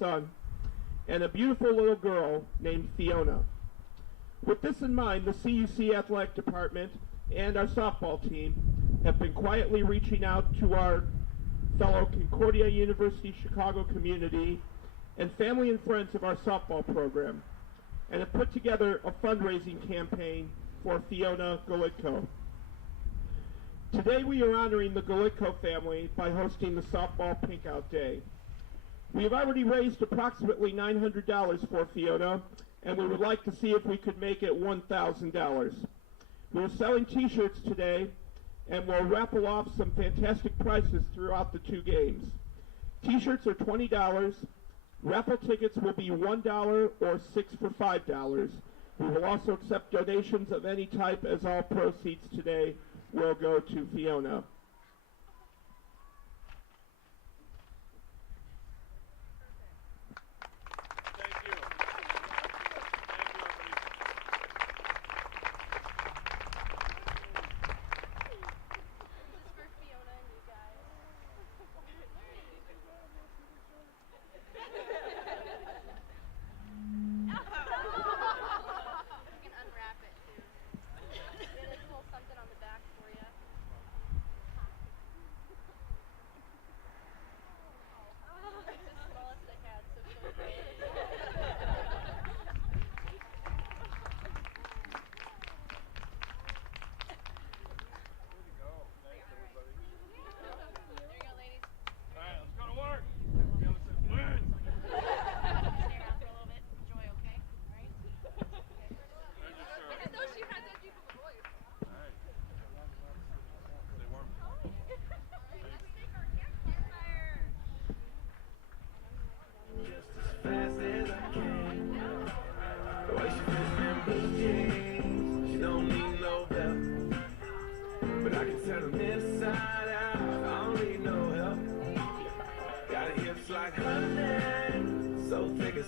son, and a beautiful little girl named Fiona. With this in mind, the CUC Athletic Department and our softball team have been quietly reaching out to our fellow Concordia University Chicago community and family and friends of our softball program, and have put together a fundraising campaign for Fiona Golitko. Today we are honoring the Golitko family by hosting the Softball Pinkout Day. We have already raised approximately $900 for Fiona, and we would like to see if we could make it $1,000. We're selling t-shirts today, and we'll raffle off some fantastic prizes throughout the two games. T-shirts are $20, raffle tickets will be $1 or 6 for $5. We will also accept donations of any type, as all proceeds today will go to Fiona.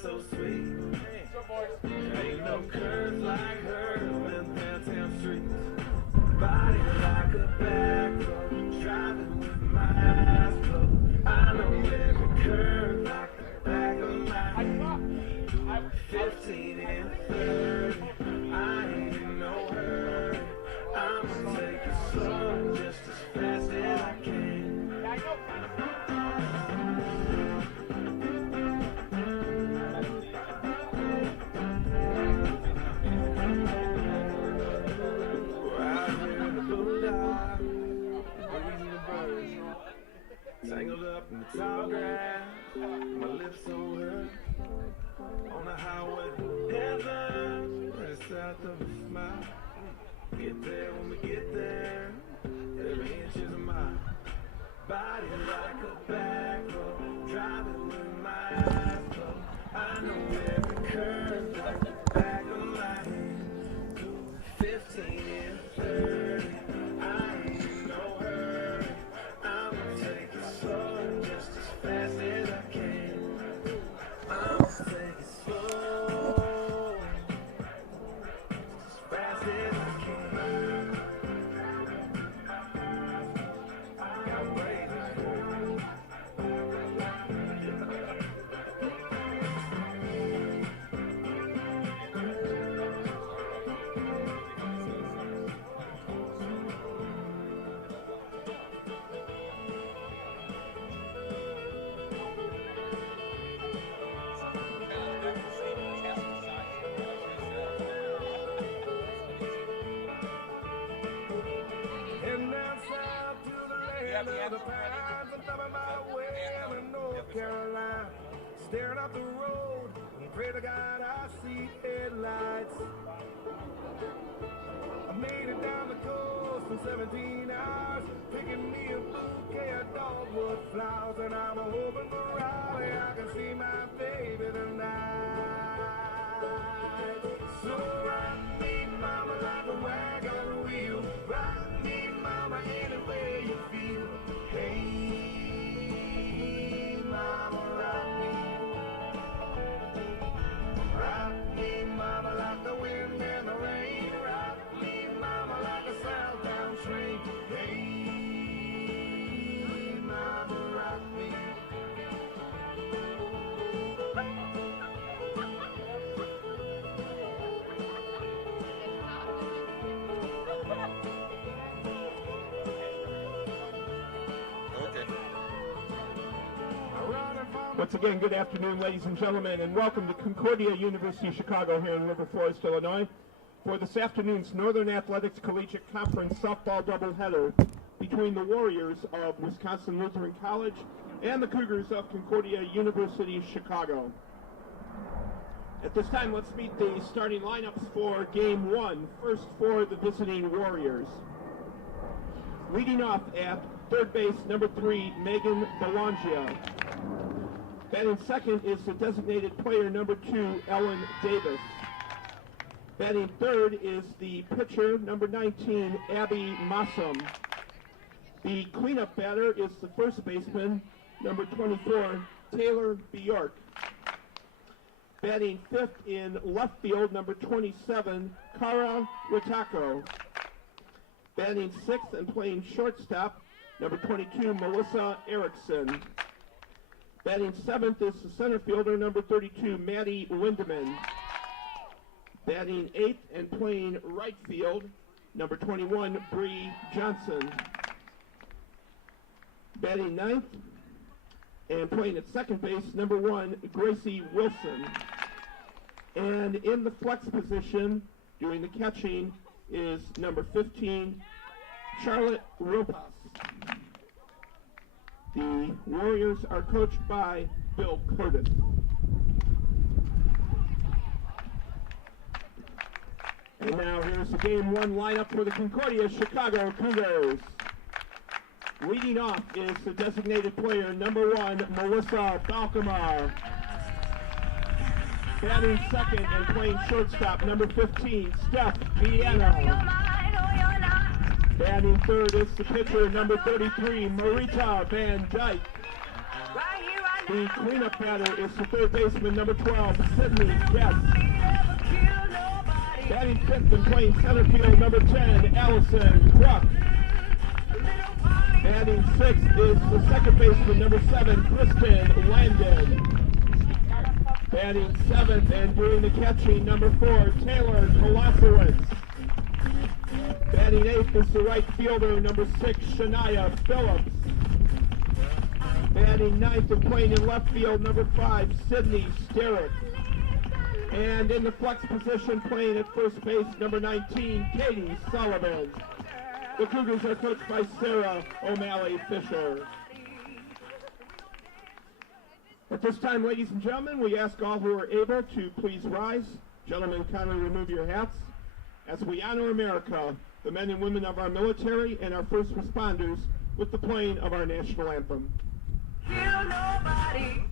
So sweet. Ain't no curves like her in downtown streets. Body like a back road, driving with my eyes closed. I know every curve like the back of my hand. 15 and 30, I ain't in no hurry. I'ma take it slow, just as fast as I can. Tangled up in the tall grass, my lips so hurt. On the highway to heaven, right south of a smile. Get there when we get there, every inch is a mile. Body like a back road, driving with my eyes closed. I know every curve like the back of my hand. 15 and 30, I ain't in no hurry. I'ma take it slow, just as fast as I can. I'ma take it slow, just as fast as I can. Got brains. The pines on top of my well in North Carolina, staring up the road and pray to God I see headlights. I made it down the coast in 17 hours, picking me a bouquet of dogwood flowers, and I'm hoping for Raleigh I can see my baby tonight. So rock me, mama, like a wagon wheel. Rock me, mama, any way you feel. Hey, mama, rock me, mama, like the wind and the rain. Rock me, mama, like a southbound train. Hey, mama, rock me. Once again, good afternoon, ladies and gentlemen, and welcome to Concordia University Chicago here in River Forest, Illinois, for this afternoon's Northern Athletics Collegiate Conference softball doubleheader between the Warriors of Wisconsin Lutheran College and the Cougars of Concordia University Chicago. At this time, let's meet the starting lineups for Game 1. First for the visiting Warriors. Leading off at third base, number 3, Megan Belangia. Batting second is the designated player, number 2, Ellen Davis. Batting third is the pitcher, number 19, Abby Mossum. The cleanup batter is the first baseman, number 24, Taylor Bjork. Batting fifth in left field, number 27, Cara Ritako. Batting sixth and playing shortstop, number 22, Melissa Erickson. Batting seventh is the center fielder, number 32, Maddie Lindemann. Batting eighth and playing right field, number 21, Bree Johnson. Batting ninth and playing at second base, number 1, Gracie Wilson. And in the flex position, doing the catching, is number 15, Charlotte Ropas. The Warriors are coached by Bill Curtis. And now here's the Game 1 lineup for the Concordia Chicago Cougars. Leading off is the designated player, number 1, Melissa Balkamar. Batting second and playing shortstop, number 15, Steph Viana. Batting third is the pitcher, number 33, Marita Van Dyke. The cleanup batter is the third baseman, number 12, Sydney Guest. Batting fifth and playing center field, number 10, Allison Ruck. Batting sixth is the second baseman, number 7, Kristen Landon. Batting seventh and doing the catching, number 4, Taylor Kolosowitz. Batting eighth is the right fielder, number 6, Shania Phillips. Batting ninth and playing in left field, number 5, Sydney Sterritt. And in the flex position, playing at first base, number 19, Katie Sullivan. The Cougars are coached by Sarah O'Malley Fisher. At this time, ladies and gentlemen, we ask all who are able to please rise. Gentlemen, kindly remove your hats as we honor America, the men and women of our military and our first responders, with the playing of our national anthem. Kill nobody.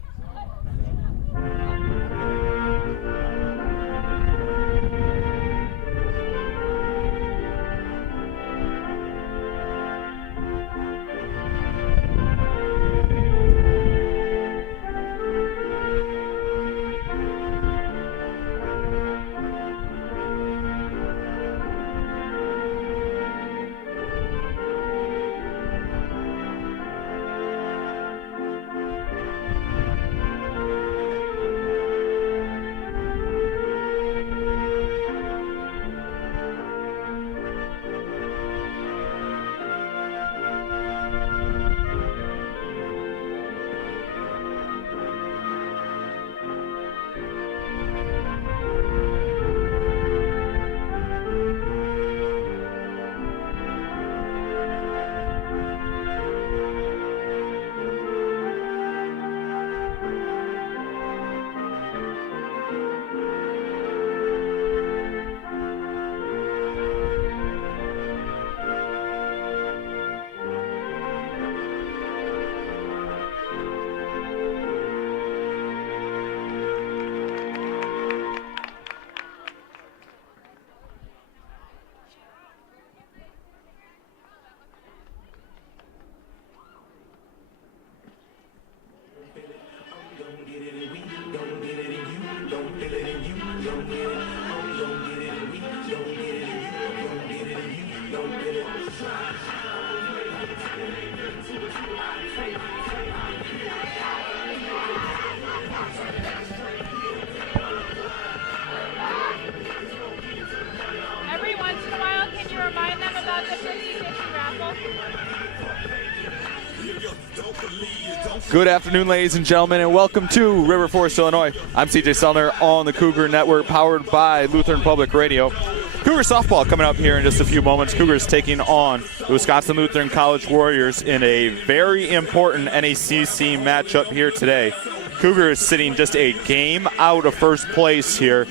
Good afternoon, ladies and gentlemen, and welcome to River Forest, Illinois. I'm CJ Sellner on the Cougar Network, powered by Lutheran Public Radio. Cougar softball coming up here in just a few moments. Cougars taking on the Wisconsin Lutheran College Warriors in a very important NACC matchup here today. Cougars sitting just a game out of first place here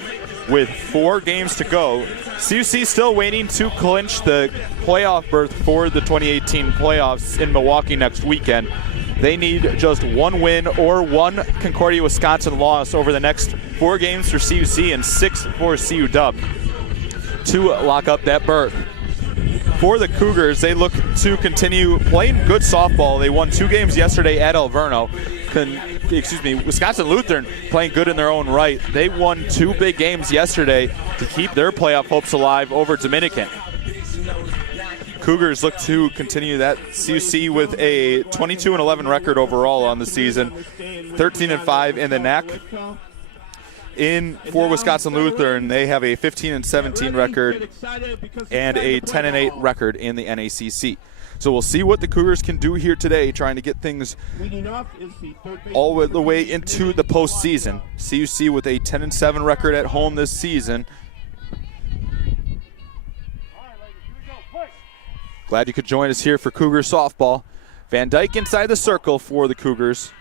with 4 games to go. CUC still waiting to clinch the playoff berth for the 2018 playoffs in Milwaukee next weekend. They need just 1 win or 1 Concordia, Wisconsin loss over the next 4 games for CUC and 6 for CU Dub to lock up that berth. For the Cougars, they look to continue playing good softball. They won 2 games yesterday at Alverno. Wisconsin Lutheran playing good in their own right. They won 2 big games yesterday to keep their playoff hopes alive over Dominican. Cougars look to continue that. CUC with a 22-11 record overall on the season, 13-5 in the NAC. For Wisconsin Lutheran, they have a 15-17 record and a 10-8 record in the NACC. So we'll see what the Cougars can do here today, trying to get things all the way into the postseason. CUC with a 10-7 record at home this season. Glad you could join us here for Cougar softball. Van Dyke inside the circle for the Cougars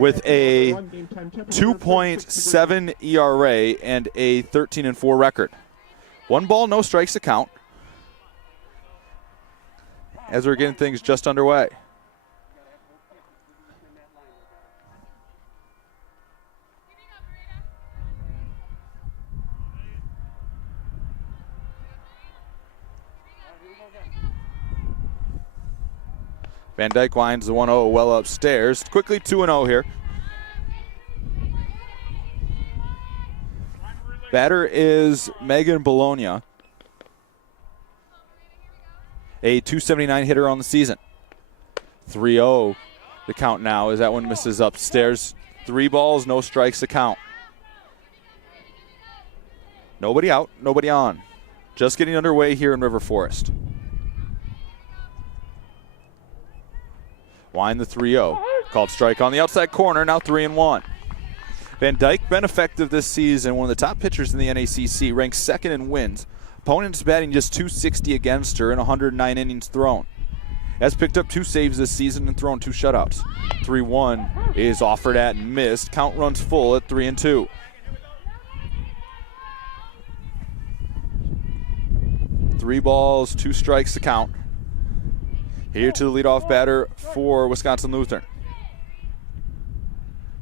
with a 2.7 ERA and a 13-4 record. 1 ball, no strikes to count as we're getting things just underway. Van Dyke winds the 1-0 well upstairs. Quickly 2-0 here. Batter is Megan Bologna, a .279 hitter on the season. 3-0 the count now as that one misses upstairs. 3 balls, no strikes to count. Nobody out, nobody on. Just getting underway here in River Forest. Wind the 3-0. Called strike on the outside corner, now 3-1. Van Dyke been effective this season, one of the top pitchers in the NACC, ranked 2nd in wins. Opponents batting just .260 against her in 109 innings thrown. Has picked up 2 saves this season and thrown 2 shutouts. 3-1 is offered at and missed. Count runs full at 3-2. Three balls, 2 strikes to count. Here to the leadoff batter for Wisconsin Lutheran.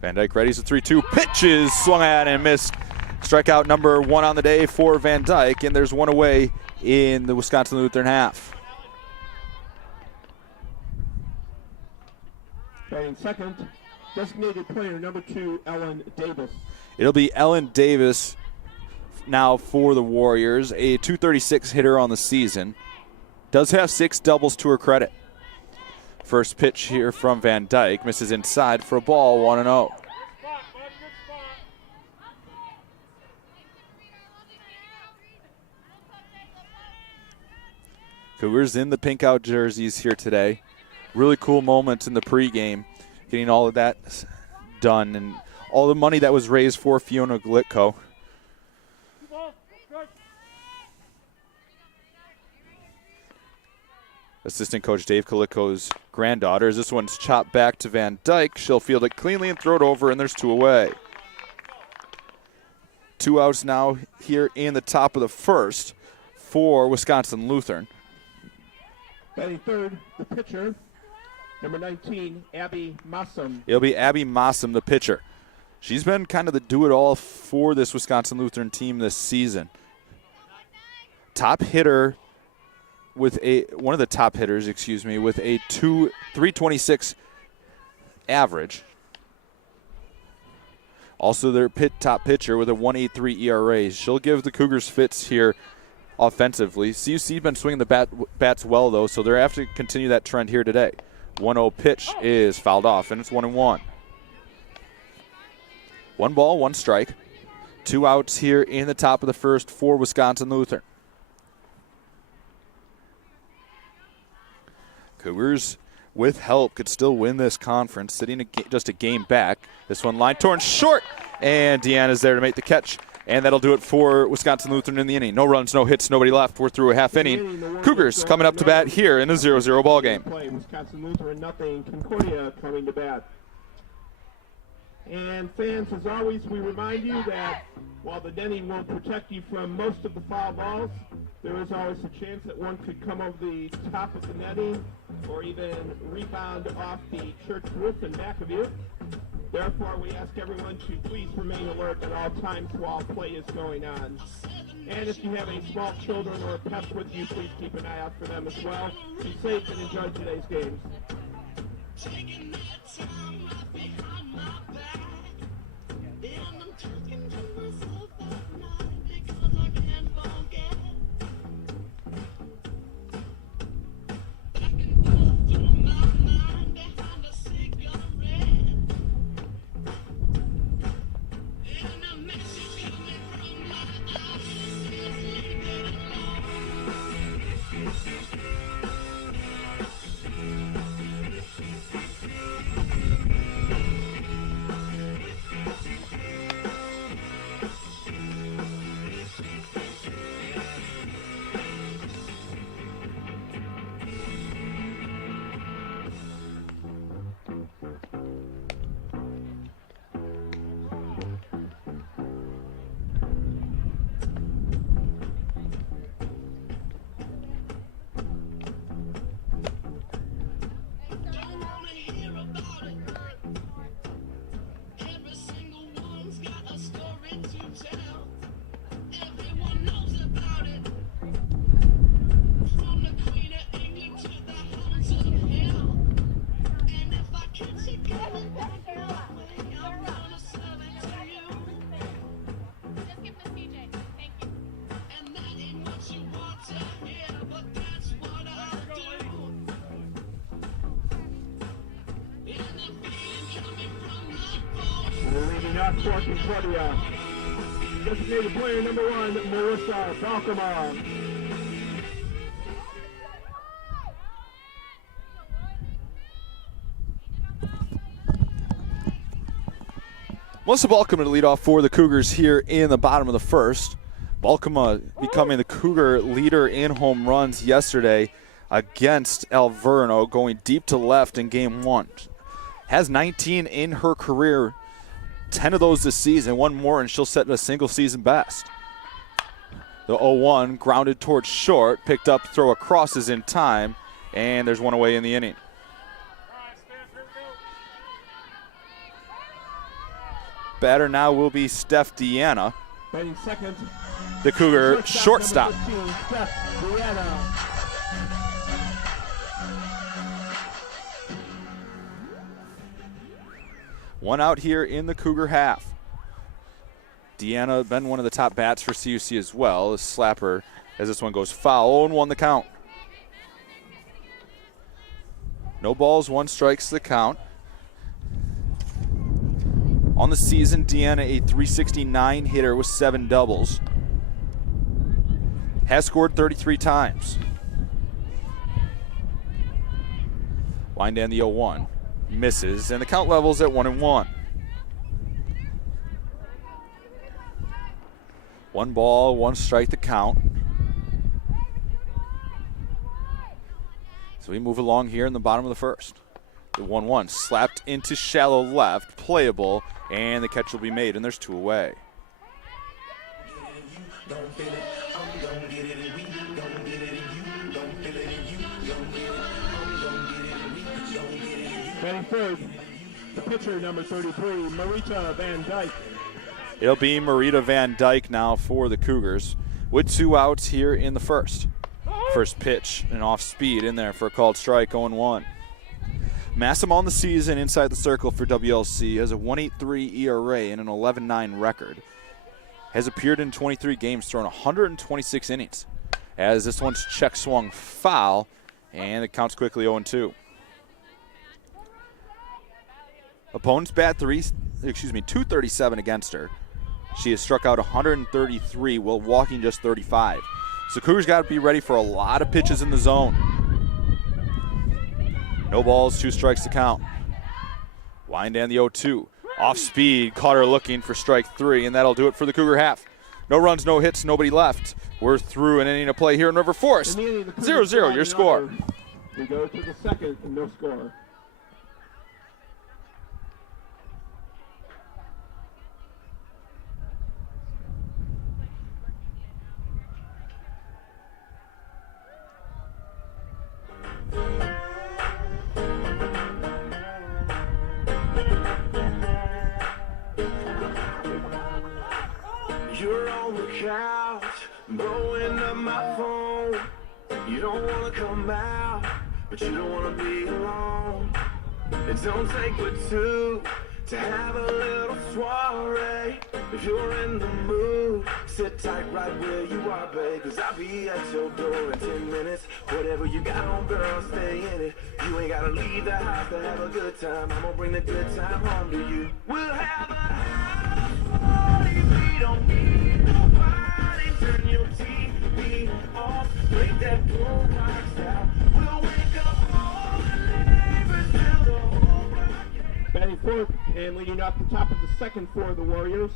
Van Dyke readies a 3-2. Pitches swung at and missed. Strikeout number 1 on the day for Van Dyke, and there's 1 away in the Wisconsin Lutheran half. Batting second, designated player number 2, Ellen Davis. It'll be Ellen Davis now for the Warriors, a .236 hitter on the season. Does have 6 doubles to her credit. First pitch here from Van Dyke. Misses inside for a ball, 1-0. Cougars in the pink out jerseys here today. Really cool moments in the pregame, getting all of that done and all the money that was raised for Fiona Glitko. Assistant coach Dave Kaliko's granddaughter. As this one's chopped back to Van Dyke, she'll field it cleanly and throw it over, and there's 2 away. 2 outs now here in the top of the first for Wisconsin Lutheran. Batting third, the pitcher, number 19, Abby Mossum. It'll be Abby Mossum, the pitcher. She's been kind of the do-it-all for this Wisconsin Lutheran team this season. Top hitter with one of the top hitters, with a 326 average. Also their top pitcher with a 1.83 ERA. She'll give the Cougars fits here offensively. CUC been swinging the bats well, though, so they're have to continue that trend here today. 1-0 pitch is fouled off, and it's 1-1. 1 ball, 1 strike. 2 outs here in the top of the first for Wisconsin Lutheran. Cougars with help, could still win this conference, sitting just a game back. This one line torn short, and Deanna's there to make the catch. And that'll do it for Wisconsin Lutheran in the inning. No runs, no hits, nobody left. We're through a half inning. Cougars coming up to bat here in a 0-0 ball game. Wisconsin Lutheran nothing, Concordia coming to bat. And fans, as always, we remind you that while the netting will protect you from most of the foul balls, there is always a chance that one could come over the top of the netting or even rebound off the church roof and back of you. Therefore, we ask everyone to please remain alert at all times while play is going on. And if you have any small children or pets with you, please keep an eye out for them as well. Be safe and enjoy today's games. Leading up for Concordia, designated player number 1, Marissa Balcoma. Melissa Balcoma to lead off for the Cougars here in the bottom of the first. Balcoma becoming the Cougar leader in home runs yesterday against Alverno, going deep to left in game 1. Has 19 in her career, 10 of those this season, one more, and she'll set a single season best. The 0-1 grounded towards short, picked up, throw across is in time, and there's one away in the inning. Batter now will be Steph Deanna, Second, the Cougar shortstop. 15, Steph Deanna. One out here in the Cougar half. Deanna been one of the top bats for CUC as well. A slapper as this one goes foul, 0-1 the count. No balls, 1 strikes the count. On the season, Deanna a .369 hitter with 7 doubles. Has scored 33 times. Wind down the 0-1. Misses, and the count levels at 1-1. 1 ball, 1 strike the count. So we move along here in the bottom of the first. The 1-1 slapped into shallow left, playable, and the catch will be made, and there's 2 away. Batting third, the pitcher number 33, Marita Van Dyke. It'll be Marita Van Dyke now for the Cougars with 2 outs here in the first. First pitch and off speed in there for a called strike, 0-1. Massimo on the season inside the circle for WLC has a 1.83 ERA and an 11.9 record. Has appeared in 23 games, thrown 126 innings. As this one's check swung foul, and it counts quickly 0-2. Opponents bat 237 against her. She has struck out 133 while walking just 35. So Cougars got to be ready for a lot of pitches in the zone. No balls, 2 strikes to count. Wind and the 0-2. Off speed, Carter looking for strike 3, and that'll do it for the Cougar half. No runs, no hits, nobody left. We're through an inning of play here in River Forest. 0-0 your score. We go to the second, and no score. You're on the couch, blowing up my phone. You don't wanna come out, but you don't wanna be alone. It don't take but two to have a little soiree. If you're in the mood, sit tight right where you are, babe. Cause I'll be at your door in 10 minutes. Whatever you got on, girl, stay in it. You ain't gotta leave the house to have a good time. I'm gonna bring the good time home to you. We'll have a house party. We don't need nobody. Turn your TV off. Break that boom box out. We'll wake up all the neighbors till the whole block. Batting fourth and leading off the top of the second for the Warriors,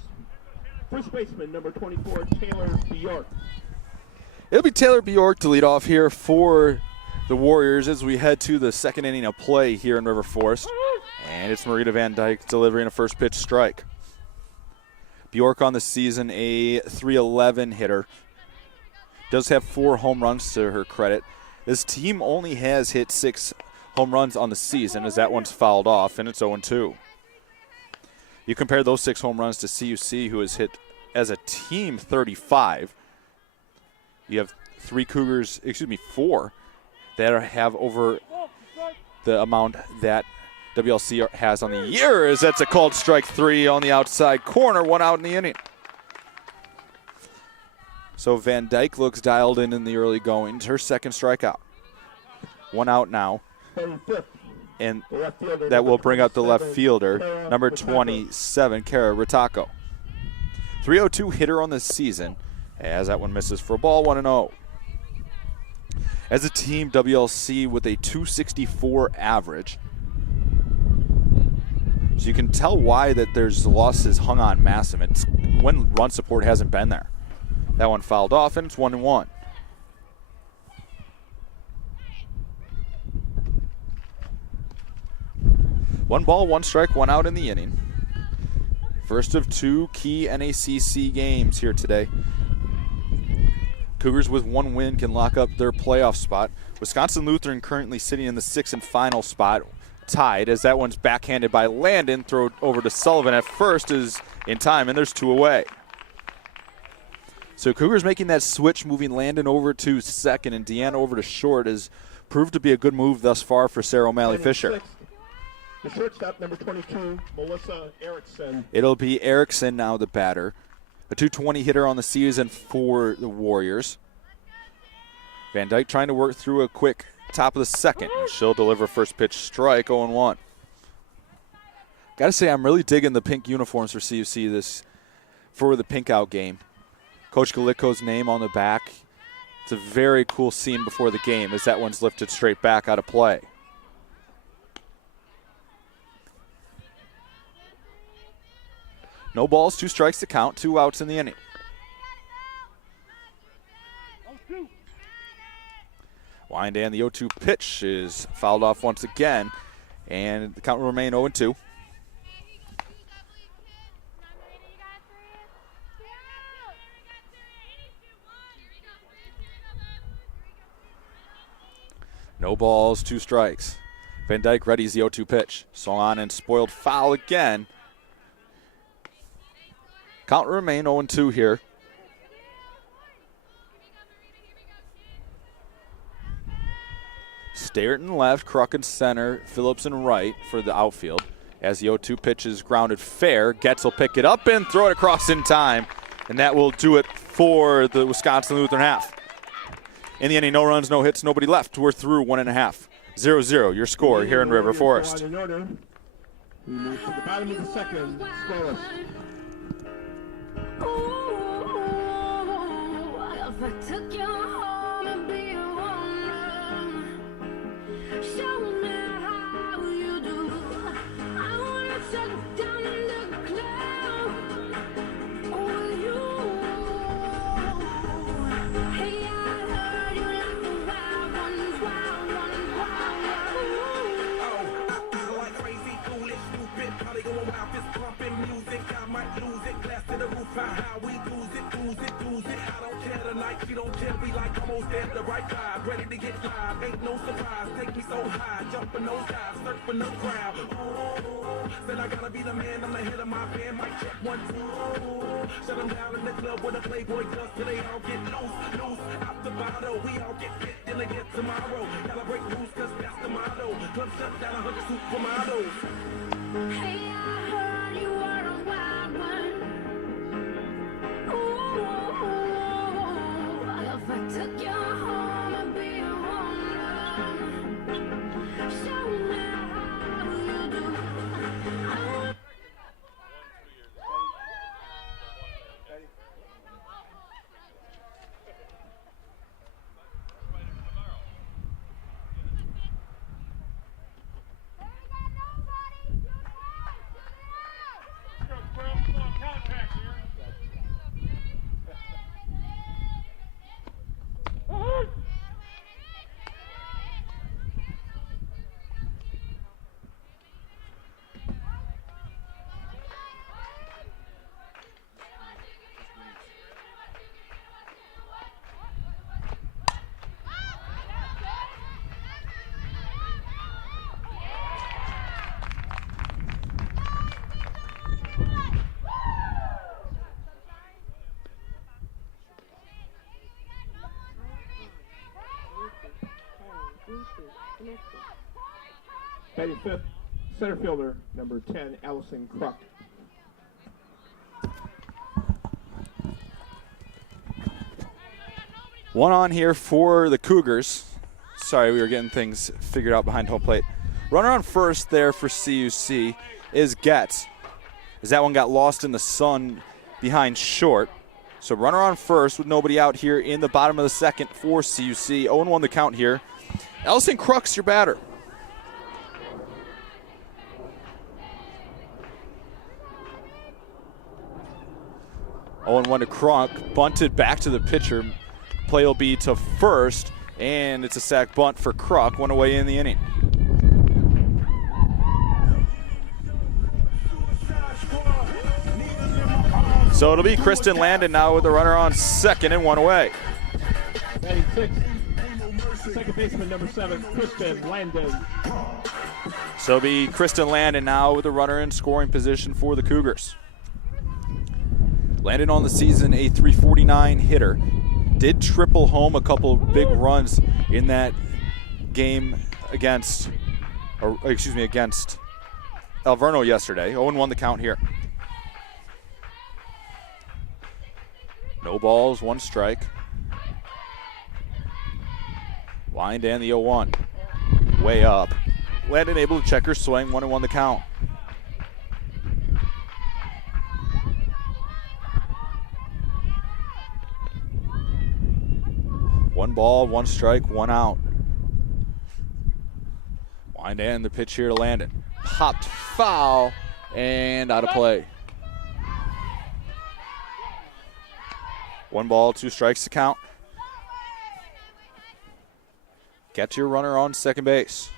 first baseman number 24, Taylor Bjork. It'll be Taylor Bjork to lead off here for the Warriors as we head to the second inning of play here in River Forest. And it's Marita Van Dyke delivering a first pitch strike. Bjork on the season, a .311 hitter. Does have 4 home runs to her credit. This team only has hit 6 home runs on the season as that one's fouled off, and it's 0-2. You compare those 6 home runs to CUC, who has hit as a team 35. You have 4 that have over the amount that WLC has on the year, as that's a called strike 3 on the outside corner, 1 out in the inning. So Van Dyke looks dialed in the early goings. Her second strikeout. 1 out now. And that will bring up the left fielder, number 27, Kara Ritako. 302 hitter on the season, as that one misses for a ball, 1-0. As a team, WLC with a .264 average. So you can tell why that there's losses hung on massive. It's when run support hasn't been there. That one fouled off, and it's 1-1. One ball, 1 strike, 1 out in the inning. First of 2 key NACC games here today. Cougars with 1 win can lock up their playoff spot. Wisconsin Lutheran currently sitting in the 6th and final spot, tied, as that one's backhanded by Landon. Throw over to Sullivan at first is in time, and there's 2 away. So Cougars making that switch, moving Landon over to second and Deanna over to short, has proved to be a good move thus far for Sarah O'Malley Fisher. The shortstop, number 22, Melissa Erickson. It'll be Erickson now, the batter. A .220 hitter on the season for the Warriors. Van Dyke trying to work through a quick top of the second. She'll deliver first pitch strike, 0-1. Got to say, I'm really digging the pink uniforms for CUC this for the pink out game. Coach Galiko's name on the back. It's a very cool scene before the game as that one's lifted straight back out of play. No balls, 2 strikes to count, 2 outs in the inning. Wind and the 0-2 pitch is fouled off once again, and the count will remain 0-2. No balls, 2 strikes. Van Dyke readies the 0-2 pitch. Swung on and spoiled foul again. Count will remain 0-2 here. Stairton left, Kruk in center, Phillips in right for the outfield. As the 0-2 pitch is grounded fair, Getz will pick it up and throw it across in time. And that will do it for the Wisconsin Lutheran half. In the inning, no runs, no hits, nobody left. We're through 1.5. 0-0, your score here in River Forest. We move to the bottom of the second, scoreless. If I took you home and be a woman, show me how like you don't tell me like almost at the right time. Ready to get live, ain't no surprise. Take me so high, jumping those dives, surfing the crowd. Ooh, said I gotta be the man, I'm the head of my band. Mic check 1, 2. Shut them down in the club where the Playboy does till they all get loose out the bottle. We all get fit till they get tomorrow. Gotta break rules 'cause that's the motto. Club shut down 100 supermodels. Hey, I heard you were a wild one. Ooh, if I took you home, I'd be a home run. Show me how you do. Batting fifth, center fielder, number 10, Allison Kruk. One on here for the Cougars. Sorry, we were getting things figured out behind home plate. Runner on first there for CUC is Getz, as that one got lost in the sun behind short. So runner on first with nobody out here in the bottom of the second for CUC. 0-1 the count here. Allison Kruk's your batter. 0-1 to Kruk, bunted back to the pitcher. Play will be to first, and it's a sac bunt for Kruk, one away in the inning. So it'll be Kristen Landon now with the runner on second and one away. Batting sixth, second baseman, number 7, Kristen Landon. So it'll be Kristen Landon now with the runner in scoring position for the Cougars. Landon on the season a .349 hitter. Did triple home a couple big runs in that game against Alverno yesterday. 0-1 the count here. No balls, 1 strike. Wind and the 0-1. Way up. Landon able to check her swing, 1-1 the count. One ball, 1 strike, 1 out. Wind and the pitch here to Landon. Popped foul and out of play. 1 ball, 2 strikes to count. Get your runner on second base.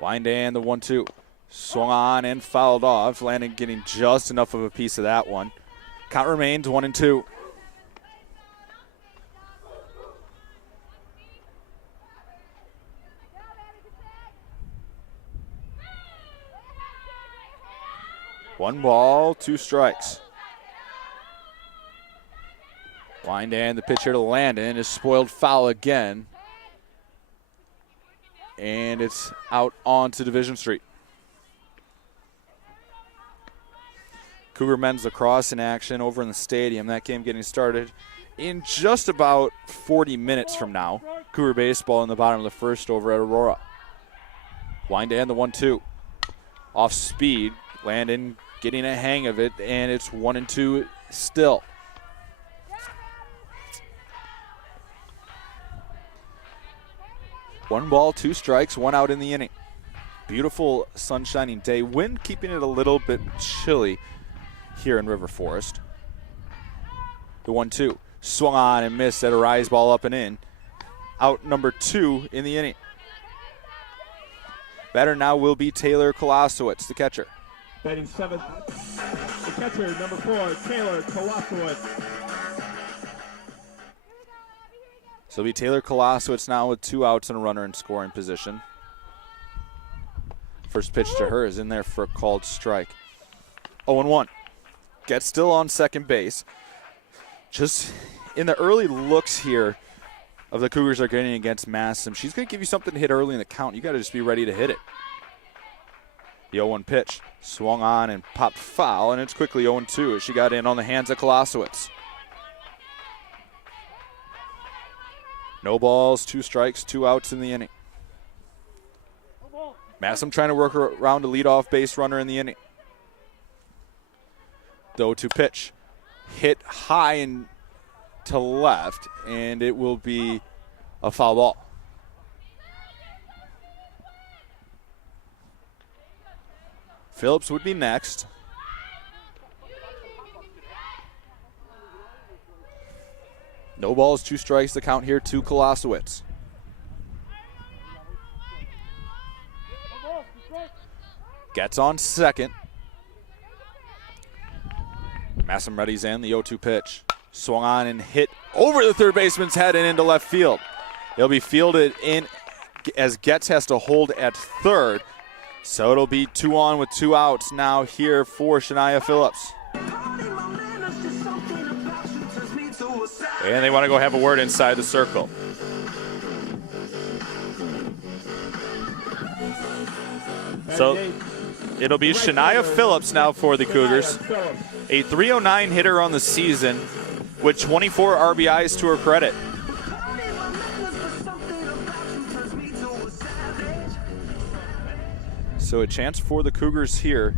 Wind and the 1-2. Swung on and fouled off. Landon getting just enough of a piece of that one. Count remains 1-2. One ball, 2 strikes. Wind and the pitcher to Landon is spoiled foul again. And it's out onto Division Street. Cougar men's lacrosse in action over in the stadium. That game getting started in just about 40 minutes from now. Cougar baseball in the bottom of the first over at Aurora. Wind and the 1-2. Off speed. Landon getting a hang of it, and it's 1-2 still. One ball, 2 strikes, 1 out in the inning. Beautiful sunshining day. Wind keeping it a little bit chilly here in River Forest. The 1-2. Swung on and missed at a rise ball up and in. Out number 2 in the inning. Batter now will be Taylor Kolosowicz, the catcher. Batting seventh, the catcher, number 4, Taylor Kolosowicz. So it'll be Taylor Kolosowicz now with 2 outs and a runner in scoring position. First pitch to her is in there for a called strike. 0-1. Gets still on second base. Just in the early looks here of the Cougars are getting against Massam, she's going to give you something to hit early in the count. You got to just be ready to hit it. The 0-1 pitch swung on and popped foul, and it's quickly 0-2 as she got in on the hands of Kolosowicz. No balls, 2 strikes, 2 outs in the inning. Massam trying to work around a leadoff base runner in the inning. The 0-2 pitch hit high and to left, and it will be a foul ball. Phillips would be next. No balls, 2 strikes, the count here to Kolosowicz. Gets on second. Massam readies in, the 0-2 pitch. Swung on and hit over the third baseman's head and into left field. It'll be fielded in as Getz has to hold at third. So it'll be 2 on with 2 outs now here for Shania Phillips. And they want to go have a word inside the circle. So it'll be Shania Phillips now for the Cougars. A .309 hitter on the season with 24 RBIs to her credit. So a chance for the Cougars here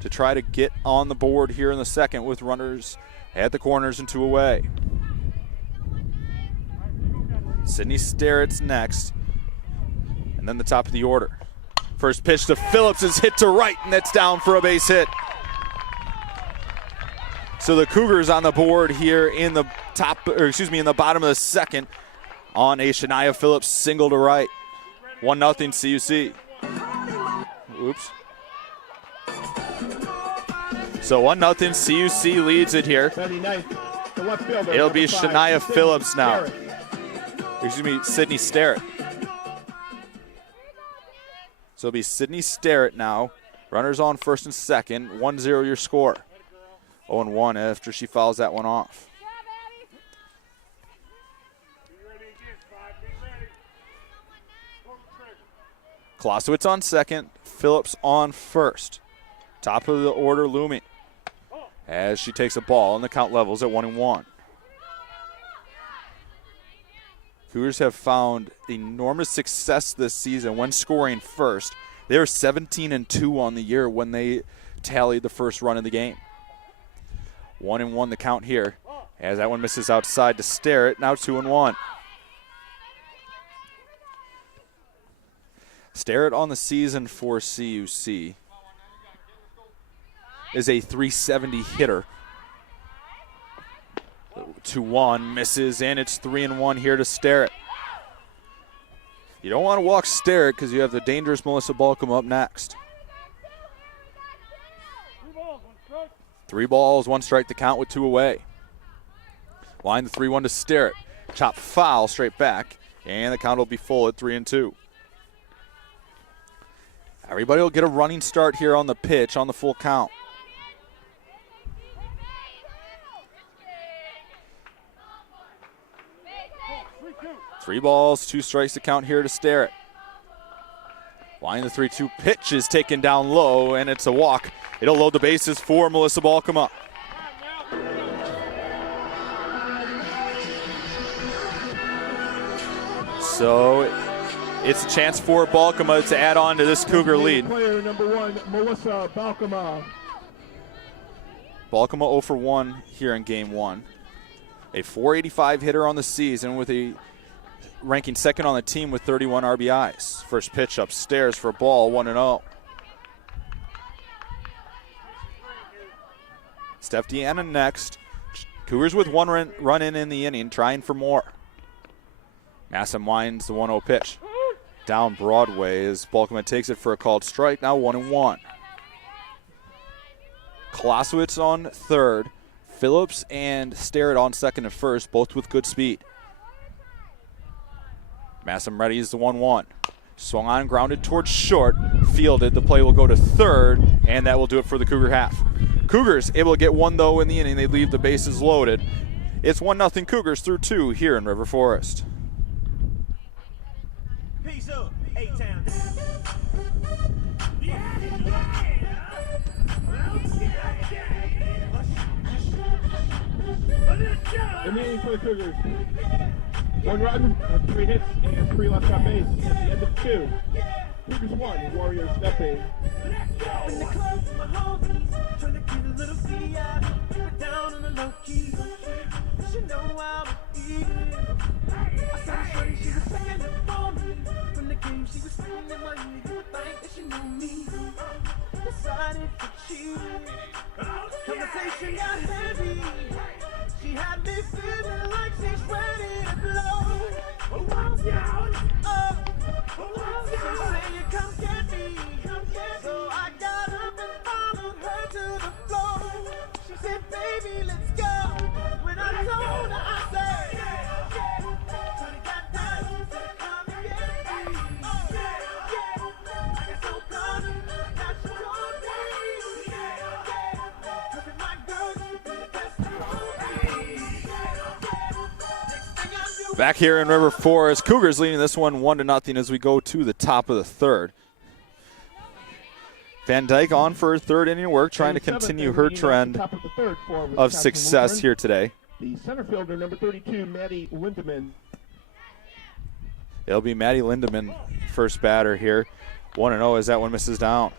to try to get on the board here in the second with runners at the corners and 2 away. Sydney Sterrett's next, and then the top of the order. First pitch to Phillips is hit to right, and that's down for a base hit. So the Cougars on the board here in the in the bottom of the second on a Shania Phillips single to right. 1-0 CUC. Oops. So 1-0 CUC leads it here. It'll be Shania Phillips now. Sydney Sterrett. So it'll be Sydney Sterrett now. Runners on first and second. 1-0 your score. 0-1 after she fouls that one off. Kolosowicz on second. Phillips on first. Top of the order looming as she takes a ball and the count levels at 1-1. Cougars have found enormous success this season when scoring first. They were 17-2 on the year when they tallied the first run of the game. 1-1 the count here as that one misses outside to Sterrett. Now 2-1. Sterrett on the season for CUC is a .370 hitter. 2-1 misses, and it's 3-1 here to Sterrett. You don't want to walk Sterrett because you have the dangerous Melissa Balcom up next. 3 balls, 1 strike to count with 2 away. Line the 3-1 to Sterrett. Chop foul straight back, and the count will be full at 3-2. Everybody will get a running start here on the pitch on the full count. Three balls, 2 strikes to count here to Sterrett. Line the 3-2 pitch is taken down low, and it's a walk. It'll load the bases for Melissa Balcom. So it's a chance for Balcom to add on to this Cougar lead. Player number 1, Melissa Balcom. Balcom 0 for 1 here in game 1. A .485 hitter on the season with a ranking second on the team with 31 RBIs. First pitch upstairs for a ball, 1-0. Steph Deanna next. Cougars with 1 run in the inning, trying for more. Massam winds the 1-0 pitch. Down Broadway as Balcom takes it for a called strike, now 1-1. Kolosowicz on third. Phillips and Starrett on second and first, both with good speed. Massam ready is the 1-1. Swung on, grounded towards short, fielded. The play will go to third, and that will do it for the Cougar half. Cougars able to get one, though, in the inning. They leave the bases loaded. It's 1-0 Cougars through 2 here in River Forest. Peace up, A-Town. In the inning for the Cougars. 1 run, 3 hits, and 3 left on base at the end of 2. Cougars 1, Warriors nothing. In the club with my homies, trying to get a little VI, keep it down on the low key. She know how to eat it. I saw her shorty, she was checking up on me. From the game, she was singing in my ear. You would think that she knew me. Decided to cheat. Conversation got heavy. She had me feeling like she's ready to blow. She said, you come get me. So I got up and followed her to the floor. She said, baby, let's go. When I told her, I said, Tony got that, come and get me. I get so proud that she told me. Look at my girl, she be the best of me. Next thing I knew, Back here in River Forest, Cougars leading this one 1-0 as we go to the top of the third. Van Dyke on for her third inning work, trying to continue her trend of success here today. The center fielder, number 32, Maddie Lindemann. It'll be Maddie Lindemann, first batter here. 1-0 as that one misses down.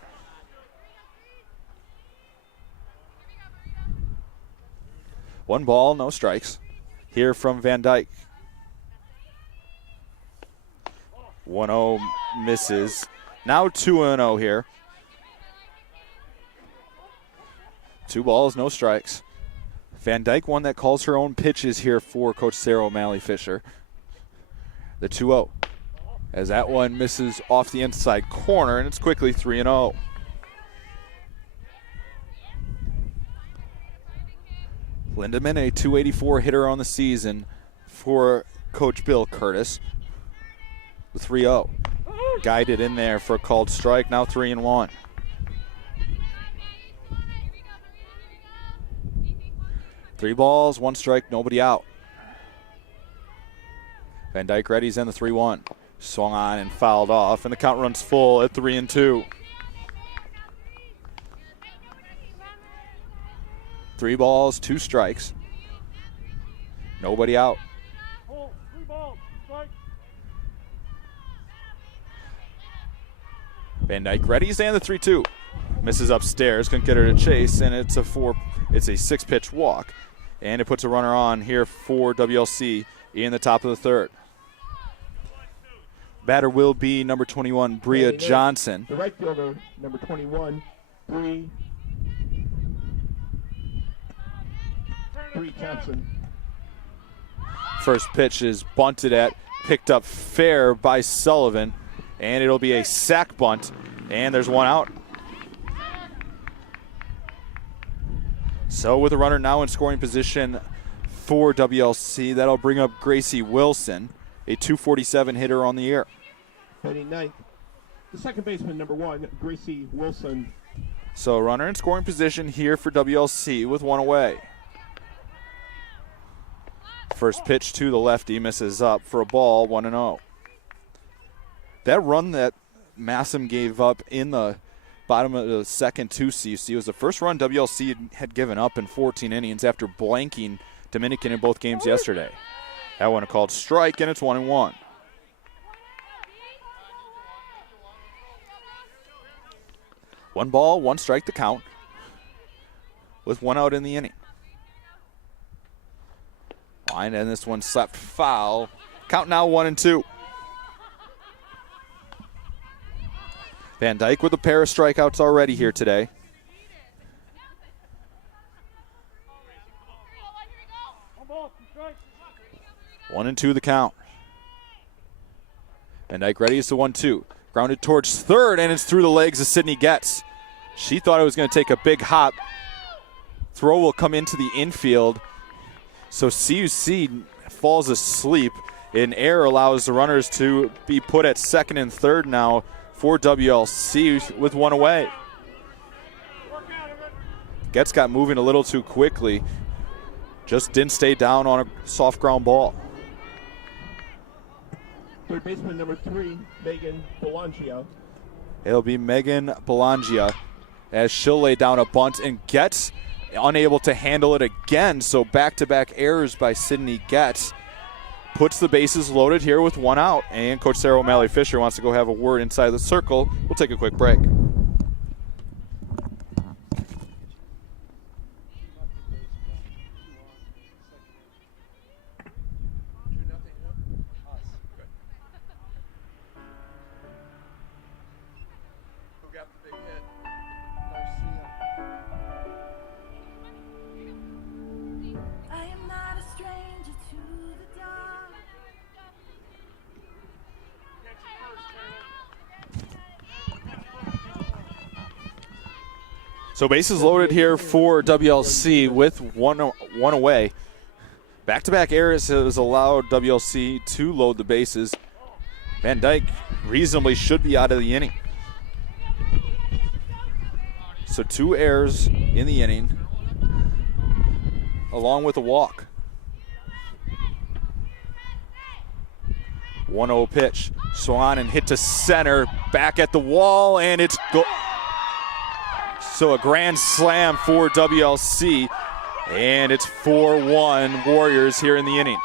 One ball, no strikes here from Van Dyke. 1-0 misses. Now 2-0 here. 2 balls, no strikes. Van Dyke, one that calls her own pitches here for Coach Sarah O'Malley Fisher. The 2-0 as that one misses off the inside corner, and it's quickly 3-0. Lindemann, a .284 hitter on the season for Coach Bill Curtis. The 3-0. Guided in there for a called strike, now 3-1. Three balls, 1 strike, nobody out. Van Dyke ready's in the 3-1. Swung on and fouled off, and the count runs full at 3-2. 3 balls, 2 strikes. Nobody out. Van Dyke ready's in the 3-2. Misses upstairs, couldn't get her to chase, and it's a 6-pitch walk. And it puts a runner on here for WLC in the top of the third. Batter will be number 21, Bria Johnson. The right fielder, number 21, Bree Thompson. First pitch is bunted at, picked up fair by Sullivan, and it'll be a sac bunt, and there's one out. So with a runner now in scoring position for WLC, that'll bring up Gracie Wilson, a .247 hitter on the year. Batting ninth, the second baseman, number 1, Gracie Wilson. So runner in scoring position here for WLC with one away. First pitch to the lefty, misses up for a ball, 1-0. That run that Massam gave up in the bottom of the second to CUC was the first run WLC had given up in 14 innings after blanking Dominican in both games yesterday. That one called strike, and it's 1-1. One ball, 1 strike to count with 1 out in the inning. Line, and this one slapped foul. Count now 1-2. Van Dyke with a pair of strikeouts already here today. One and two the count. Van Dyke ready is the 1-2. Grounded towards third, and it's through the legs of Sydney Getz. She thought it was going to take a big hop, Throw will come into the infield. So CUC falls asleep. An error allows the runners to be put at second and third now for WLC with one away. Getz got moving a little too quickly. Just didn't stay down on a soft ground ball. Third baseman number 3, Megan Belangia. It'll be Megan Belangia as she'll lay down a bunt and Getz unable to handle it again. So back-to-back errors by Sydney Getz puts the bases loaded here with one out. And Coach Sarah O'Malley Fisher wants to go have a word inside the circle. We'll take a quick break. I am not a stranger to the dark. So bases loaded here for WLC with one away. Back-to-back errors has allowed WLC to load the bases. Van Dyke reasonably should be out of the inning. So 2 errors in the inning, along with a walk. 1-0 pitch. Swung and hit to center, back at the wall, and it's go. So a grand slam for WLC, and it's 4-1 Warriors here in the inning.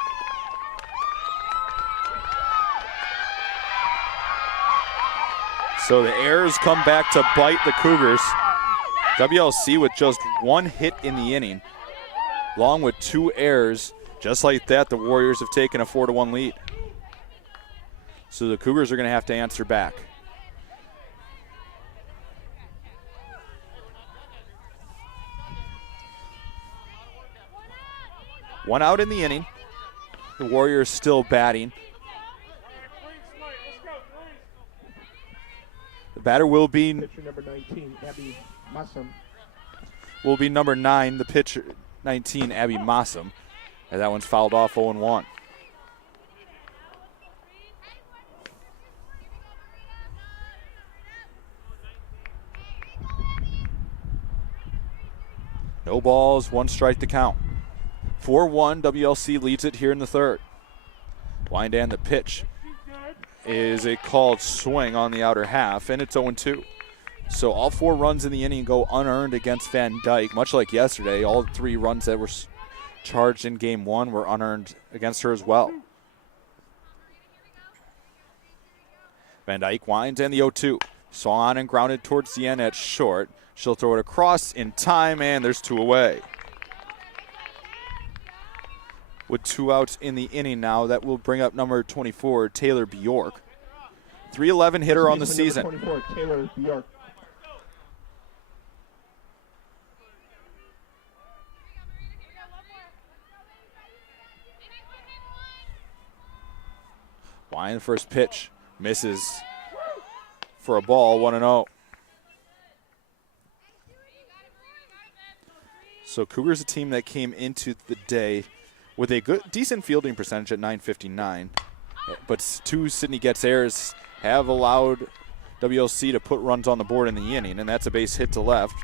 So the errors come back to bite the Cougars. WLC with just 1 hit in the inning, along with 2 errors. Just like that, the Warriors have taken a 4-1 lead. So the Cougars are going to have to answer back. One out in the inning. The Warriors still batting. The batter will be Pitcher number 19, Abby Massam. will be number 9, the pitcher 19, Abby Massam. And that one's fouled off 0-1. No balls, 1 strike to count. 4-1, WLC leads it here in the third. Windan, the pitch is a called swing on the outer half, and it's 0-2. So all 4 runs in the inning go unearned against Van Dyke. Much like yesterday, all 3 runs that were charged in game 1 were unearned against her as well. Van Dyke winds and the 0-2. Swung on and grounded towards the end at short. She'll throw it across in time, and there's 2 away. With 2 outs in the inning now, that will bring up number 24, Taylor Bjork. 311 hitter on the season. 24, Taylor Bjork. Wine first pitch, misses for a ball, 1-0. So Cougars, a team that came into the day with a decent fielding percentage at .959, but 2 Sydney Getz errors have allowed WLC to put runs on the board in the inning, and that's a base hit to left.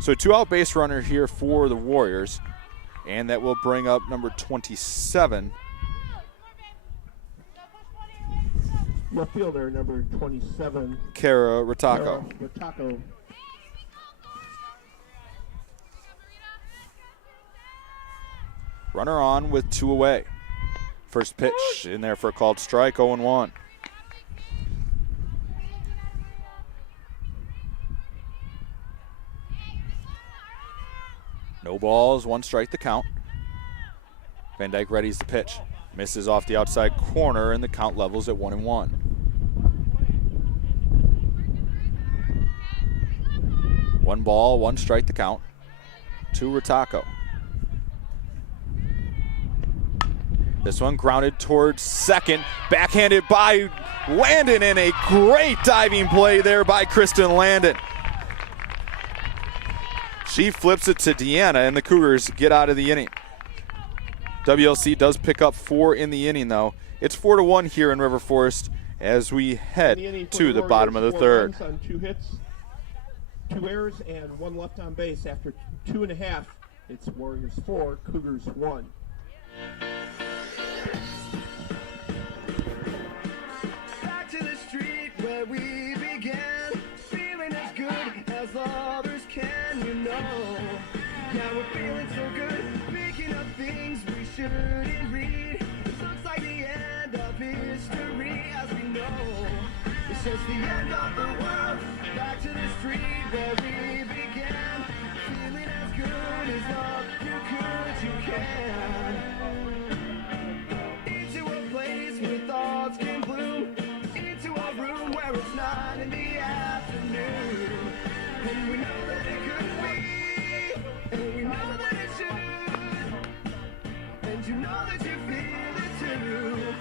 So a 2-out base runner here for the Warriors, and that will bring up number 27. Left fielder number 27, Kara Ratako. Ratako. Runner on with 2 away. First pitch in there for a called strike, 0-1. No balls, 1 strike to count. Van Dyke readies the pitch. Misses off the outside corner, and the count levels at 1-1. One ball, 1 strike to count to Ratako. This one grounded towards second, backhanded by Landon, and a great diving play there by Kristen Landon. She flips it to Deanna, and the Cougars get out of the inning. WLC does pick up 4 in the inning, though. It's 4-1 here in River Forest as we head to the bottom of the third. On 2 hits, 2 errors, and 1 left on base. After 2.5, it's Warriors 4, Cougars 1. Back to the street where we began, feeling as good as others can, you know. Now we're feeling so good, picking up things we shouldn't read. It looks like the end of history as we know. It's just the end of the world. Back to the street where we began, feeling as good as all you could, you can. Into a place where thoughts can bloom, into a room where it's 9 in the afternoon. And we know that it could be, and we know that it should. And you know that you feel it too,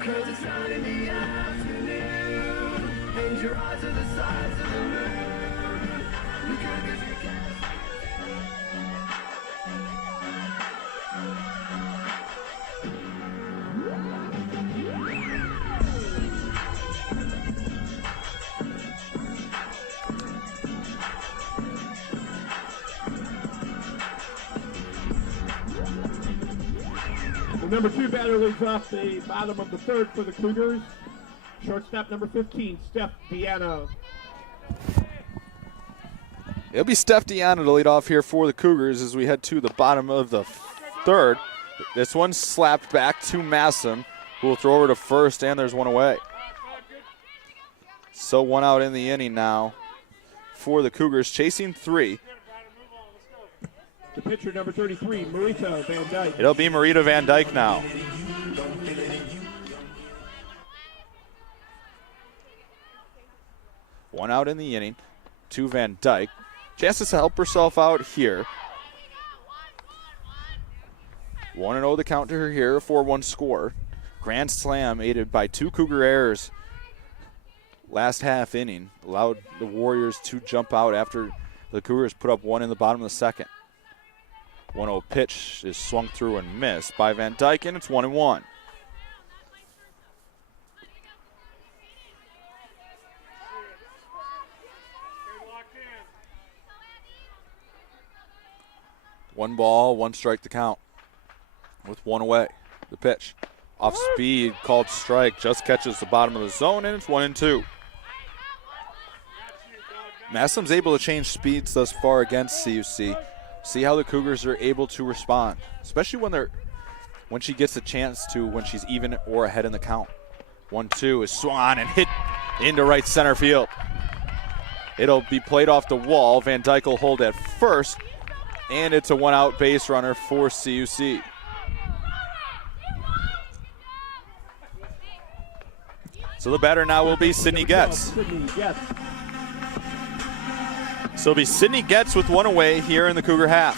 'cause it's 9 in the afternoon, and your eyes are the size of the moon. You could be The number 2 batter leads off the bottom of the third for the Cougars. Shortstop number 15, Steph Deanna. It'll be Steph Deanna to lead off here for the Cougars as we head to the bottom of the third. This one's slapped back to Massam, who will throw over to first, and there's 1 away. So 1 out in the inning now for the Cougars, chasing 3. The pitcher number 33, Marita Van Dyke. It'll be Marita Van Dyke now. One out in the inning to Van Dyke. Chances to help herself out here. 1-0 the count to her here, a 4-1 score. Grand slam aided by 2 Cougar errors. Last half inning allowed the Warriors to jump out after the Cougars put up 1 in the bottom of the second. 1-0 pitch is swung through and missed by Van Dyke, and it's 1-1. One ball, 1 strike to count with 1 away. The pitch off speed, called strike, just catches the bottom of the zone, and it's 1-2. Massam's able to change speeds thus far against CUC. See how the Cougars are able to respond, especially when she gets a chance to, when she's even or ahead in the count. 1-2 is swung on and hit into right center field. It'll be played off the wall. Van Dyke will hold at first, and it's a 1-out base runner for CUC. So the batter now will be Sydney Getz. So it'll be Sydney Getz with 1 away here in the Cougar half.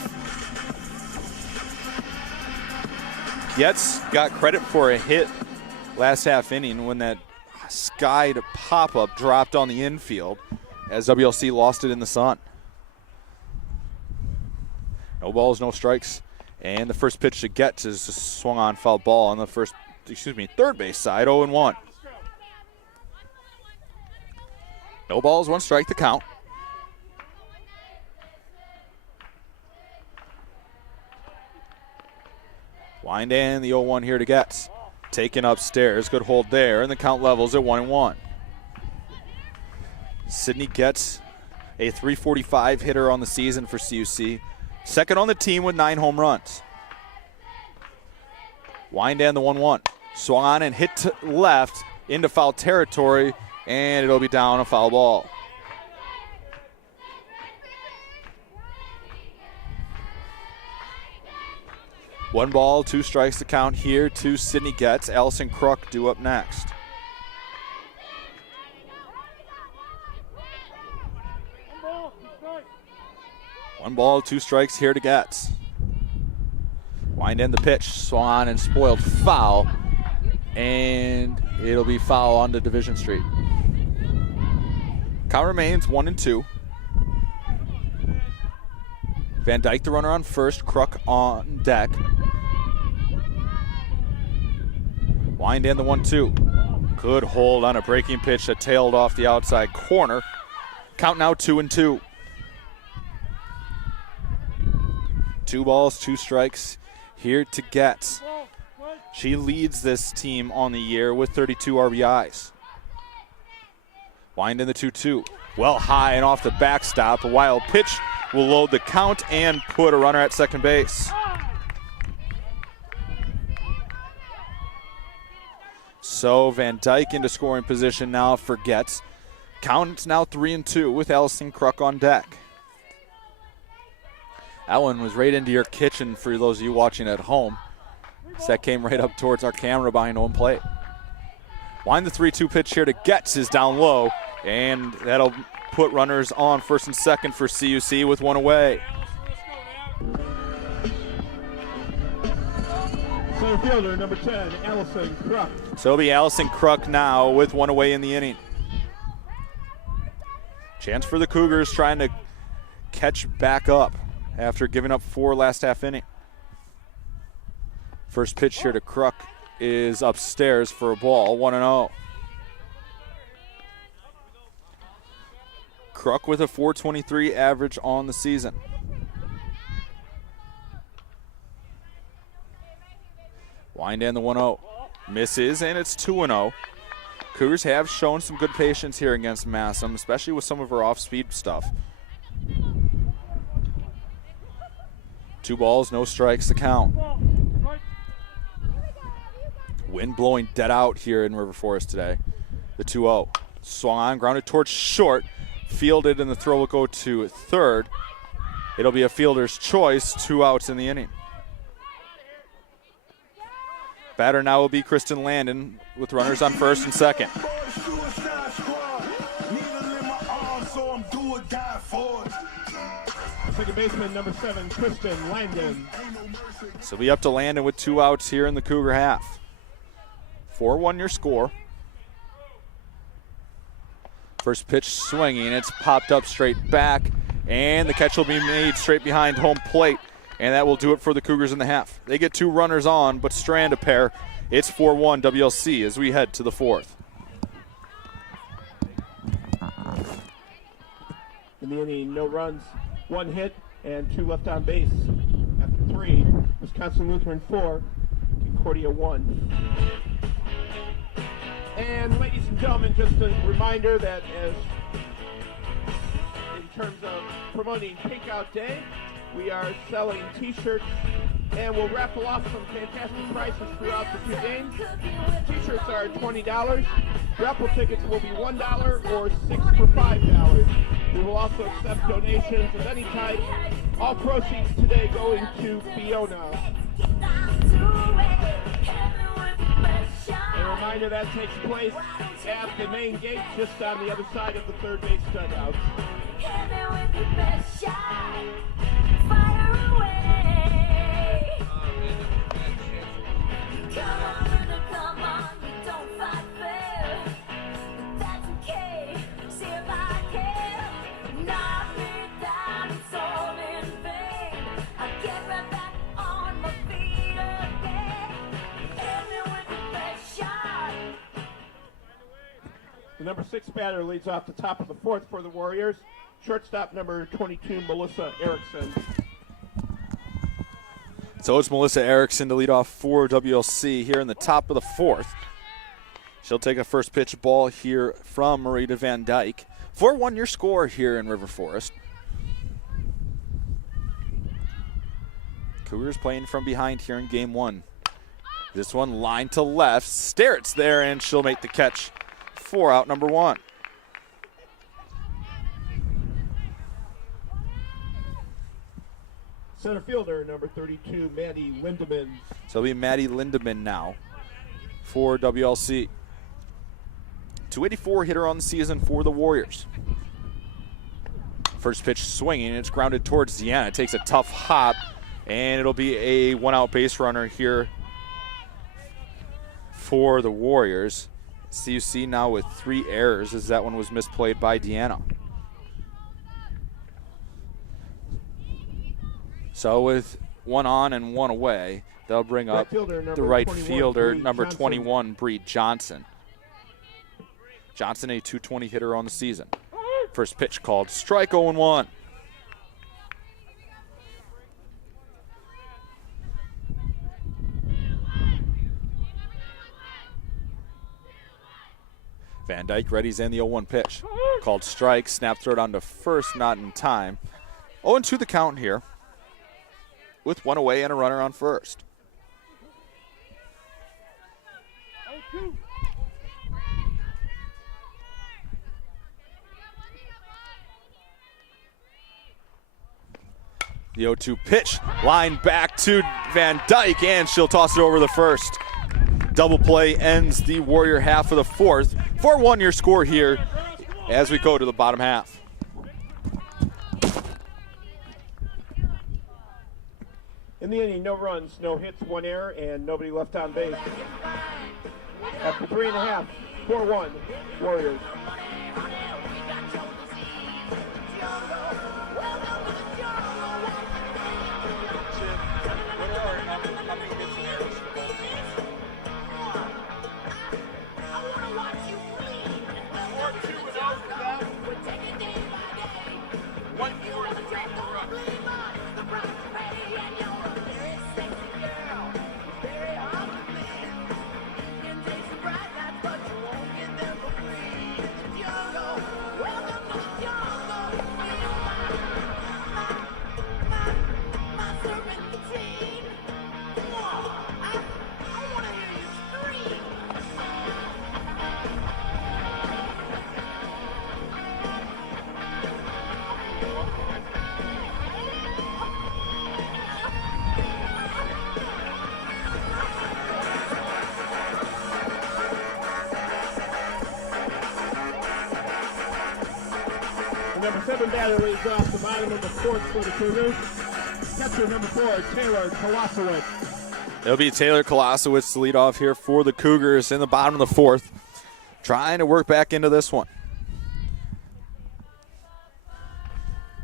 Getz got credit for a hit last half inning when that skied pop-up dropped on the infield as WLC lost it in the sun. No balls, no strikes, and the first pitch to Getz is a swung on foul ball on the third base side, 0-1. No balls, 1 strike to count. Wind in the 0-1 here to Getz. Taken upstairs, good hold there, and the count levels at 1-1. Sydney Getz, a .345 hitter on the season for CUC. Second on the team with 9 home runs. Wind in the 1-1. Swung on and hit to left into foul territory, and it'll be down, a foul ball. One ball, 2 strikes to count here to Sydney Getz. Allison Crook due up next. One ball, 2 strikes here to Getz. Wind in the pitch, swung on and spoiled foul, and it'll be foul onto Division Street. Count remains 1-2. Van Dyke, the runner on first, Kruk on deck. Wind in the 1-2. Good hold on a breaking pitch that tailed off the outside corner. Count now 2-2. 2 balls, 2 strikes here to get. She leads this team on the year with 32 RBIs. Wind in the 2-2. Well high and off the backstop. A wild pitch will load the count and put a runner at second base. So Van Dyke into scoring position now for Getz. Count's now 3-2 with Allison Kruk on deck. That one was right into your kitchen for those of you watching at home. So that came right up towards our camera behind home plate. Wind the 3-2 pitch here to Getz is down low, and that'll put runners on first and second for CUC with 1 away. Center fielder, number 10, Allison Kruk. So it'll be Allison Kruk now with 1 away in the inning. Chance for the Cougars trying to catch back up after giving up 4 last half inning. First pitch here to Kruk is upstairs for a ball, 1-0. Kruk with a .423 average on the season. Wind in the 1-0. Misses, and it's 2-0. Cougars have shown some good patience here against Massam, especially with some of her off-speed stuff. 2 balls, no strikes to count. Wind blowing dead out here in River Forest today. The 2-0. Swung on, grounded towards short. Fielded, and the throw will go to third. It'll be a fielder's choice, 2 outs in the inning. Batter now will be Kristen Landon with runners on first and second. Second baseman, number 7, Kristen Landon. So we up to Landon with 2 outs here in the Cougar half. 4-1 your score. First pitch swinging, it's popped up straight back, and the catch will be made straight behind home plate, and that will do it for the Cougars in the half. They get 2 runners on, but strand a pair. It's 4-1 WLC as we head to the 4th. In the inning, no runs, 1 hit, and 2 left on base. After 3, Wisconsin Lutheran 4, Concordia 1. And ladies and gentlemen, just a reminder that as in terms of promoting Pink Out Day, we are selling t-shirts and we'll raffle off some fantastic prices throughout the 2 games. T-shirts are $20. Raffle tickets will be $1 or 6 for $5. We will also accept donations of any type. All proceeds today going to Fiona. A reminder that takes place at the main gate just on the other side of the third base dugout. Come on, don't fight fair. That's okay. See if I can knock me down. It's all in vain. I get right back on my feet again. Hit me with the best shot. The number 6 batter leads off the top of the 4th for the Warriors. Shortstop number 22, Melissa Erickson. So it's Melissa Erickson to lead off for WLC here in the top of the 4th. She'll take a first pitch ball here from Marita Van Dyke. 4-1 your score here in River Forest. Cougars playing from behind here in game 1. This one line to left. Starrett's there, and she'll make the catch for out number 1. Center fielder, number 32, Maddie Lindemann. So it'll be Maddie Lindemann now for WLC. 284 hitter on the season for the Warriors. First pitch swinging, it's grounded towards Deanna. It takes a tough hop, and it'll be a 1-out base runner here for the Warriors. CUC now with 3 errors as that one was misplayed by Deanna. So with one on and one away, they'll bring up the right fielder, number 21, Bree Johnson. Johnson, a .220 hitter on the season. First pitch called strike, 0-1. Van Dyke readies in the 0-1 pitch. Called strike, snap throw down to first, not in time. 0-2 the count here, with one away and a runner on first. The 0-2 pitch, line back to Van Dyke, and she'll toss it over the first. Double play ends the Warrior half of the fourth. 4-1 your score here as we go to the bottom half. In the inning, no runs, no hits, one error, and nobody left on base. After 3.5, 4-1, Warriors. Number 7 batter leads off the bottom of the fourth for the Cougars. Catcher number 4, Taylor Kolosowicz. It'll be Taylor Kolosowicz to lead off here for the Cougars in the bottom of the fourth, trying to work back into this one.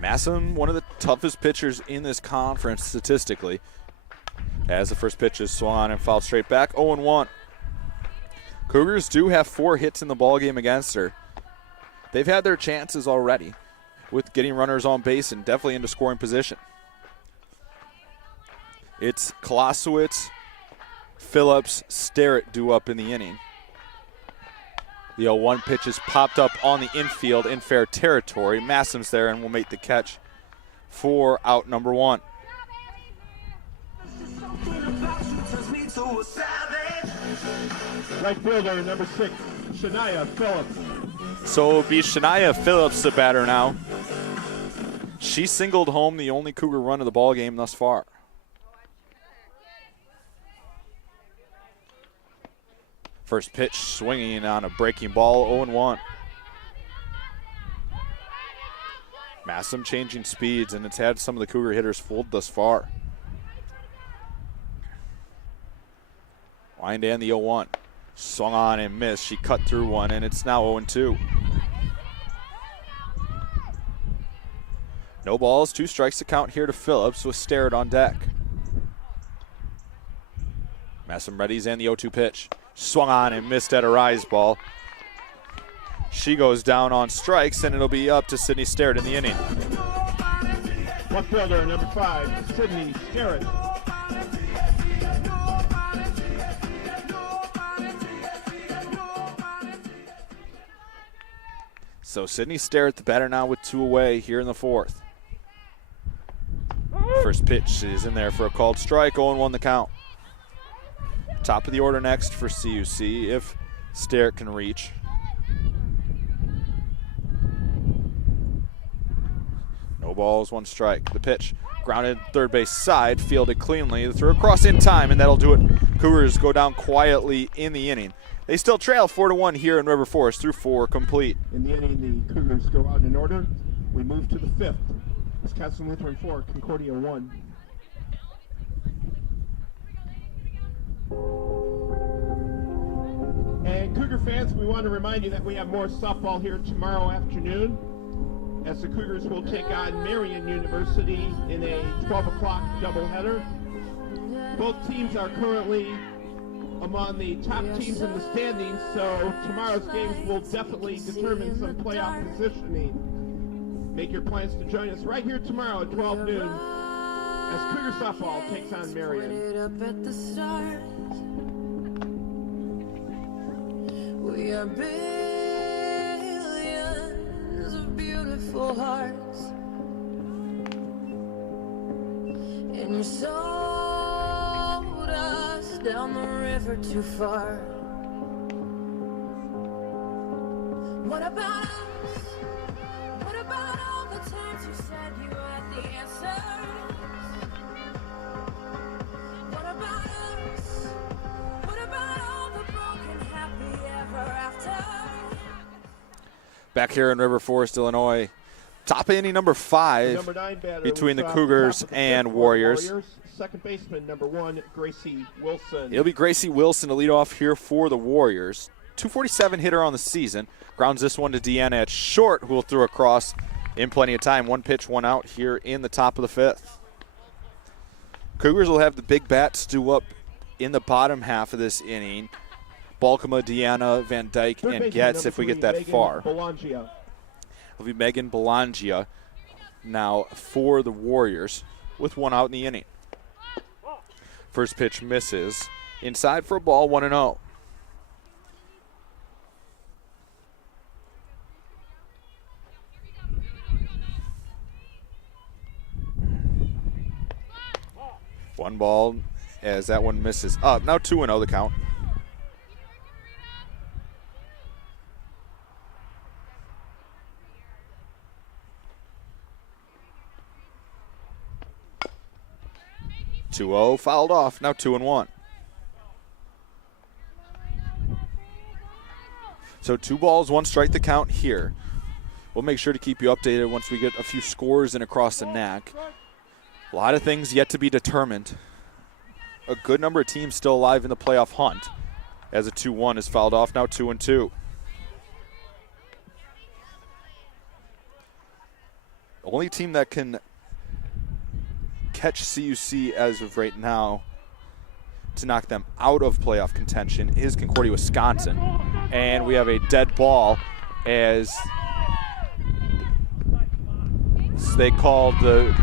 Masson, one of the toughest pitchers in this conference statistically, as the first pitch is swung on and fouled straight back. 0-1. Cougars do have 4 hits in the ballgame against her. They've had their chances already with getting runners on base and definitely into scoring position. It's Kolosowicz, Phillips, Sterrett due up in the inning. The 0-1 pitch is popped up on the infield in fair territory. Masson's there and will make the catch for out number 1. Right fielder number 6, Shania Phillips. So it'll be Shania Phillips the batter now. She singled home the only Cougar run of the ball game thus far. First pitch swinging on a breaking ball, 0-1. Masson changing speeds, and it's had some of the Cougar hitters fooled thus far. Wind in the 0-1. Swung on and missed. She cut through one, and it's now 0-2. No balls, 2 strikes to count here to Phillips with Sterrett on deck. Masson readies in the 0-2 pitch. Swung on and missed at a rise ball. She goes down on strikes, and it'll be up to Sydney Sterrett in the inning. Left fielder number 5, Sydney Sterrett. So Sydney Sterrett the batter now with 2 away here in the fourth. First pitch is in there for a called strike, 0-1 the count. Top of the order next for CUC if Sterrett can reach. No balls, 1 strike. The pitch grounded third base side, fielded cleanly. The throw across in time, and that'll do it. Cougars go down quietly in the inning. They still trail 4-1 here in River Forest through 4 complete. In the inning, the Cougars go out in order. We move to the 5th. Wisconsin Lutheran 4, Concordia 1. And Cougar fans, we want to remind you that we have more softball here tomorrow afternoon as the Cougars will take on Marian University in a 12 o'clock doubleheader. Both teams are currently among the top teams in the standings, so tomorrow's games will definitely determine some playoff positioning. Make your plans to join us right here tomorrow at 12 noon as Cougar softball takes on Marian. Up at the stars. We are billions of beautiful hearts, and you sold us down the river too far. What about us? What about all the times you said you had the answers? What about us? What about all the broken happy ever after? Back here in River Forest, Illinois. Top inning number 5 Number 9 batter between the was, Cougars top of the and fifth for Warriors. Second baseman, number 1, Gracie Wilson. It'll be Gracie Wilson to lead off here for the Warriors. 247 hitter on the season. Grounds this one to Deanna at short, who will throw across in plenty of time. 1 pitch, 1 out here in the top of the 5th. Cougars will have the big bats due up in the bottom half of this inning. Balkema, Deanna, Van Dyke, Third and baseman, Getz number if we 3, get that Megan far. Belangia. It'll be Megan Belangia now for the Warriors with 1 out in the inning. First pitch misses. Inside for a ball, 1-0. One ball as that one misses up. Now 2-0 the count. Fouled off. Now 2-1. So 2 balls, 1 strike the count here. We'll make sure to keep you updated once we get a few scores in across the neck. A lot of things yet to be determined. A good number of teams still alive in the playoff hunt as a 2-1 is fouled off. Now 2-2. The only team that can catch CUC as of right now to knock them out of playoff contention is Concordia, Wisconsin. And we have a dead ball as they called the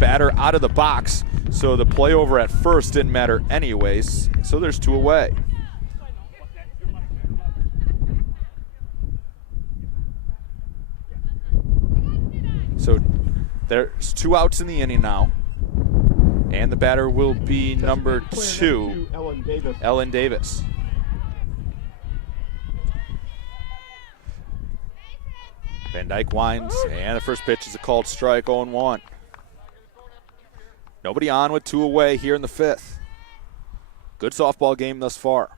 batter out of the box. So the play over at first didn't matter anyways. So there's 2 away. So there's 2 outs in the inning now. And the batter will be number 2, Ellen Davis. Van Dyke winds, and the first pitch is a called strike, 0-1. Nobody on with 2 away here in the 5th. Good softball game thus far.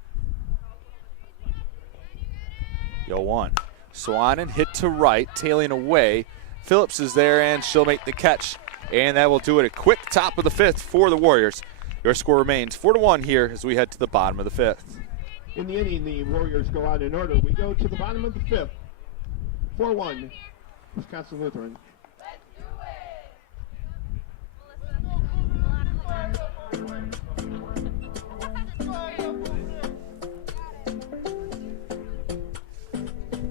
0-1. Swanen hit to right, tailing away. Phillips is there, and she'll make the catch. And that will do it. A quick top of the 5th for the Warriors. Your score remains 4-1 here as we head to the bottom of the 5th. In the inning, the Warriors go out in order. We go to the bottom of the 5th. 4-1, Wisconsin Lutheran.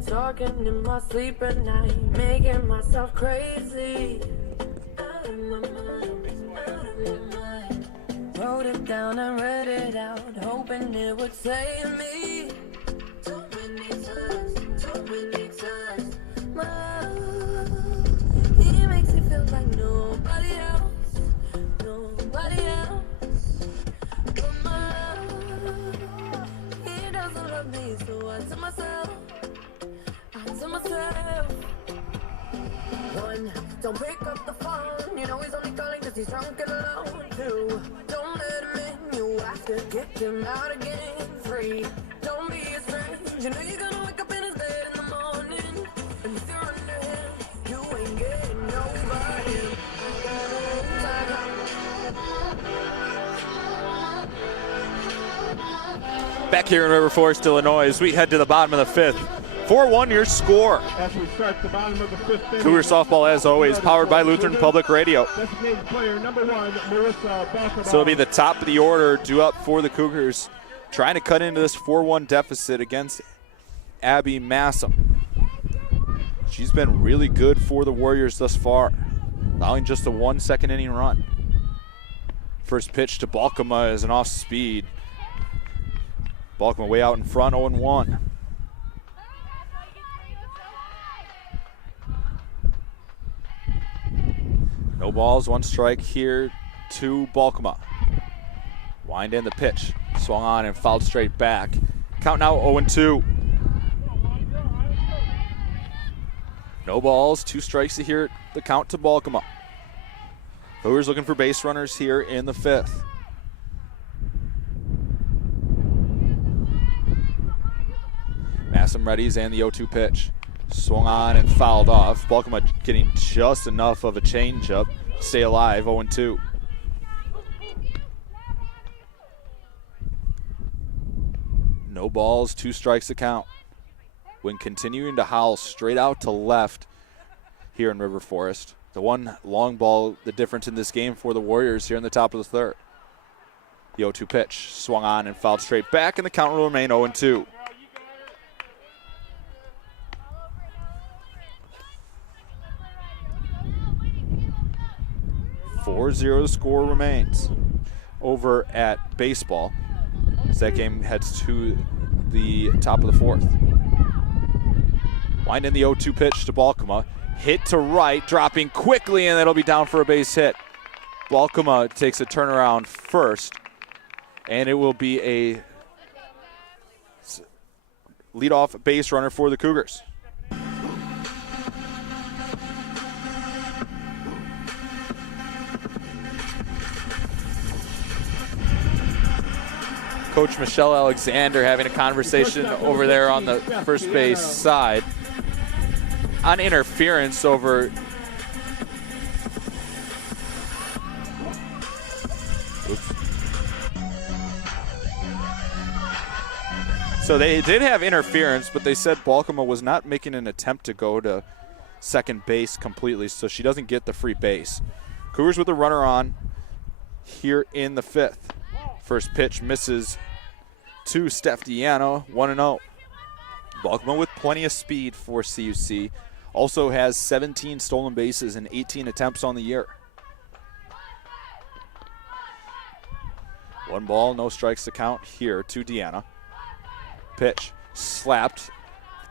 Talking in my sleep at night, making myself crazy. Out of my mind, out of my mind. Wrote it down and read it out, hoping it would save me. Too many times, my love, he makes me feel like nobody else, nobody else. But my love, he doesn't love me, so I tell myself. One, don't pick up the phone. You know he's only calling because he's drunk and alone. 2, don't let him in. You have to kick him out again. 3, don't be a strange. You know you're gonna wake up in his bed in the morning. And if you're under him, you ain't getting nobody. Back here in River Forest, Illinois, as we head to the bottom of the 5th. 4-1 your score. As we start the bottom of the 5th inning. Cougar softball, as always, powered by Lutheran Public Radio. Designated player number 1, Melissa Balcabal. So it'll be the top of the order due up for the Cougars, trying to cut into this 4-1 deficit against Abby Massam. She's been really good for the Warriors thus far, allowing just a 1 second inning run. First pitch to Balkema is an off speed. Balkema way out in front, 0-1. No balls, 1 strike here to Balkema. Wind in the pitch, swung on and fouled straight back. Count now 0-2. No balls, 2 strikes to here, the count to Balkema. Cougars looking for base runners here in the 5th. Massam readies and the 0-2 pitch. Swung on and fouled off. Balkema getting just enough of a changeup to stay alive, 0-2. No balls, 2 strikes to count. When continuing to howl straight out to left here in River Forest. The one long ball, the difference in this game for the Warriors here in the top of the 3rd. The 0-2 pitch, swung on and fouled straight back, and the count will remain 0-2. The score remains over at baseball as that game heads to the top of the 4th. Wind in the 0-2 pitch to Balkema. Hit to right, dropping quickly, and that'll be down for a base hit. Balkema takes a turnaround first, and it will be a leadoff base runner for the Cougars. Coach Michelle Alexander having a conversation over there on the first base side on interference over. Oops. So they did have interference, but they said Balkema was not making an attempt to go to second base completely, so she doesn't get the free base. Cougars with a runner on here in the 5th. First pitch misses to Steph Diano, 1-0. Balkema with plenty of speed for CUC. Also has 17 stolen bases and 18 attempts on the year. 1 ball, no strikes to count here to Deanna. Pitch slapped,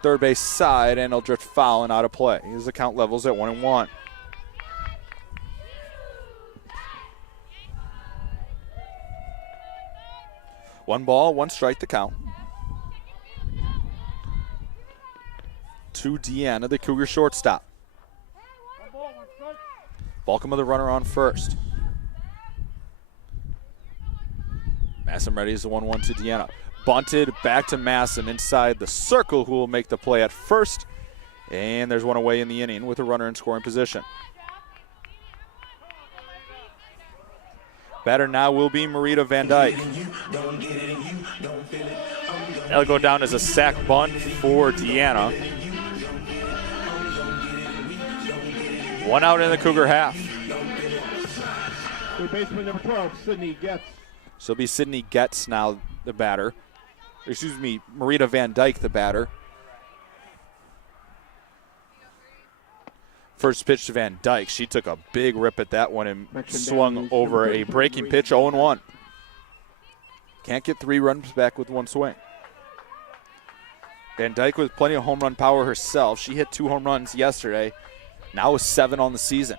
third base side, and it'll drift foul and out of play. His account levels at 1-1. One ball, 1 strike to count. To Deanna, the Cougar shortstop. Balkema the runner on first. Massam ready is the 1-1 to Deanna. Bunted back to Massam inside the circle, who will make the play at first. And there's one away in the inning with a runner in scoring position. Batter now will be Marita Van Dyke. That'll go down as a sac bunt for Deanna. 1 out in the Cougar half. Baseman number 12, Sydney Getz. So it'll be Sydney Getz now, the batter. Excuse me, Marita Van Dyke, the batter. First pitch to Van Dyke. She took a big rip at that one and swung over a breaking pitch, 0-1. Can't get 3 runs back with 1 swing. Van Dyke with plenty of home run power herself. She hit 2 home runs yesterday. Now with 7 on the season.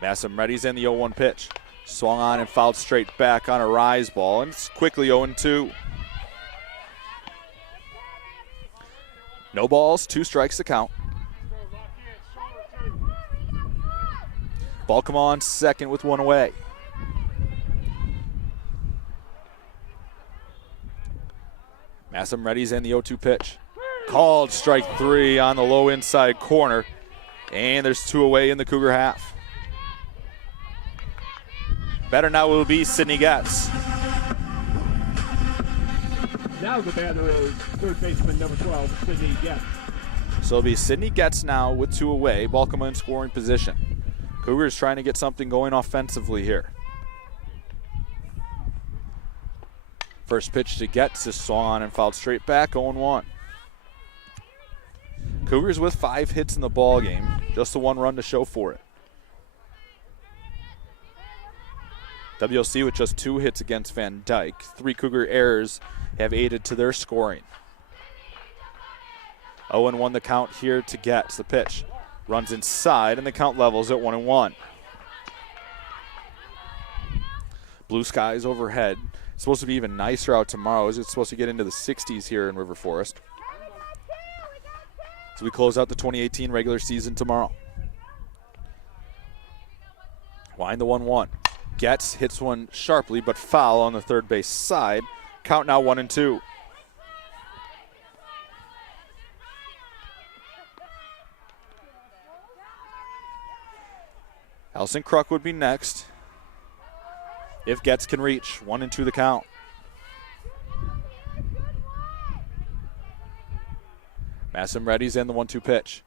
Massam readies in the 0-1 pitch. Swung on and fouled straight back on a rise ball, and it's quickly 0-2. No balls, 2 strikes to count. Balkema on second with 1 away. Massam readies in the 0-2 pitch. Called strike 3 on the low inside corner. And there's 2 away in the Cougar half. Batter now will be Sydney Getz. Now the batter is third baseman number 12, Sidney Getz. So it'll be Sidney Getz now with 2 away. Ball coming in scoring position. Cougars trying to get something going offensively here. First pitch to Getz is swung on and fouled straight back, 0-1. Cougars with 5 hits in the ball game, just the 1 run to show for it. WLC with just 2 hits against Van Dyke. 3 Cougar errors have aided to their scoring. 0-1 the count here to Getz. The pitch runs inside, and the count levels at 1-1. Blue skies overhead. It's supposed to be even nicer out tomorrow. It's supposed to get into the 60s here in River Forest. So we close out the 2018 regular season tomorrow. Wind the 1-1. Getz hits one sharply, but foul on the third base side. Count now 1-2. Allison Kruk would be next if Getz can reach. 1-2 the count. Massam readies in the 1-2 pitch.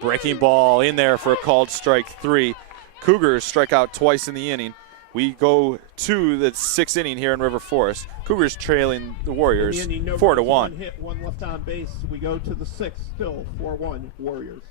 Breaking ball in there for a called strike 3. Cougars strike out twice in the inning. We go to the 6th inning here in River Forest. Cougars trailing the Warriors 4-1. 1 hit, 1 left on base. We go to the 6th, still 4-1 Warriors.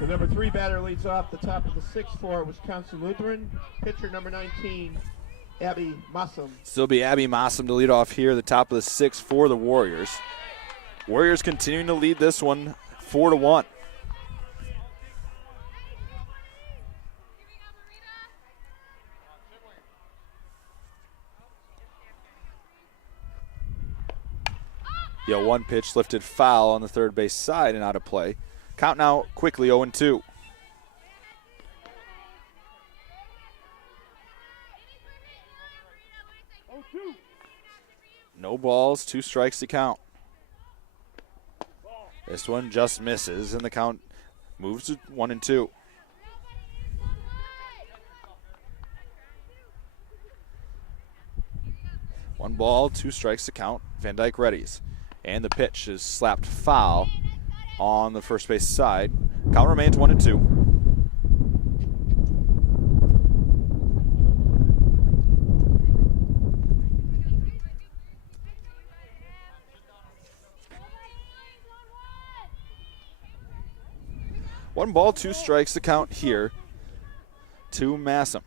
The number 3 batter leads off the top of the 6th for Wisconsin Lutheran. Pitcher number 19, Abby Massam. Still be Abby Massam to lead off here, the top of the 6th for the Warriors. Warriors continuing to lead this one 4-1. Yeah, 1 pitch lifted foul on the third base side and out of play. Count now quickly 0-2. No balls, 2 strikes to count. This one just misses, and the count moves to 1-2. One ball, 2 strikes to count. Van Dyke readies. And the pitch is slapped foul on the first base side. Count remains 1-2. One ball, 2 strikes to count here to Massam.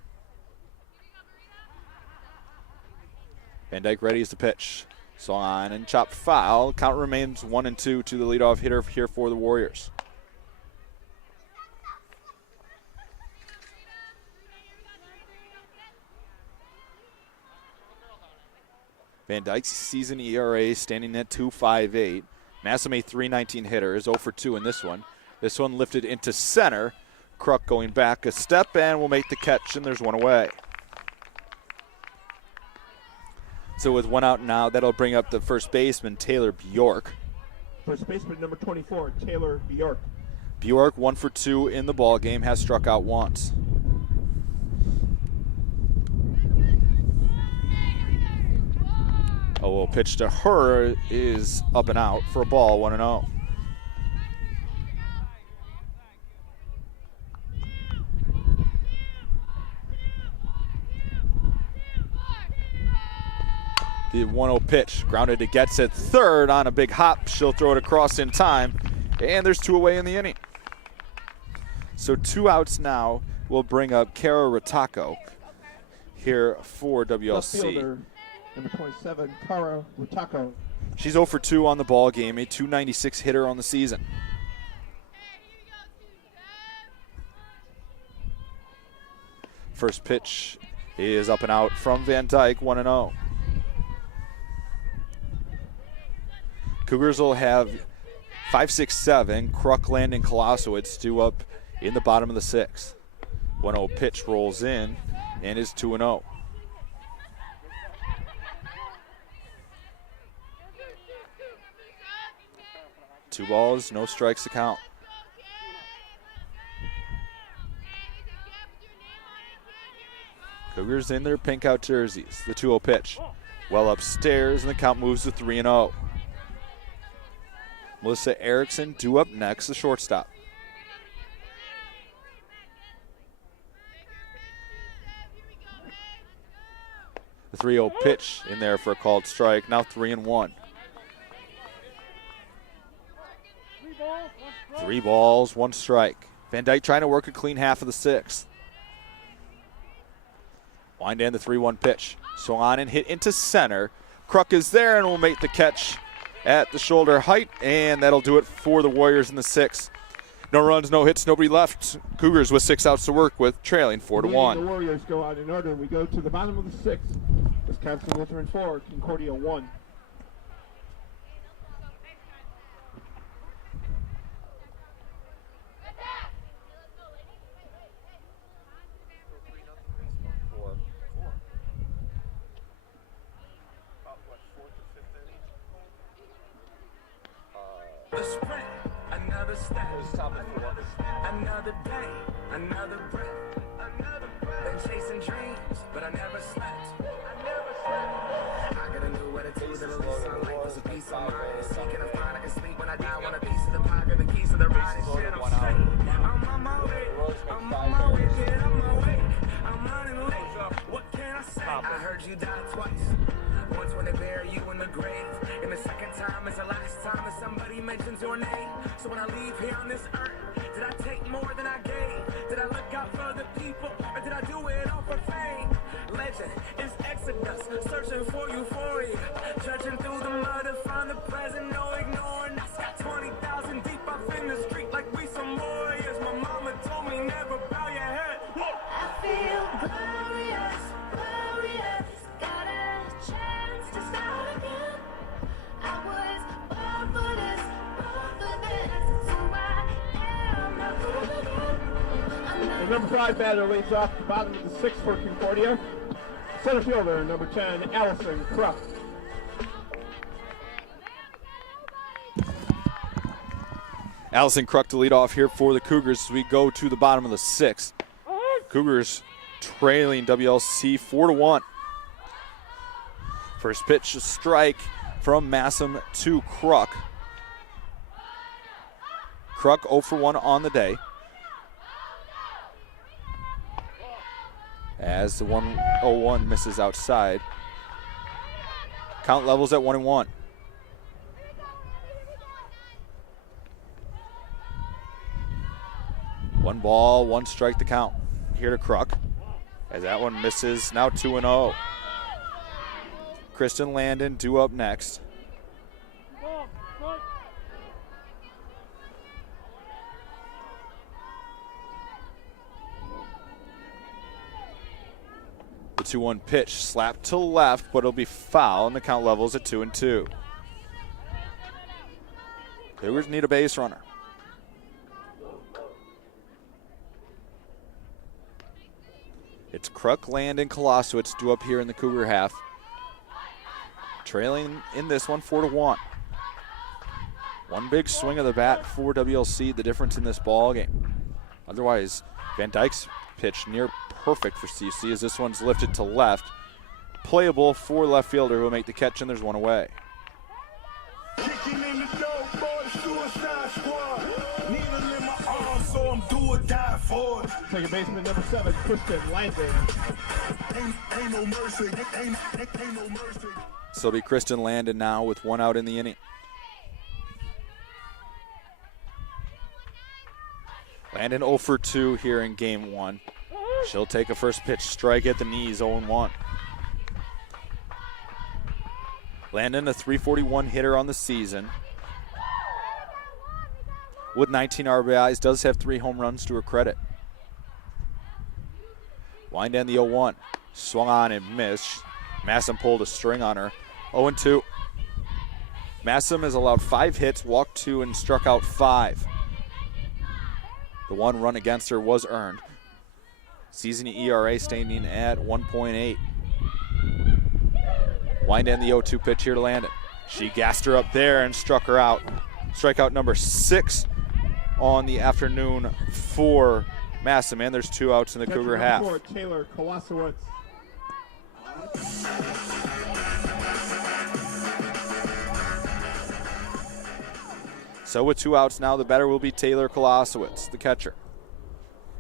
Van Dyke readies the pitch. Swung on and chopped foul. Count remains 1-2 to the leadoff hitter here for the Warriors. Van Dyke's season ERA standing at 2.58. Massam, a 3.19 hitter, is 0 for 2 in this one. This one lifted into center. Kruk going back a step and will make the catch, and there's 1 away. So with 1 out now, that'll bring up the first baseman, Taylor Bjork. First baseman number 24, Taylor Bjork. Bjork 1 for 2 in the ball game, has struck out once. A little pitch to her is up and out for a ball, 1-0. The 1-0 pitch, grounded to gets it third on a big hop. She'll throw it across in time, and there's 2 away in the inning. So 2 outs now will bring up Kara Ritako here for WLC. Left fielder, number 27, Kara Ritako. She's 0 for 2 on the ball game, a .296 hitter on the season. First pitch is up and out from Van Dyke, 1-0. Cougars will have 5, 6, 7. Kruk, Landon, Kolosowicz due up in the bottom of the 6th. 1-0 pitch rolls in and is 2-0. Two balls, no strikes to count. Cougars in their pink out jerseys. The 2-0 pitch. Well upstairs, and the count moves to 3-0. Melissa Erickson due up next, the shortstop. The 3-0 pitch in there for a called strike. Now 3-1. 3 balls, 1 strike. Van Dyke trying to work a clean half of the 6th. Wind in the 3-1 pitch. Swung on and hit into center. Kruk is there and will make the catch at the shoulder height, and that'll do it for the Warriors in the 6th. No runs, no hits, nobody left. Cougars with 6 outs to work with, trailing 4-1. The Warriors go out in order. We go to the bottom of the 6th. Wisconsin Lutheran 4, Concordia 1. The sprint, another step, another day, another breath, been chasing dreams, but I never slept. I got a new attitude that at least sunlight was a piece of mind. Seeking a find I can sleep when I die. Want a piece of the pie, got the keys to the ride. Shit, I'm straight. I'm on my way. I'm on my way. Get on my way. I'm running late. What can I say? I heard you die twice. Once when they bury you in the grave, and the second time is the last time that somebody mentions your name. So when I leave here on this earth, did I take more than I gave? Did I look out for the people, or did I do it all for fame? Legend is Exodus, searching for euphoria, judging through the mud to find the present, no ignoring us. 20,000 deep up in the street like we some warriors. My mama told me never bow your head. I feel glorious, glorious. Got a chance to start again. I was born for this, so I am not good again. The number 5 batter leads off the bottom of the 6th for Concordia. Center fielder, number 10, Allison Kruk. Allison Kruk to lead off here for the Cougars as we go to the bottom of the 6th. Cougars trailing WLC 4-1. First pitch, a strike from Massam to Kruk. Kruk 0 for 1 on the day. As the 1-0-1 misses outside. Count levels at 1-1. One ball, 1 strike to count. Here to Kruk. As that one misses, now 2-0. Kristen Landon due up next. The 2-1 pitch slapped to left, but it'll be foul, and the count levels at 2-2. Cougars need a base runner. It's Kruk, Landon, Kolosowicz due up here in the Cougar half. Trailing in this one 4-1. One big swing of the bat for WLC, the difference in this ball game. Otherwise, Van Dyke's pitch near perfect for CUC as this one's lifted to left. Playable for left fielder who will make the catch, and there's one away. Kicking in the door for the Suicide Squad. Needle in my arm, so I'm do or die for it. Second baseman, number 7, Kristen Landon. So it'll be Kristen Landon now with 1 out in the inning. Landon 0 for 2 here in game 1. She'll take a first pitch strike at the knees, 0-1. Landon, a .341 hitter on the season. With 19 RBIs, does have 3 home runs to her credit. Wind in the 0-1. Swung on and missed. Massam pulled a string on her. 0-2. Massam has allowed 5 hits, walked 2, and struck out 5. The 1 run against her was earned. Season ERA standing at 1.8. Wind in the 0-2 pitch here to Landon. She gassed her up there and struck her out. Strikeout number 6 on the afternoon for Massam, and there's 2 outs in the Cougar half. Taylor Kolosowicz. So with 2 outs now, the batter will be Taylor Kolosowicz, the catcher.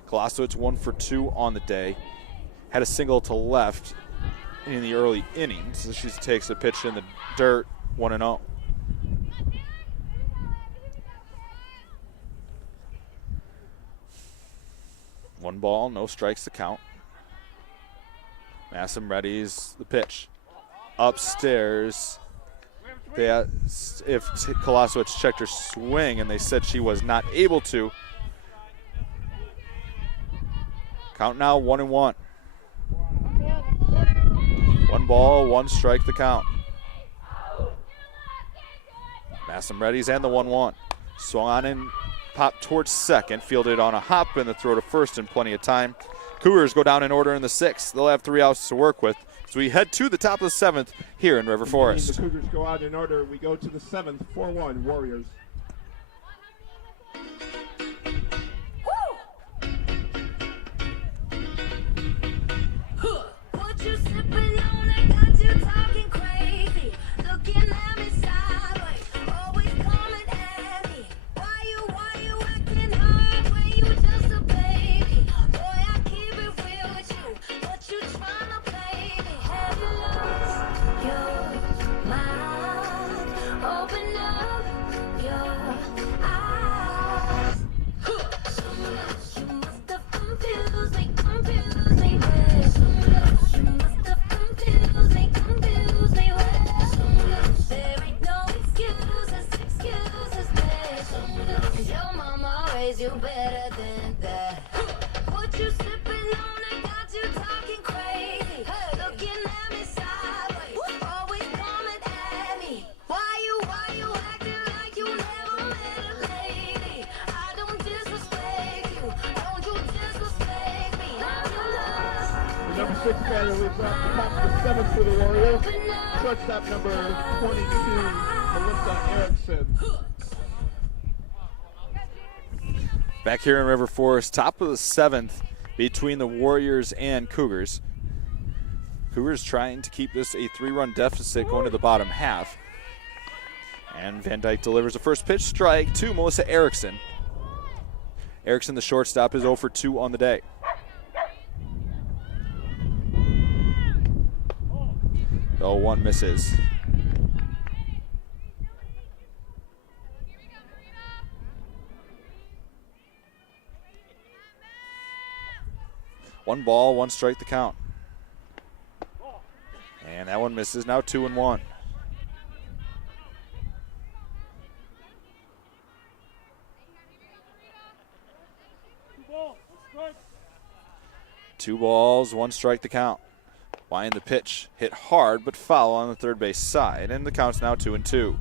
Kolosowicz 1 for 2 on the day. Had a single to left in the early innings. So she takes a pitch in the dirt, 1-0. One ball, no strikes to count. Massam readies the pitch. Upstairs. They asked if Kolosowicz checked her swing, and they said she was not able to. Count now, 1-1. 1 ball, 1 strike the count. Massam readies and the 1-1. Swung on and popped towards second, fielded on a hop and the throw to first in plenty of time. Cougars go down in order in the 6th. They'll have 3 outs to work with. So we head to the top of the 7th here in River Forest. The Cougars go out in order. We go to the 7th, 4-1 Warriors. What you sipping on? I got you talking crazy. Looking at me sideways. Always coming at me. Why you acting hard when you just a baby? Boy, I keep it real with you. What you tryna play me? Have you lost your mind? Open up your eyes. You must have confused me, babe. You must have confused me, well. There ain't no excuses, babe. 'Cause your mama raised you better than that. What you sipping on? I got you talking crazy. Looking at me sideways. Always coming at me. Why you acting like you never met a lady? I don't disrespect you. Don't you disrespect me. I'm your love. The number 6 batter leads off the top of the 7th for the Warriors. Shortstop number 22, Melissa Erickson. Back here in River Forest, top of the 7th between the Warriors and Cougars. Cougars trying to keep this a 3-run deficit going to the bottom half. And Van Dyke delivers a first pitch strike to Melissa Erickson. Erickson, the shortstop, is 0 for 2 on the day. The 0-1 misses. One ball, 1 strike the count. And that one misses. Now 2-1. Two balls, 1 strike the count. Wind the pitch, hit hard but foul on the third base side, and the count's now 2-2.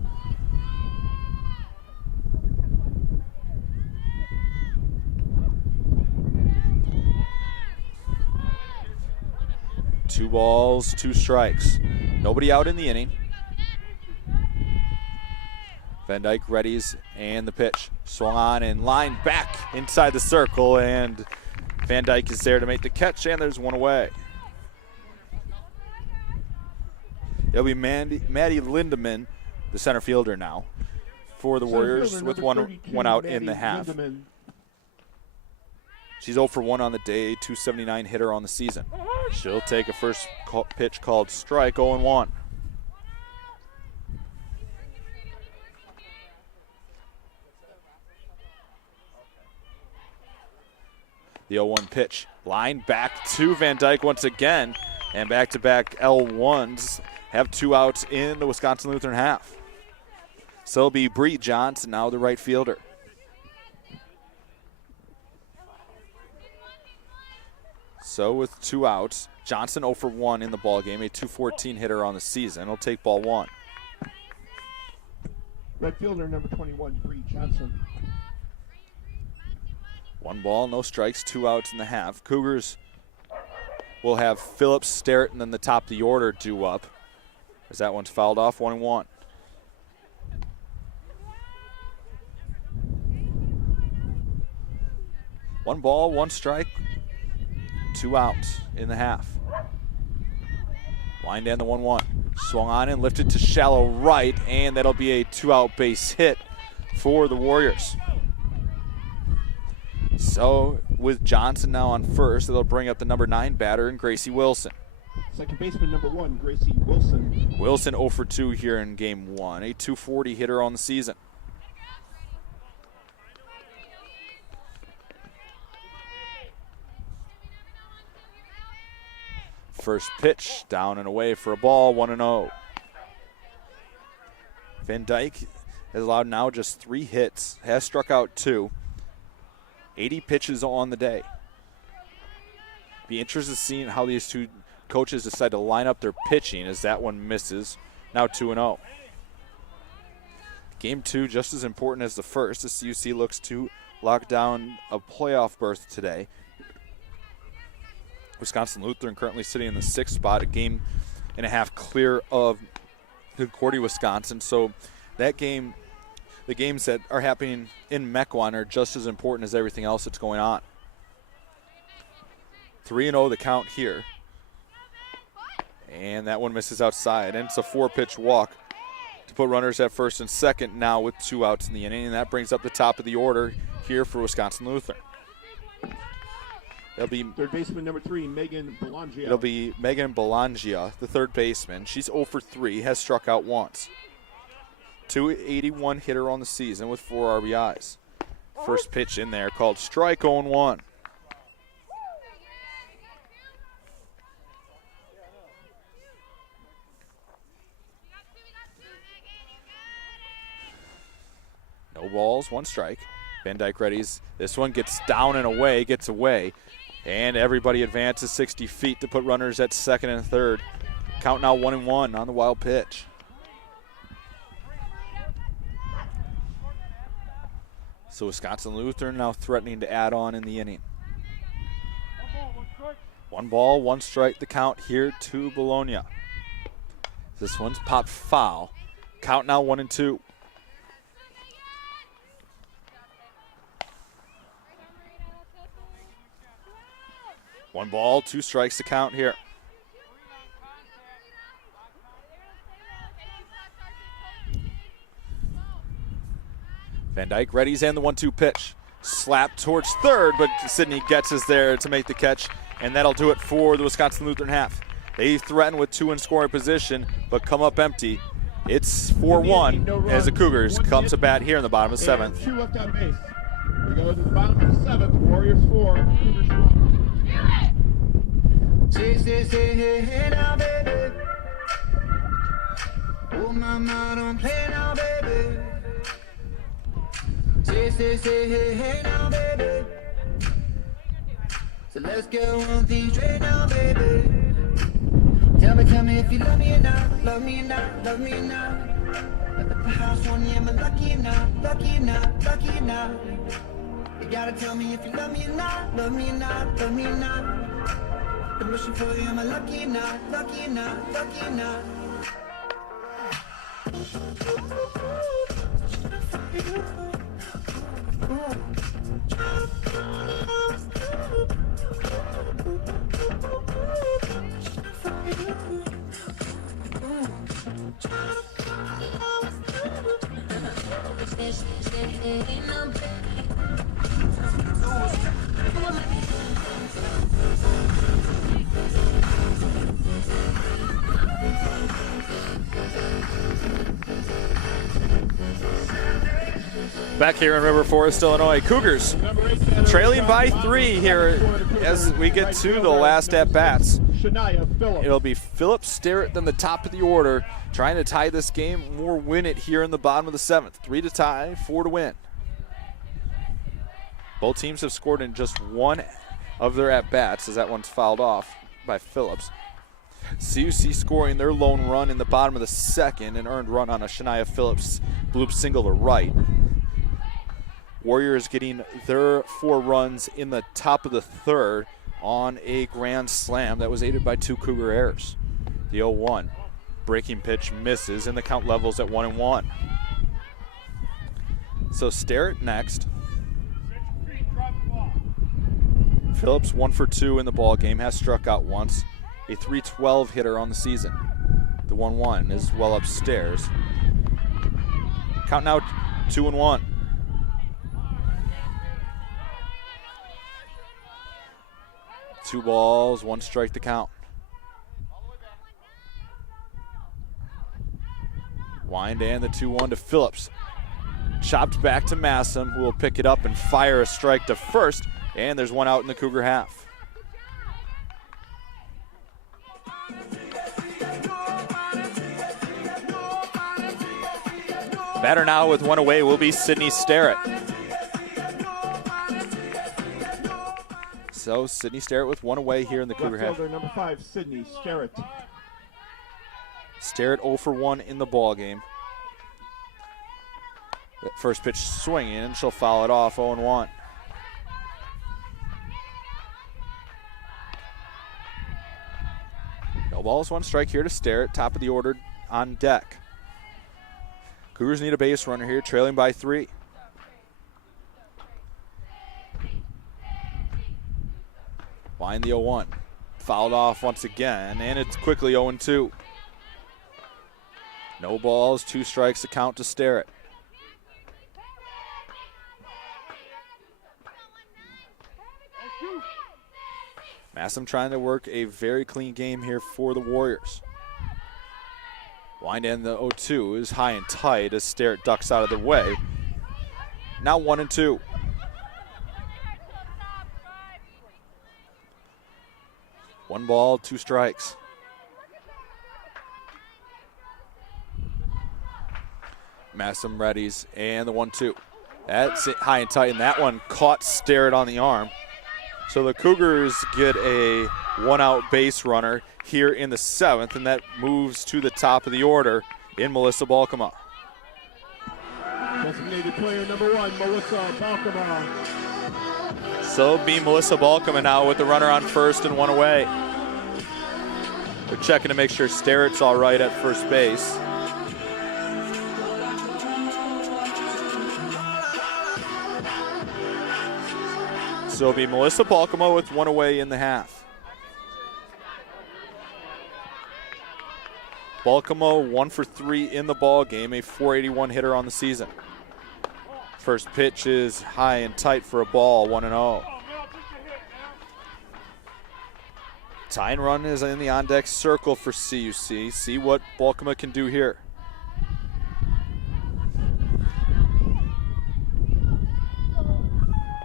Two balls, 2 strikes. Nobody out in the inning. Van Dyke readies and the pitch. Swung on and lined back inside the circle, and Van Dyke is there to make the catch, and there's 1 away. It'll be Maddie Lindemann, the center fielder now, for the Warriors with one out in the half. Lindemann. She's 0 for 1 on the day, 279 hitter on the season. She'll take a first pitch called strike, 0-1. The 0-1 pitch. Line back to Van Dyke once again. And back-to-back L1s have 2 outs in the Wisconsin Lutheran half. So it'll be Bree Johnson, now the right fielder. So with 2 outs, Johnson 0 for 1 in the ballgame, a .214 hitter on the season. He'll take ball 1. Right fielder number 21, Bree Johnson. 1 ball, no strikes, 2 outs in the half. Cougars will have Phillips, Sterrett, and then the top of the order due up. As that one's fouled off, 1-1. One ball, 1 strike, 2 outs in the half. Line down the 1-1. Swung on and lifted to shallow right, and that'll be a 2-out base hit for the Warriors. So with Johnson now on first, it'll bring up the number 9 batter in Gracie Wilson. Second baseman number 1, Gracie Wilson. Wilson 0 for 2 here in game 1, a .240 hitter on the season. First pitch, down and away for a ball, 1-0. Van Dyke has allowed now just 3 hits, has struck out 2. 80 pitches on the day. Be interested in seeing how these 2 coaches decide to line up their pitching as that one misses. Now 2-0. Game 2 just as important as the first. The CUC looks to lock down a playoff berth today. Wisconsin Lutheran currently sitting in the 6th spot, a game and a half clear of Concordia, Wisconsin. So that game, the games that are happening in Mequon are just as important as everything else that's going on. 3-0 the count here. And that one misses outside. And it's a 4-pitch walk to put runners at first and second now with 2 outs in the inning. And that brings up the top of the order here for Wisconsin Lutheran. It'll be third baseman number 3, Megan Belangia. It'll be Megan Belangia, the third baseman. She's 0 for 3, has struck out once. .281 hitter on the season with 4 RBIs. First pitch in there called strike, 0-1. No balls, 1 strike. Van Dyke readies. This one gets down and away, gets away. And everybody advances 60 feet to put runners at second and third. Count now 1-1 on the wild pitch. So Wisconsin Lutheran now threatening to add on in the inning. 1 ball, 1 strike, the count here to Bologna. This one's popped foul. Count now 1-2. One ball, 2 strikes to count here. Van Dyke readies and the 1-2 pitch. Slap towards third, but Sydney gets us there to make the catch, and that'll do it for the Wisconsin Lutheran half. They threaten with 2 in scoring position, but come up empty. It's 4-1 as the Cougars come to bat here in the bottom of the 7th. 2 left on base. We go to the bottom of the 7th. Warriors 4, Cougars 1. Say, hey now, baby. Oh, mama, don't play now, baby. Say, hey now, baby. So let's go on things straight now, baby. Tell me if you love me or not, love me or not, love me or not. At the house on you, am I lucky or not, lucky or not, lucky or not? You gotta tell me if you love me or not, love me or not, love me or not. I'm wishing for you, am I lucky or not, lucky or not, lucky or not? Back here in River Forest, Illinois. Cougars trailing by 3 here as we get to the last at-bats. It'll be Phillips, Sterrett, then the top of the order, trying to tie this game or win it here in the bottom of the 7th. 3 to tie, 4 to win. Both teams have scored in just one of their at-bats as that one's fouled off by Phillips. CUC scoring their lone run in the bottom of the 2nd, an earned run on a Shania Phillips bloop single to right. Warriors getting their 4 runs in the top of the 3rd on a grand slam that was aided by 2 Cougar errors. The 0-1 breaking pitch misses and the count levels at 1-1. So Sterrett next. Phillips 1 for 2 in the ball game, has struck out once. A .312 hitter on the season. The 1-1 is well upstairs. Count now 2-1. Two balls, 1 strike to count. Wind and the 2-1 to Phillips. Chopped back to Massam, who will pick it up and fire a strike to first. And there's 1 out in the Cougar half. Batter now with 1 away will be Sidney Sterrett. So Sidney Sterrett with 1 away here in the Cougar half. Number 5, Sidney Sterrett. Sterrett 0 for 1 in the ball game. That first pitch swinging, and she'll foul it off 0-1. No balls, 1 strike here to Sterrett, top of the order on deck. Cougars need a base runner here, trailing by 3. Wind the 0-1. Fouled off once again, and it's quickly 0-2. No balls, 2 strikes to count to Sterrett. Massam trying to work a very clean game here for the Warriors. Wind in the 0-2 is high and tight as Sterrett ducks out of the way. Now 1-2. One ball, 2 strikes. Massam readies and the 1-2. That's it, high and tight, and that one caught Sterrett on the arm. So the Cougars get a 1-out base runner here in the 7th, and that moves to the top of the order in Melissa Balkema. Designated player number 1, Melissa Balkema. So it'll be Melissa Balkema now with the runner on first and 1 away. They're checking to make sure Sterrett's all right at first base. So it'll be Melissa Balkema with 1 away in the half. Balkema 1 for 3 in the ball game, a .481 hitter on the season. First pitch is high and tight for a ball, 1-0. Tying run is in the on-deck circle for CUC. See what Balkema can do here.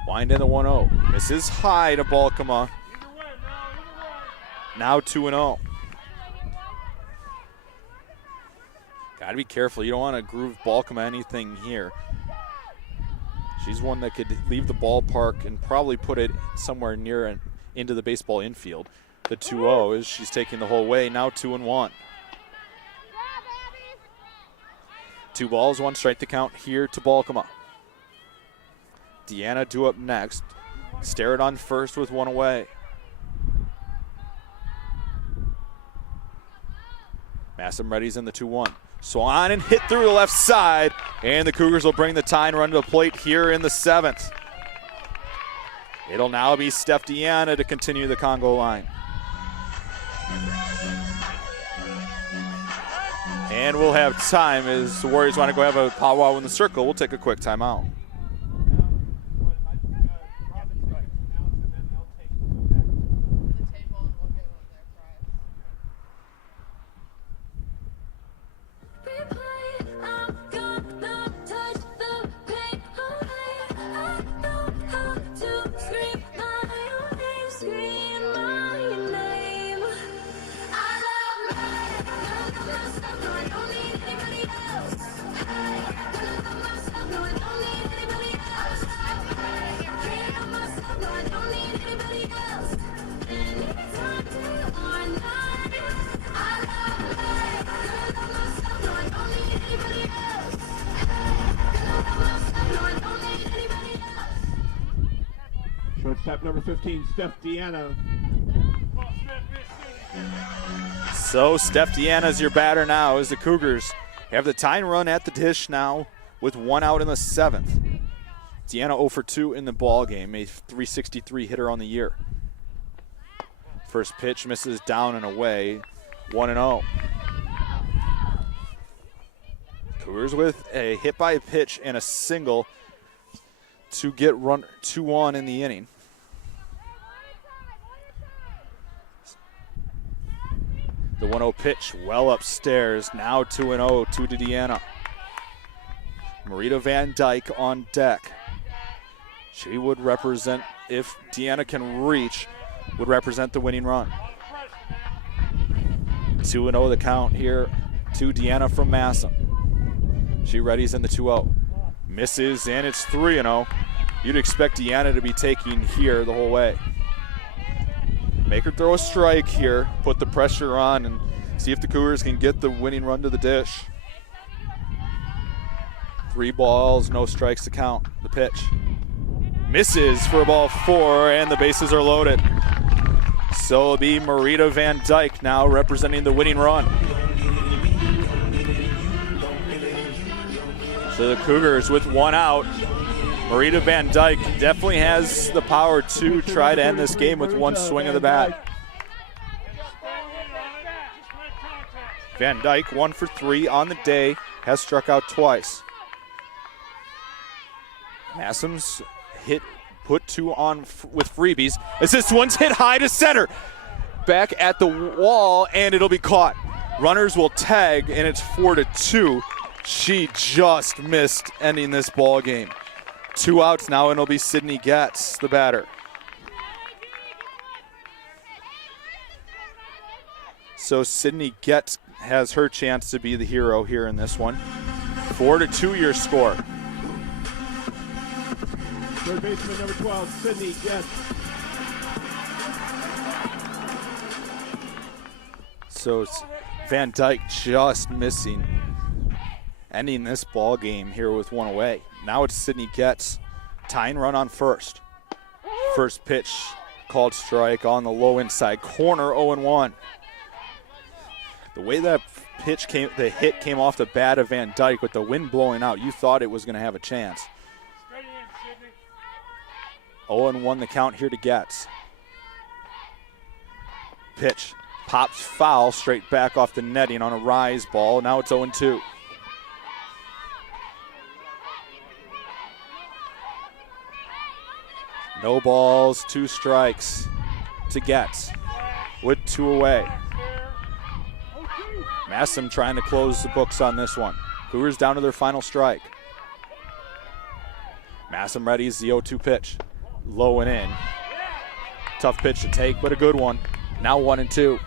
Wind in the 1-0. Misses high to Balkema. Now 2-0. Got to be careful. You don't want to groove Balkema anything here. She's one that could leave the ballpark and probably put it somewhere near and into the baseball infield. The 2-0 is she's taking the whole way. Now 2-1. 2 balls, 1 strike to count here to Balkema. Deanna due up next. Sterrett on first with 1 away. Massam readies in the 2-1. Swan and hit through the left side, and the Cougars will bring the tying run to the plate here in the 7th. It'll now be Steph Deanna to continue the Congo line. And we'll have time as the Warriors want to go have a powwow in the circle. We'll take a quick timeout. Tap number 15, Steph Deanna. So Steph Deanna is your batter now as the Cougars have the tying run at the dish now with 1 out in the 7th. Deanna 0 for 2 in the ball game, a .363 hitter on the year. First pitch misses down and away, 1-0. Cougars with a hit by a pitch and a single to get run 2-1 in the inning. The 1-0 pitch well upstairs, now 2-0 to Deanna. Marita Van Dyke on deck. She would represent, if Deanna can reach, would represent the winning run. 2-0 the count here to Deanna from Massam. She readies in the 2-0. Misses, and it's 3-0. You'd expect Deanna to be taking here the whole way. Make her throw a strike here, put the pressure on, and see if the Cougars can get the winning run to the dish. 3 balls, no strikes to count. The pitch. Misses for a ball 4, and the bases are loaded. So it'll be Marita Van Dyke now representing the winning run. So the Cougars with 1 out. Marita Van Dyke definitely has the power to try to end this game with 1 swing of the bat. Van Dyke 1 for 3 on the day, has struck out twice. Massam's hit, put 2 on with freebies, as this one's hit high to center. Back at the wall, and it'll be caught. Runners will tag, and it's 4-2. She just missed ending this ball game. 2 outs now, and it'll be Sydney Getz, the batter. So Sydney Getz has her chance to be the hero here in this one. 4-2 your score. Third baseman number 12, Sydney Getz. So it's Van Dyke just missing, ending this ball game here with 1 away. Now it's Sydney Getz, tying run on first. First pitch called strike on the low inside corner, 0-1. The way that pitch came, the hit came off the bat of Van Dyke with the wind blowing out, you thought it was going to have a chance. 0-1 the count here to Getz. Pitch pops foul straight back off the netting on a rise ball. Now it's 0-2. No balls, 2 strikes to Getz with 2 away. Massam trying to close the books on this one. Cougars down to their final strike. Massam readies the 0-2 pitch. Low and in. Tough pitch to take, but a good one. Now 1-2.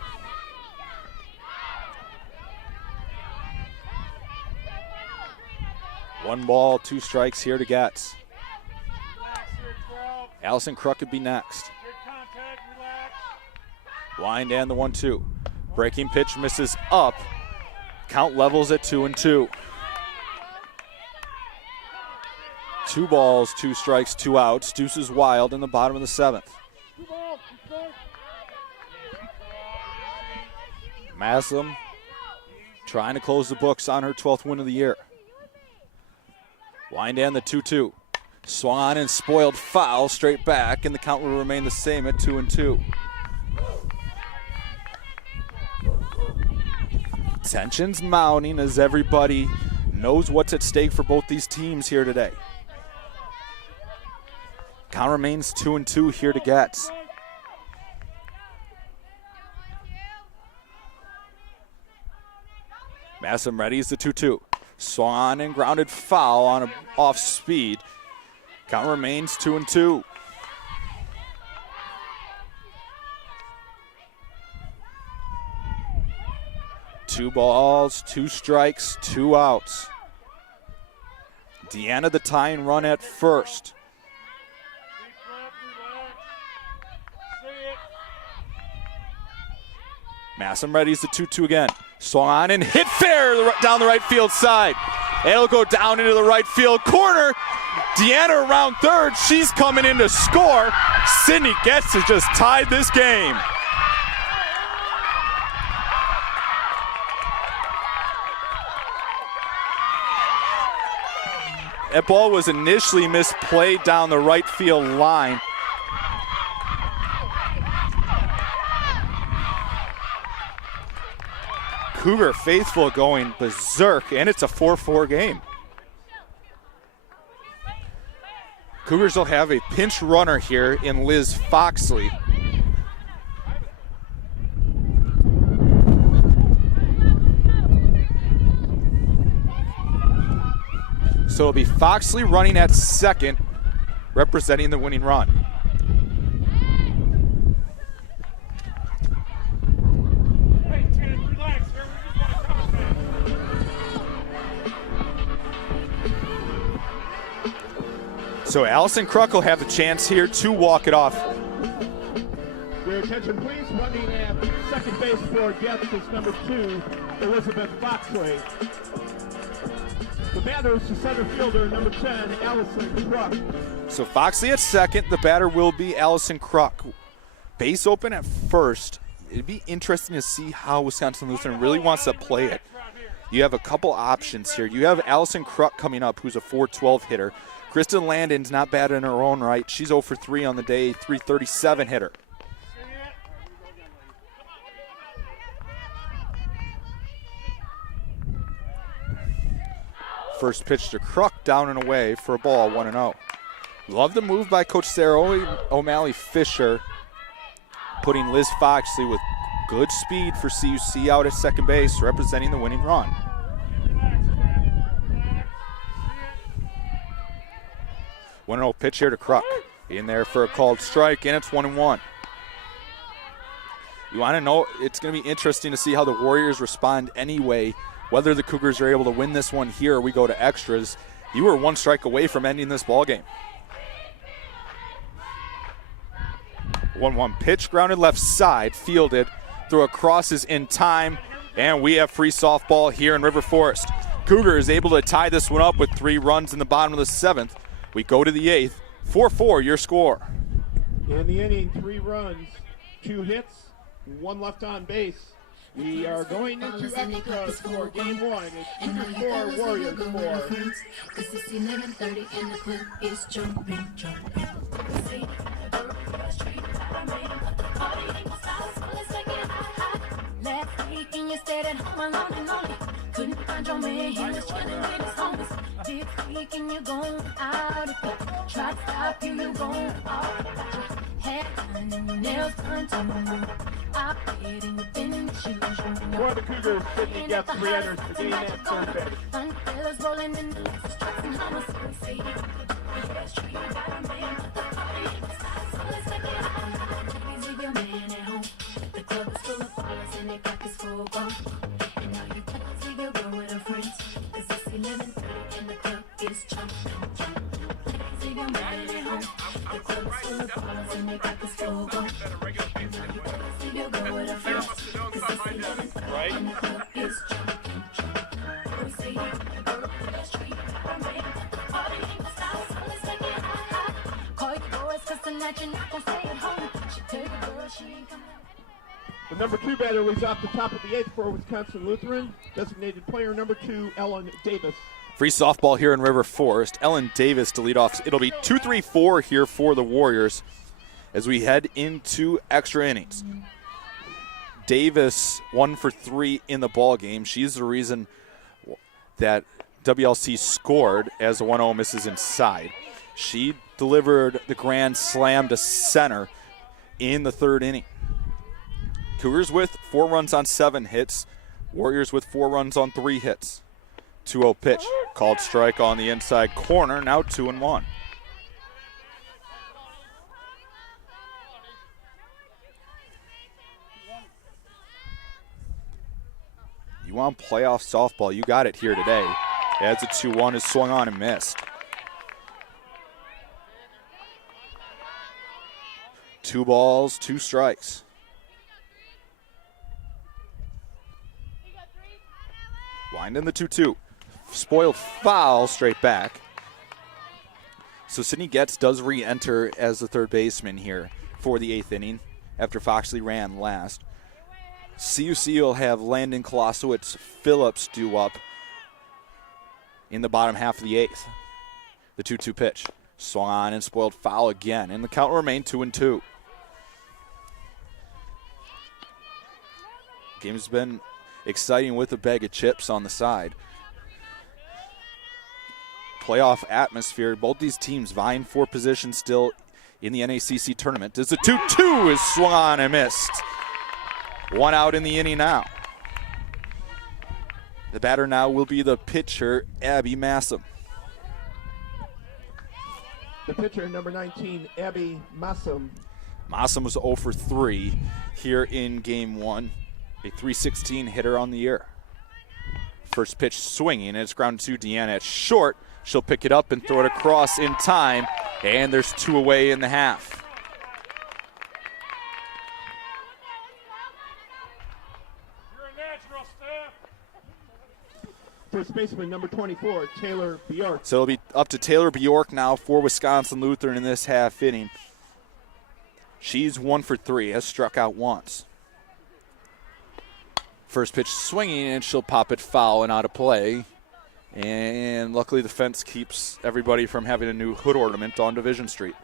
One ball, 2 strikes here to Getz. Allison Kruk could be next. Wind and the 1-2. Breaking pitch misses up. Count levels at 2-2. 2 balls, 2 strikes, 2 outs. Deuces wild in the bottom of the 7th. Massam trying to close the books on her 12th win of the year. Wind and the 2-2. Swung on and spoiled foul straight back, and the count will remain the same at 2-2. Tensions mounting as everybody knows what's at stake for both these teams here today. Count remains 2-2 here to Getz. Massam readies the 2-2. Swung on and grounded foul on off speed. Count remains 2-2. Two balls, 2 strikes, 2 outs. Deanna the tying run at first. Massam readies the 2-2 again. Swung on and hit fair down the right field side. It'll go down into the right field corner. Deanna around third. She's coming in to score. Sydney Getz has just tied this game. That ball was initially misplayed down the right field line. Cougar faithful going berserk, and it's a 4-4 game. Cougars will have a pinch runner here in Liz Foxley. So it'll be Foxley running at second, representing the winning run. So Allison Kruk will have the chance here to walk it off. Your attention please, running at second base for Getz is number 2, Elizabeth Foxley. The batter is the center fielder, number 10, Allison Kruk. So Foxley at second, the batter will be Allison Kruk. Base open at first. It'd be interesting to see how Wisconsin Lutheran really wants to play it. You have a couple options here. You have Allison Kruk coming up, who's a .412 hitter. Kristen Landon's not bad in her own right. She's 0 for 3 on the day, .337 hitter. First pitch to Kruk, down and away for a ball, 1-0. Love the move by Coach Sarah O'Malley Fisher, putting Liz Foxley with good speed for CUC out at second base, representing the winning run. 1-0 pitch here to Kruk. In there for a called strike, and it's 1-1. You want to know, it's going to be interesting to see how the Warriors respond anyway, whether the Cougars are able to win this one here or we go to extras. You were one strike away from ending this ball game. 1-1 pitch, grounded left side, fielded. Throw across is in time, and we have free softball here in River Forest. Cougars able to tie this one up with 3 runs in the bottom of the 7th. We go to the 8th. 4-4 your score. In the inning, 3 runs, 2 hits, 1 left on base. We are going into extras for game 1. It's Cougars 4, Warriors 4. Cause it's 11:30 and the club is jumping. Last week and you stayed at home alone and lonely. Couldn't find your man, he was chilling with his homies. This week and you're going out again. Try to stop you, you're going out. Head done and your nails done too. I paid and you've been in the shoes. For the Cougars, Sydney Getz re-enters the game at third base. Fellas rolling in the Lexus trucks and Hummers. Say yes, true, you got a man, but the party ain't the size. So let's take it out. Leave your man at home. The club is full of ballers and they got this full go. And now you can't see your girl with her friends. Cause it's 11:30 and the club is jumping. See your man at home. The club is full of ballers and they got this full go. And now you can't see your girl with her friends. Cause it's 11:30 and the club is jumping. We say you got a girl with a street. I ran at the party ain't gonna stop. So let's take it out. Call your boys cause tonight you're not gonna stay at home. She tell your girl she ain't coming. The number 2 batter leads off the top of the 8th for Wisconsin Lutheran. Designated player number 2, Ellen Davis. Free softball here in River Forest. Ellen Davis to lead off. It'll be 2-3-4 here for the Warriors as we head into extra innings. Davis 1 for 3 in the ball game. She's the reason that WLC scored as the 1-0 misses inside. She delivered the grand slam to center in the 3rd inning. Cougars with 4 runs on 7 hits. Warriors with 4 runs on 3 hits. 2-0 pitch. Called strike on the inside corner. Now 2-1. You want playoff softball, you got it here today. As a 2-1 is swung on and missed. 2 balls, 2 strikes. Wind in the 2-2. Spoiled foul straight back. So Sydney Getz does re-enter as the third baseman here for the 8th inning after Foxley ran last. CUC will have Landon Kolosowicz Phillips due up in the bottom half of the 8th. The 2-2 pitch. Swung on and spoiled foul again, and the count will remain 2-2. Game's been exciting with a bag of chips on the side. Playoff atmosphere. Both these teams vying for position still in the NACC tournament. As the 2-2 is swung on and missed. One out in the inning now. The batter now will be the pitcher, Abby Massam. The pitcher, number 19, Abby Massam. Massam was 0 for 3 here in game 1. A .316 hitter on the year. First pitch swinging, and it's grounded to Deanna at short. She'll pick it up and throw it across in time, and there's 2 away in the half. First baseman, number 24, Taylor Bjork. So it'll be up to Taylor Bjork now for Wisconsin Lutheran in this half inning. She's 1 for 3, has struck out once. First pitch swinging, and she'll pop it foul and out of play. And luckily the fence keeps everybody from having a new hood ornament on Division Street.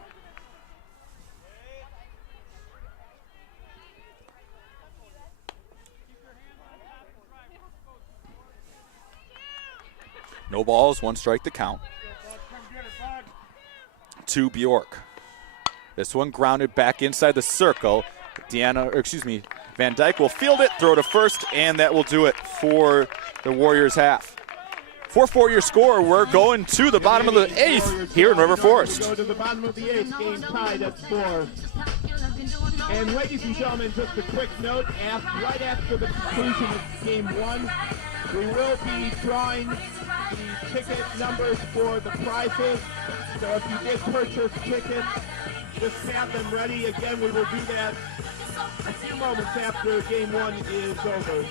No balls, 1 strike to count. To Bjork. This one grounded back inside the circle. Van Dyke will field it, throw to first, and that will do it for the Warriors half. 4-4 your score. We're going to the bottom of the 8th here in River Forest. Go to the bottom of the 8th, game tied at 4. And ladies and gentlemen, just a quick note, right after the conclusion of game 1, we will be drawing the ticket numbers for the prizes. So if you did purchase tickets, just have them ready. Again, we will do that a few moments after game 1 is over.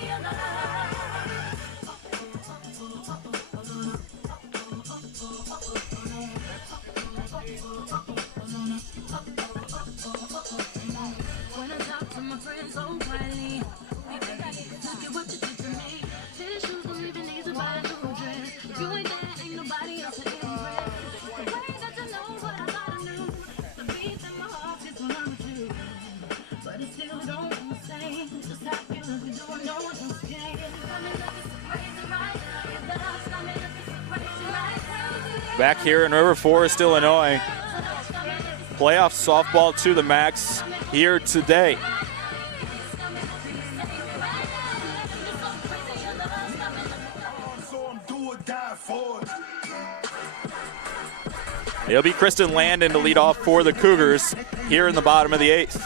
When I talk to my friends so quietly, look at what you did to me. Tennis shoes don't even need to buy a new dress. If you ain't there, ain't nobody else to impress. The way that you know what I thought I knew, the beat in my heart is what I'm do. But it still don't say just how you look and do I know what I'm scared. Coming up is crazy right now. If that house coming up is crazy right now. Back here in River Forest, Illinois. Playoff softball to the max here today. It'll be Kristen Landon to lead off for the Cougars here in the bottom of the 8th.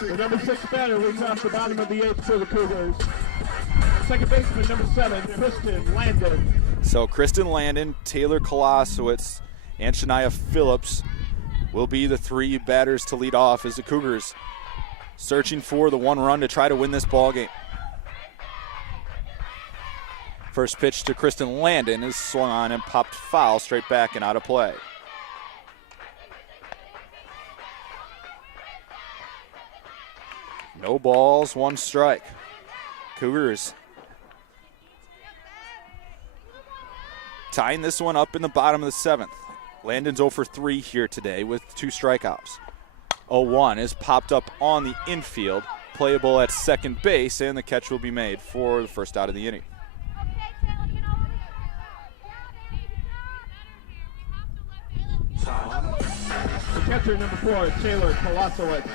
The number 6 batter leads off the bottom of the 8th for the Cougars. Second baseman, number 7, Kristen Landon. So Kristen Landon, Taylor Kolosowicz, and Shania Phillips will be the 3 batters to lead off as the Cougars searching for the 1 run to try to win this ball game. First pitch to Kristen Landon is swung on and popped foul straight back and out of play. No balls, 1 strike. Cougars tying this one up in the bottom of the 7th. Landon's 0 for 3 here today with 2 strikeouts. 0-1 is popped up on the infield, playable at second base, and the catch will be made for the first out of the inning. The catcher, number 4, Taylor Kolosowicz.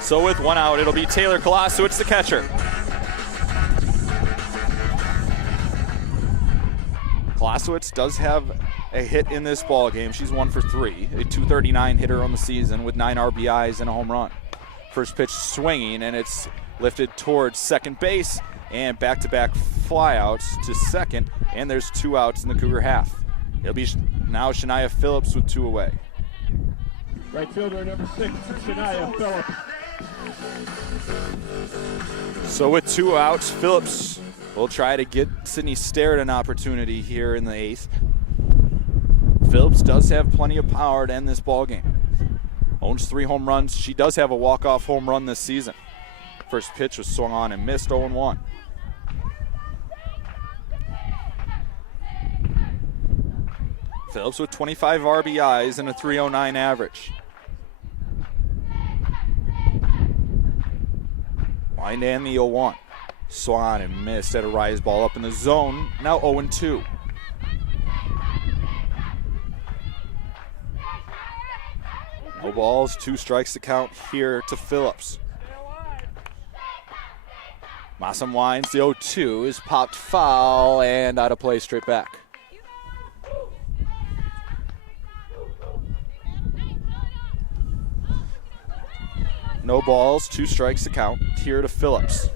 So with 1 out, it'll be Taylor Kolosowicz, the catcher. Kolosowicz does have a hit in this ball game. She's 1 for 3, a .239 hitter on the season with 9 RBIs and a home run. First pitch swinging, and it's lifted towards second base, and back-to-back flyouts to second, and there's 2 outs in the Cougar half. It'll be now Shania Phillips with 2 away. Right fielder, number 6, Shania Phillips. So with 2 outs, Phillips will try to get Sydney Starrett an opportunity here in the 8th. Phillips does have plenty of power to end this ball game. Owns 3 home runs. She does have a walk-off home run this season. First pitch was swung on and missed, 0-1. Phillips with 25 RBIs and a 309 average. Wind and the 0-1. Swung and missed at a rise ball up in the zone. Now 0-2. No balls, 2 strikes to count here to Phillips. Massam winds, the 0-2 is popped foul and out of play straight back. No balls, 2 strikes to count here to Phillips.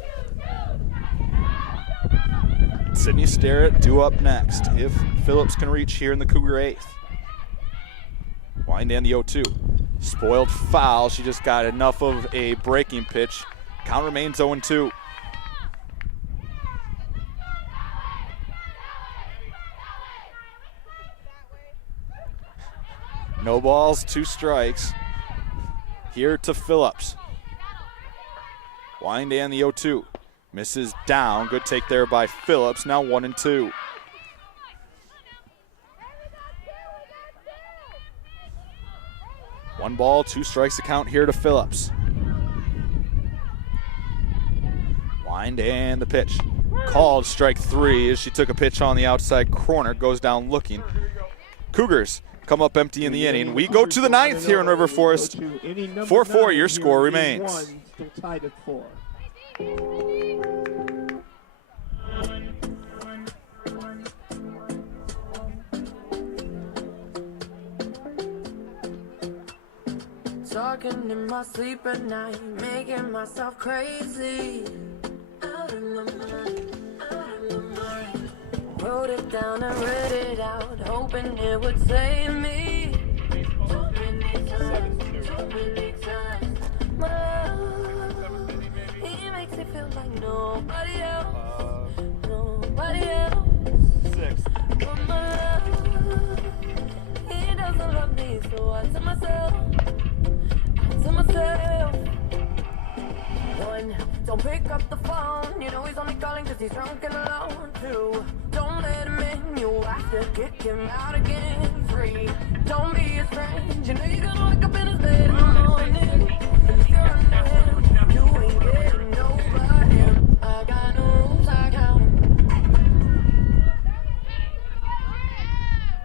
Sydney Starrett due up next if Phillips can reach here in the Cougar 8th. Wind and the 0-2. Spoiled foul. She just got enough of a breaking pitch. Count remains 0-2. No balls, 2 strikes. Here to Phillips. Wind and the 0-2. Misses down. Good take there by Phillips. Now 1-2. One ball, 2 strikes to count here to Phillips. Wind and the pitch. Called strike 3 as she took a pitch on the outside corner. Goes down looking. Cougars come up empty in the inning. We go to the 9th here in River Forest. 4-4, your score remains. Still tied at 4. Talking in my sleep at night, making myself crazy. Out of my mind, out of my mind. Wrote it down and read it out, hoping it would save me. So many times, my love, he makes it feel like nobody else, nobody else. 6. But my love, he doesn't love me, so I tell myself. One, don't pick up the phone. You know he's only calling cause he's drunk and alone. 2, don't let him in. You have to kick him out again. 3, don't be his friend. You know you're gonna wake up in his bed in the morning and you're under him. You ain't getting over him. I got no I count.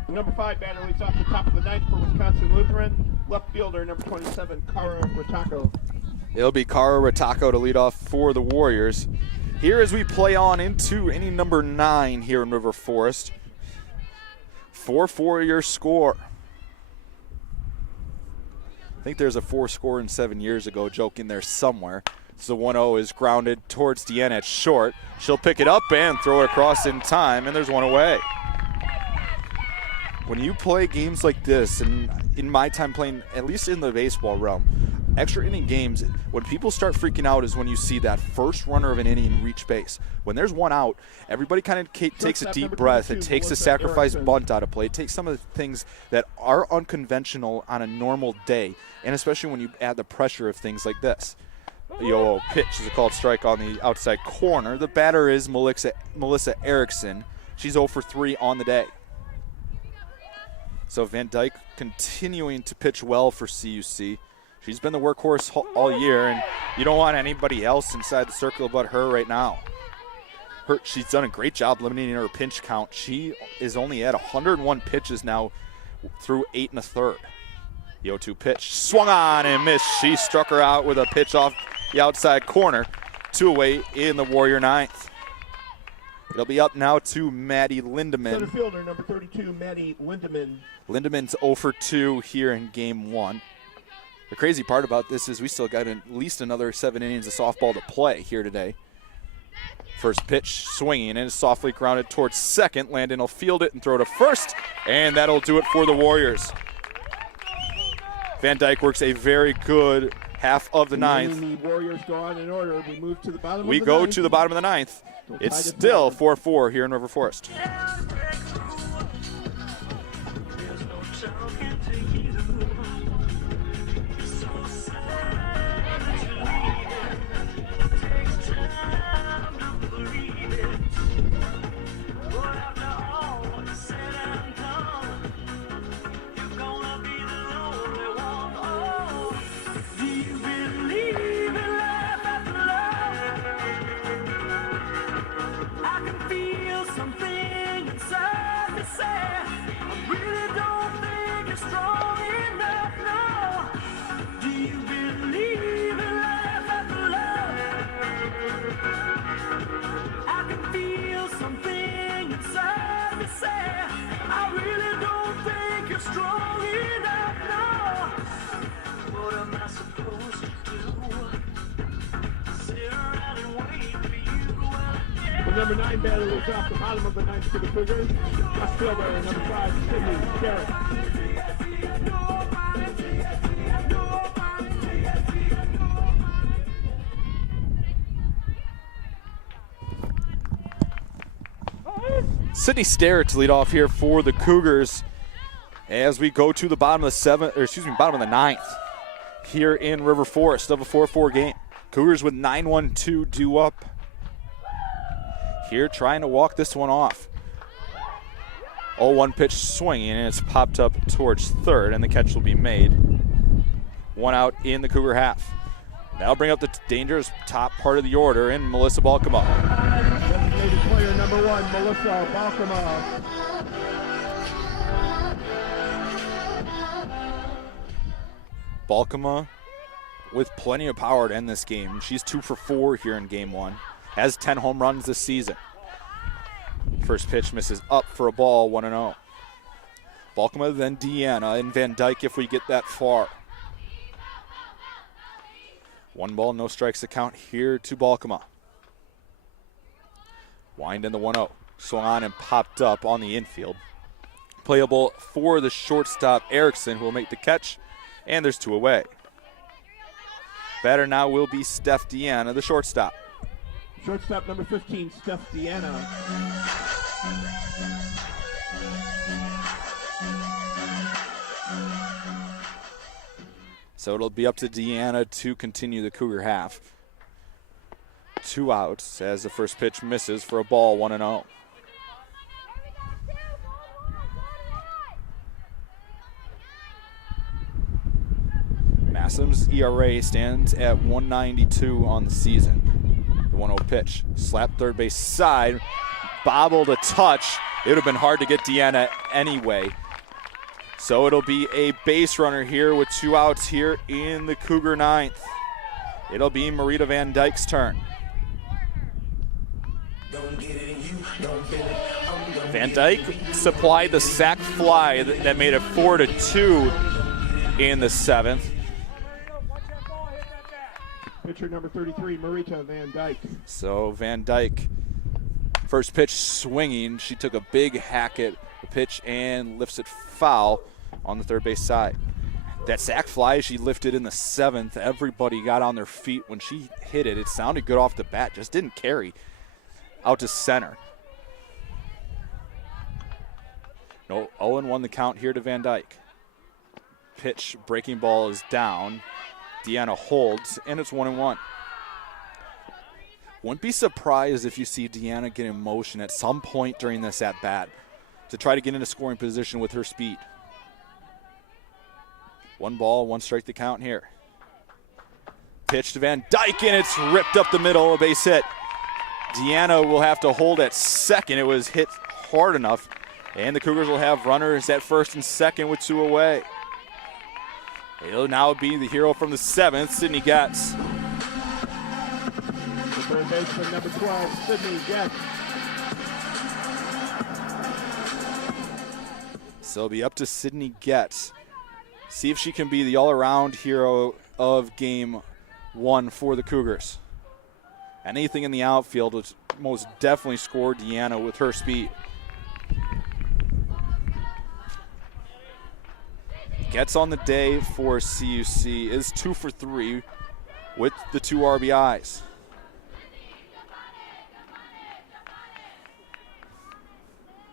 Number 5 batter leads off the top of the 9th for Wisconsin Lutheran. Left fielder, number 27, Cara Rataco. It'll be Cara Rataco to lead off for the Warriors. Here as we play on into inning number 9 here in River Forest. 4-4 your score. I think there's a 4 score in 7 years ago joke in there somewhere. So 1-0 is grounded towards Deanna at short. She'll pick it up and throw it across in time, and there's one away. When you play games like this, and in my time playing, at least in the baseball realm, extra inning games, when people start freaking out is when you see that first runner of an inning reach base. When there's 1 out, everybody kind of takes a deep breath. It takes a sacrifice bunt out of play. It takes some of the things that are unconventional on a normal day, and especially when you add the pressure of things like this. The pitch is a called strike on the outside corner. The batter is Melissa Erickson. She's 0 for 3 on the day. So Van Dyke continuing to pitch well for CUC. She's been the workhorse all year, and you don't want anybody else inside the circle but her right now. She's done a great job limiting her pinch count. She is only at 101 pitches now through 8 1/3. The 0-2 pitch swung on and missed. She struck her out with a pitch off the outside corner. 2 away in the Warrior 9th. It'll be up now to Maddie Lindemann. Center fielder, number 32, Maddie Lindemann. Lindemann's 0 for 2 here in game 1. The crazy part about this is we still got at least another 7 innings of softball to play here today. First pitch swinging and softly grounded towards second. Landon will field it and throw to first, and that'll do it for the Warriors. Van Dyke works a very good half of the ninth. The Warriors go on in order. We move to the bottom We of the go ninth. to the bottom of the ninth. It's still 4-4 here in River Forest. The number 9 batter was off the bottom of the ninth for the Cougars. Left fielder, number 5, Sydney Garrett. Sydney Starrett to lead off here for the Cougars as we go to the bottom of the bottom of the ninth here in River Forest of a 4-4 game. Cougars with 9-1-2 due up here, trying to walk this one off. 0-1 pitch swinging, and it's popped up towards third, and the catch will be made. One out in the Cougar half. That'll bring up the dangerous top part of the order in Melissa Balkema. Designated player number 1, Melissa Balkema. Balkema with plenty of power to end this game. She's 2 for 4 here in game 1. Has 10 home runs this season. First pitch misses up for a ball, 1-0. Balkema, then Deanna, and Van Dyke if we get that far. 1 ball, no strikes to count here to Balkema. Wind in the 1-0. Swung on and popped up on the infield. Playable for the shortstop, Erickson, who will make the catch, and there's 2 away. Batter now will be Steph Deanna, the shortstop. Shortstop number 15, Steph Deanna. So it'll be up to Deanna to continue the Cougar half. 2 outs as the first pitch misses for a ball, 1-0. Massam's ERA stands at 192 on the season. The 1-0 pitch, slap third base side, bobbled a touch. It would have been hard to get Deanna anyway. So it'll be a base runner here with 2 outs here in the Cougar ninth. It'll be Marita Van Dyke's turn. Van Dyke supplied the sac fly that made it 4-2 in the 7th. Pitcher number 33, Marita Van Dyke. So Van Dyke, first pitch swinging. She took a big hack at the pitch and lifts it foul on the third base side. That sac fly she lifted in the 7th. Everybody got on their feet when she hit it. It sounded good off the bat, just didn't carry out to center. No, 0-1 the count here to Van Dyke. Pitch, breaking ball is down. Deanna holds, and it's 1-1. Wouldn't be surprised if you see Deanna get in motion at some point during this at-bat to try to get into scoring position with her speed. 1 ball, 1 strike to count here. Pitch to Van Dyke, and it's ripped up the middle, a base hit. Deanna will have to hold at second. It was hit hard enough, and the Cougars will have runners at first and second with 2 away. It'll now be the hero from the 7th, Sydney Getz. The third baseman, number 12, Sydney Getz. So it'll be up to Sydney Getz. See if she can be the all-around hero of game 1 for the Cougars. Anything in the outfield would most definitely score Deanna with her speed. Gets on the day for CUC is 2 for 3 with the 2 RBIs.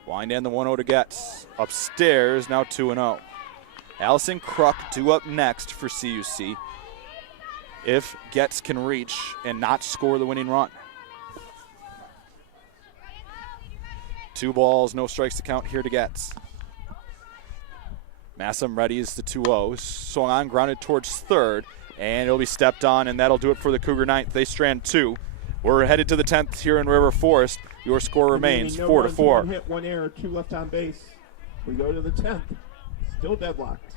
Wind in the 1-0 to Getz. Upstairs, now 2-0. Allison Krupp due up next for CUC if Getz can reach and not score the winning run. 2 balls, no strikes to count here to Getz. Massam readies the 2-0. Swung on, grounded towards third, and it'll be stepped on, and that'll do it for the Cougar ninth. They strand 2. We're headed to the 10th here in River Forest. Your score remains 4-4. 1 hit, 1 error, 2 left on base. We go to the 10th. Still deadlocked.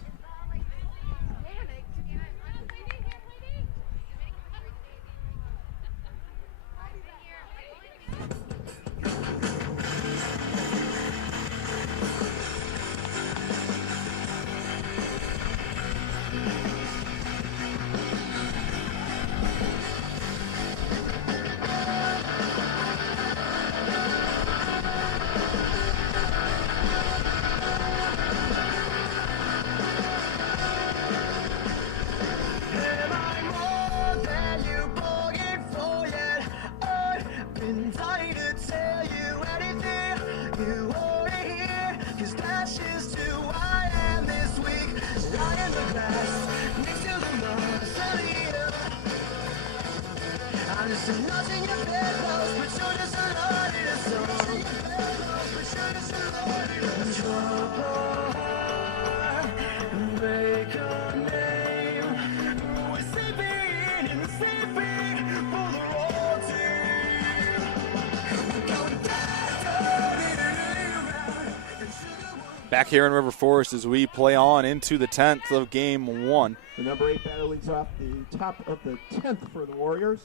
Back here in River Forest as we play on into the 10th of game 1. The number 8 batter leads off the top of the 10th for the Warriors.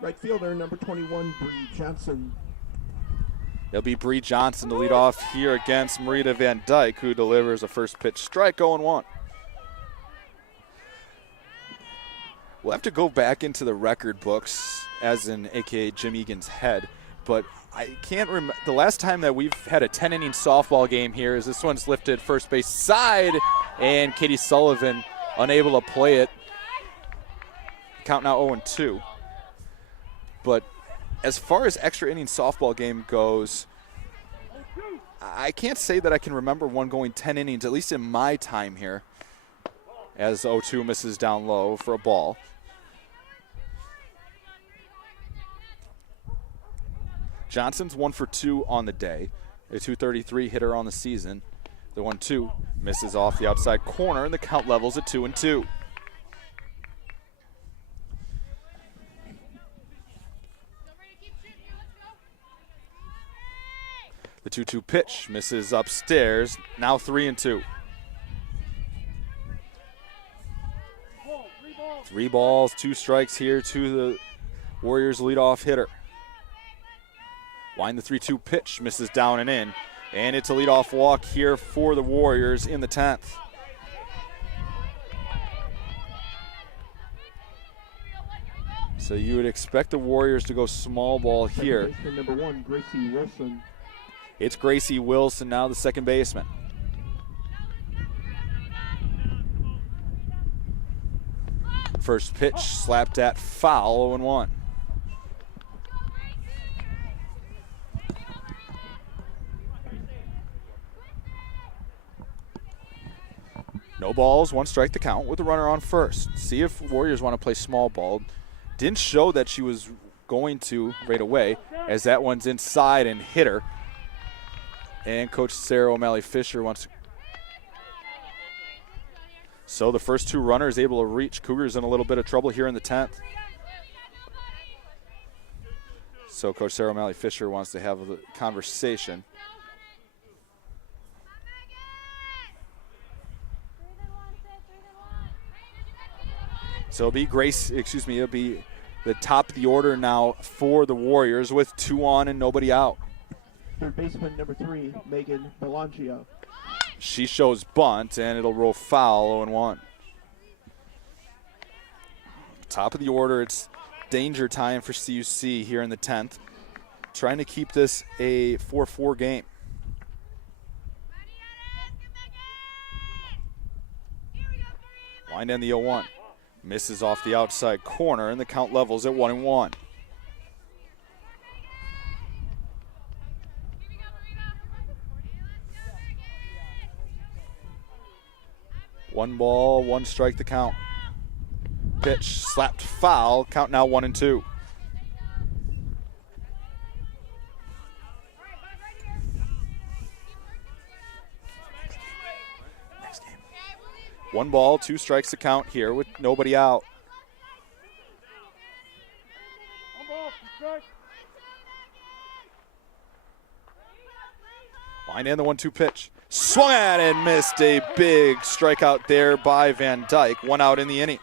Right fielder, number 21, Bree Johnson. It'll be Bree Johnson to lead off here against Marita Van Dyke, who delivers a first pitch strike, 0-1. We'll have to go back into the record books, as in a.k.a. Jim Egan's head, but I can't remember. The last time that we've had a 10-inning softball game here is this one's lifted first base side, and Katie Sullivan unable to play it. Count now 0-2. But as far as extra inning softball game goes, I can't say that I can remember one going 10 innings, at least in my time here, as 0-2 misses down low for a ball. Johnson's 1 for 2 on the day, a .233 hitter on the season. The 1-2 misses off the outside corner, and the count levels at 2-2. The 2-2 pitch misses upstairs, now 3-2. 3 balls, 2 strikes here to the Warriors' leadoff hitter. Wind the 3-2 pitch, misses down and in. And it's a leadoff walk here for the Warriors in the 10th. So you would expect the Warriors to go small ball here. Number 1, Gracie Wilson. It's Gracie Wilson now, the second baseman. First pitch slapped at foul, 0-1. No balls, 1 strike to count with the runner on first. See if Warriors want to play small ball. Didn't show that she was going to right away, as that one's inside and hit her. And Coach Sarah O'Malley Fisher wants to. So the first 2 runners able to reach. Cougars in a little bit of trouble here in the 10th. So Coach Sarah O'Malley Fisher wants to have a conversation. So it'll be the top of the order now for the Warriors with 2 on and nobody out. Third baseman, number 3, Megan Belangio. She shows bunt, and it'll roll foul, 0-1. Top of the order, it's danger time for CUC here in the 10th. Trying to keep this a 4-4 game. Wind in the 0-1. Misses off the outside corner, and the count levels at 1-1. One ball, one strike the count. Pitch, slapped foul, count now 1-2. One ball, two strikes to count here with nobody out. Line in the 1-2 pitch. Swung at and missed. A big strikeout there by Van Dyke. One out in the inning.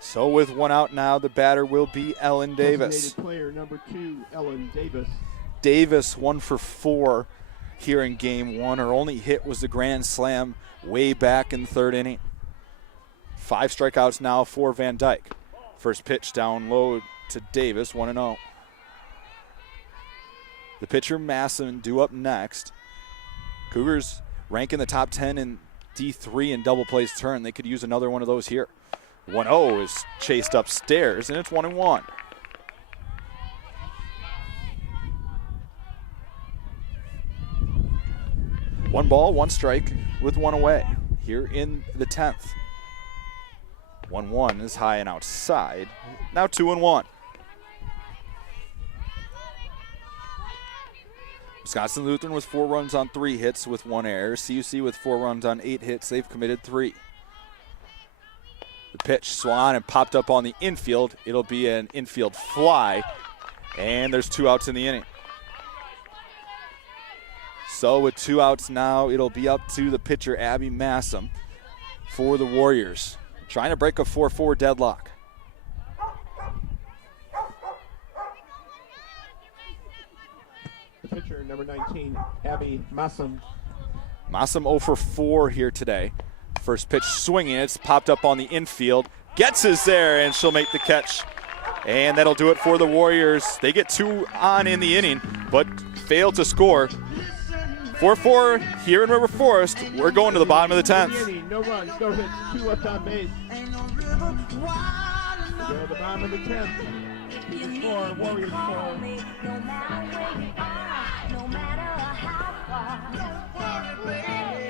So with one out now, the batter will be Ellen Davis. Designated player number 2, Ellen Davis. Davis 1 for 4 here in game 1. Her only hit was the grand slam way back in the 3rd inning. 5 strikeouts now for Van Dyke. First pitch down low to Davis, 1-0. The pitcher Masson due up next. Cougars rank in the top 10 in D3 in double plays turn. They could use another one of those here. 1-0 is chased upstairs, and it's 1-1. One ball, one strike with one away here in the 10th. 1-1 is high and outside. Now 2-1. Wisconsin Lutheran with 4 runs on 3 hits with 1 error. CUC with 4 runs on 8 hits. They've committed 3. The pitch swung on and popped up on the infield. It'll be an infield fly, and there's 2 outs in the inning. So with 2 outs now, it'll be up to the pitcher, Abby Massam, for the Warriors. Trying to break a 4-4 deadlock. The pitcher, number 19, Abby Massam. Massam 0 for 4 here today. First pitch swinging, it's popped up on the infield. Gets us there, and she'll make the catch. And that'll do it for the Warriors. They get 2 on in the inning, but fail to score. 4-4 here in River Forest. We're going to the bottom of the 10th. No runs, no hits, 2 left on base. Go to the bottom of the 10th. Cougars 4, Warriors 4. No matter where you are, no matter how far,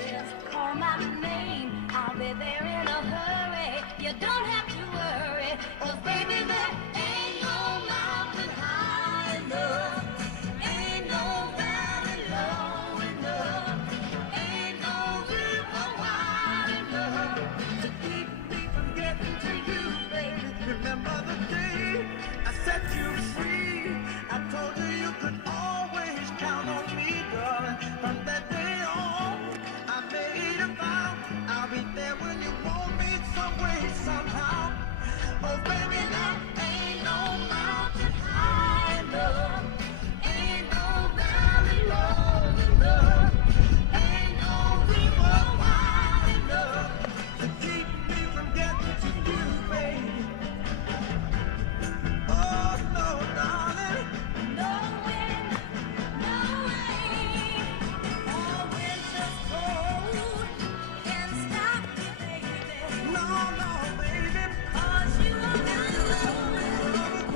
just call my name. I'll be there in a hurry. You don't have to worry, 'cause baby, there ain't no mountain high enough, ain't no valley low enough, ain't no river wide enough to keep me from getting to you, baby. Remember the day I set you free. I told you you could always count on me, darling. From that day on, I made a vow. I'll be there when you want me some way, somehow. Oh, baby, there ain't no mountain high enough, ain't no valley low enough, ain't no river wide enough to keep me from getting to you, baby. Oh, no, darling. No wind, no rain, all winter's cold can stop me, baby. No, no, baby. 'Cause you are not alone.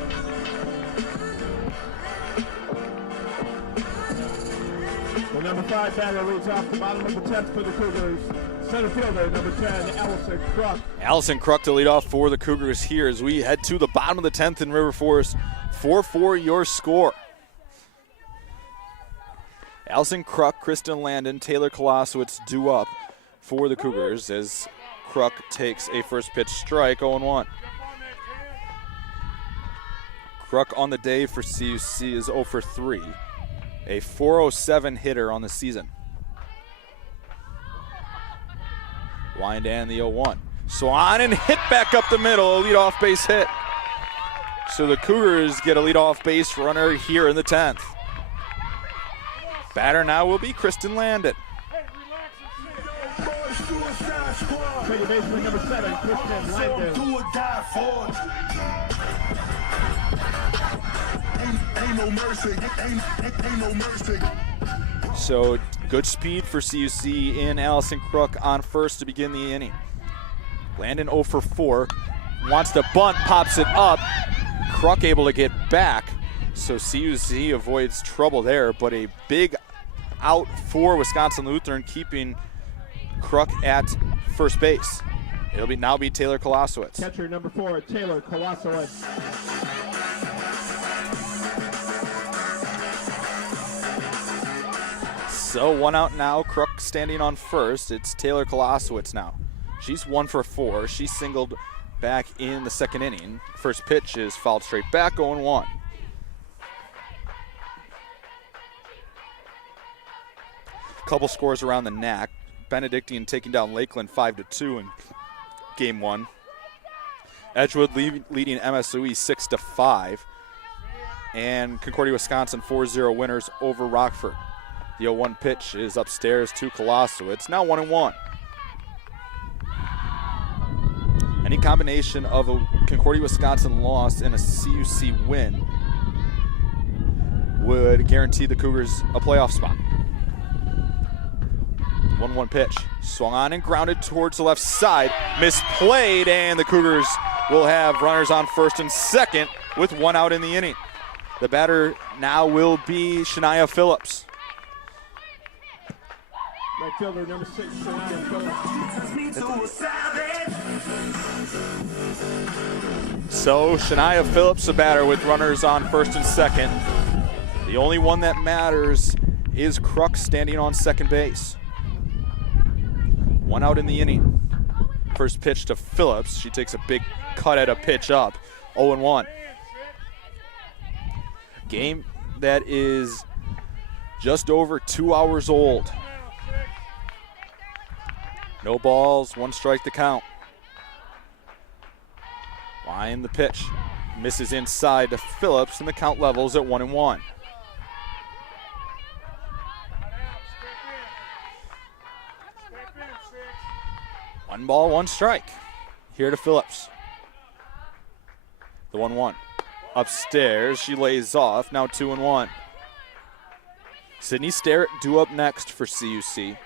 The number 5 batter leads off the bottom of the 10th for the Cougars. Center fielder, number 10, Allison Kruk. Allison Kruk to lead off for the Cougars here as we head to the bottom of the 10th in River Forest. 4-4 your score. Allison Kruk, Kristen Landon, Taylor Kolosowitz due up for the Cougars as Kruk takes a first pitch strike, 0-1. Kruk on the day for CUC is 0 for 3. A 407 hitter on the season. Wind and the 0-1. Swan and hit back up the middle, a leadoff base hit. So the Cougars get a leadoff base runner here in the 10th. Batter now will be Kristen Landon. Second baseman, number 7, Kristen Landon. Do or die for it. Ain't no mercy, ain't no mercy. So good speed for CUC in Allison Crook on first to begin the inning. Landon 0 for 4. Wants to bunt, pops it up. Crook able to get back. So CUC avoids trouble there, but a big out for Wisconsin Lutheran, keeping Crook at first base. It'll now be Taylor Kolosowicz. Catcher number 4, Taylor Kolosowicz. So 1 out now, Crook standing on first. It's Taylor Kolosowicz now. She's 1 for 4. She singled back in the second inning. First pitch is fouled straight back, 0-1. Couple scores around the NAC. Benedictine taking down Lakeland 5-2 in game 1. Edgewood leading MSOE 6-5. And Concordia, Wisconsin 4-0 winners over Rockford. The 0-1 pitch is upstairs to Kolosowicz. Now 1-1. Any combination of a Concordia, Wisconsin loss and a CUC win would guarantee the Cougars a playoff spot. 1-1 pitch. Swung on and grounded towards the left side. Misplayed, and the Cougars will have runners on first and second with 1 out in the inning. The batter now will be Shania Phillips. Right fielder number 6, Shania Phillips. So Shania Phillips, the batter, with runners on first and second. The only one that matters is Crook standing on second base. 1 out in the inning. First pitch to Phillips. She takes a big cut at a pitch up. 0-1. Game that is just over 2 hours old. No balls, 1 strike to count. Line the pitch. Misses inside to Phillips, and the count levels at 1-1. One ball, 1 strike. Here to Phillips. The 1-1. Upstairs, she lays off. Now 2-1. Sydney Sterrett due up next for CUC.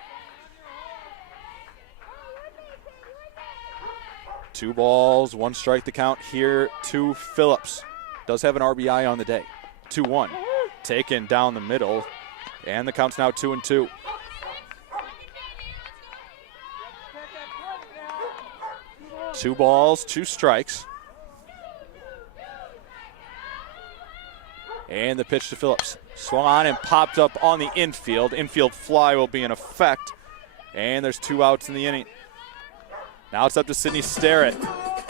2 balls, 1 strike to count here to Phillips. Does have an RBI on the day. 2-1. Taken down the middle, and the count's now 2-2. Two balls, 2 strikes. And the pitch to Phillips. Swung on and popped up on the infield. Infield fly will be in effect. And there's 2 outs in the inning. Now it's up to Sydney Sterrett. Left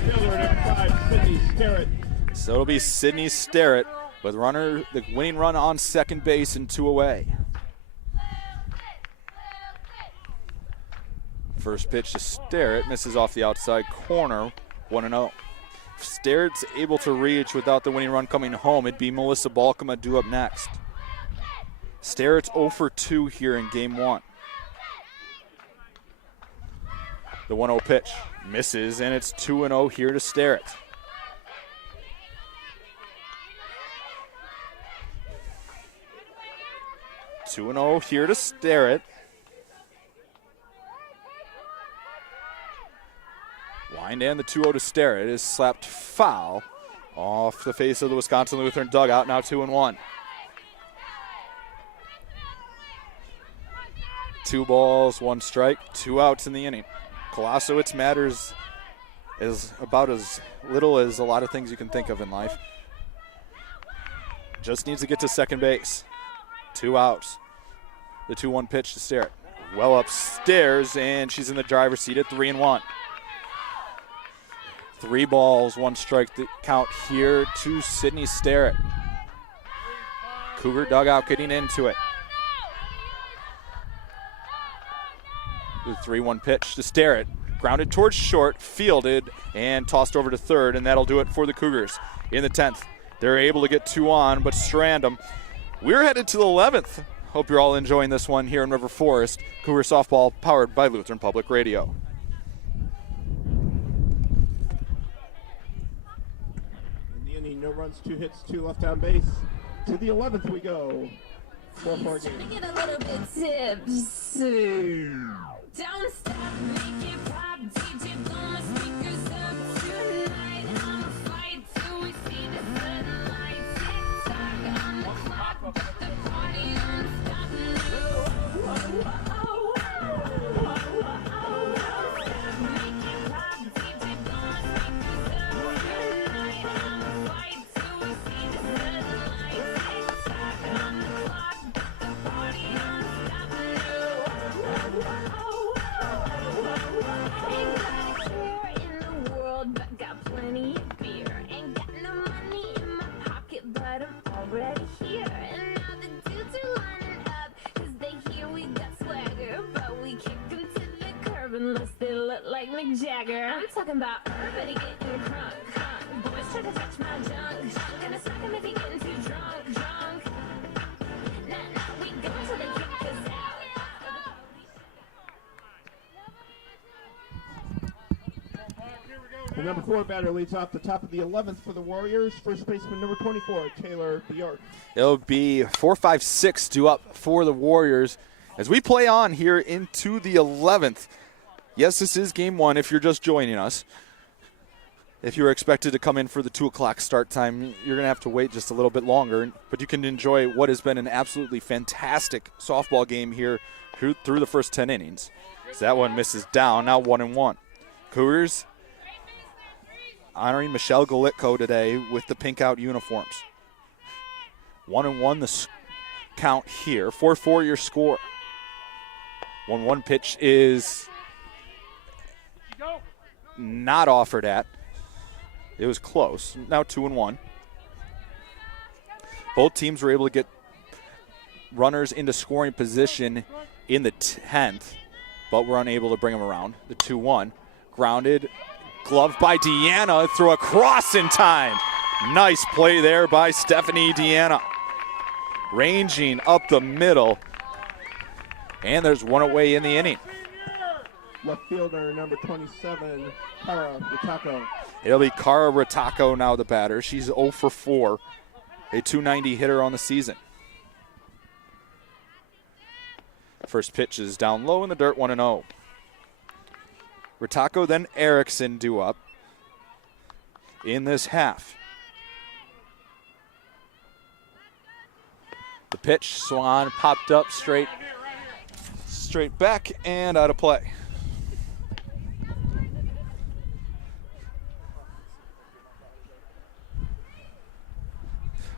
fielder number 5, Sydney Sterrett. So it'll be Sydney Sterrett with the winning run on second base and 2 away. First pitch to Sterrett, misses off the outside corner, 1-0. If Sterrett's able to reach without the winning run coming home, it'd be Melissa Balkema due up next. Sterrett's 0 for 2 here in game 1. The 1-0 pitch misses, and it's 2-0 here to Sterrett. (2-0) here to Sterrett. Wind and the 2-0 to Sterrett is slapped foul off the face of the Wisconsin Lutheran dugout. Now 2-1. 2 balls, 1 strike, 2 outs in the inning. Kolosowicz matters is about as little as a lot of things you can think of in life. Just needs to get to second base. 2 outs. The 2-1 pitch to Sterrett. Well upstairs, and she's in the driver's seat at 3-1. 3 balls, 1 strike to count here to Sydney Sterrett. Cougar dugout getting into it. The 3-1 pitch to Sterrett. Grounded towards short, fielded, and tossed over to third, and that'll do it for the Cougars. In the 10th, they're able to get 2 on, but strand them. We're headed to the 11th. Hope you're all enjoying this one here in River Forest. Cougar softball powered by Lutheran Public Radio. No runs, 2 hits, 2 left on base. To the 11th we go. 4-4 game. Get a little bit tipsy. Don't stop, make it pop. DJ, blow my speakers up tonight. I'ma fight till we see the sunlight. Tick tock on the clock, but the party don't stop. Make it pop, DJ, blow my speakers up tonight. I'ma fight till we see the sunlight. Tick tock on the clock, but the party don't stop. Ain't got a care in the world, but got plenty of beer. Ain't got no money in my pocket, but I'm already here. And now the dudes are lining up, 'cause they hear we got swagger. But we kick them to the curb unless they look like Mick Jagger. I'm talking about everybody getting crunk, crunk. Boys try to touch my junk, junk. Gonna smack him if he getting too drunk, drunk. Nah, we go till they kick us out. The number 4 batter leads off the top of the 11th for the Warriors. First baseman number 24, Taylor Bjork. It'll be 4-5-6 due up for the Warriors as we play on here into the 11th. Yes, this is game 1 if you're just joining us. If you were expected to come in for the 2 o'clock start time, you're going to have to wait just a little bit longer. But you can enjoy what has been an absolutely fantastic softball game here through the first 10 innings. So that one misses down, now 1-1. Cougars honoring Michelle Golitko today with the pink out uniforms. 1-1 the count here. 4-4 your score. 1-1 pitch is not offered at. It was close. Now 2-1. Both teams were able to get runners into scoring position in the 10th, but were unable to bring them around. The 2-1. Grounded. Gloved by Deanna, threw a cross in time. Nice play there by Stephanie Deanna. Ranging up the middle. And there's one away in the inning. Left fielder number 27, Kara Ritako. It'll be Kara Ritako now the batter. She's 0 for 4. A .290 hitter on the season. First pitch is down low in the dirt, 1-0. Ritako, then Erickson due up in this half. The pitch swung on, popped up straight back and out of play.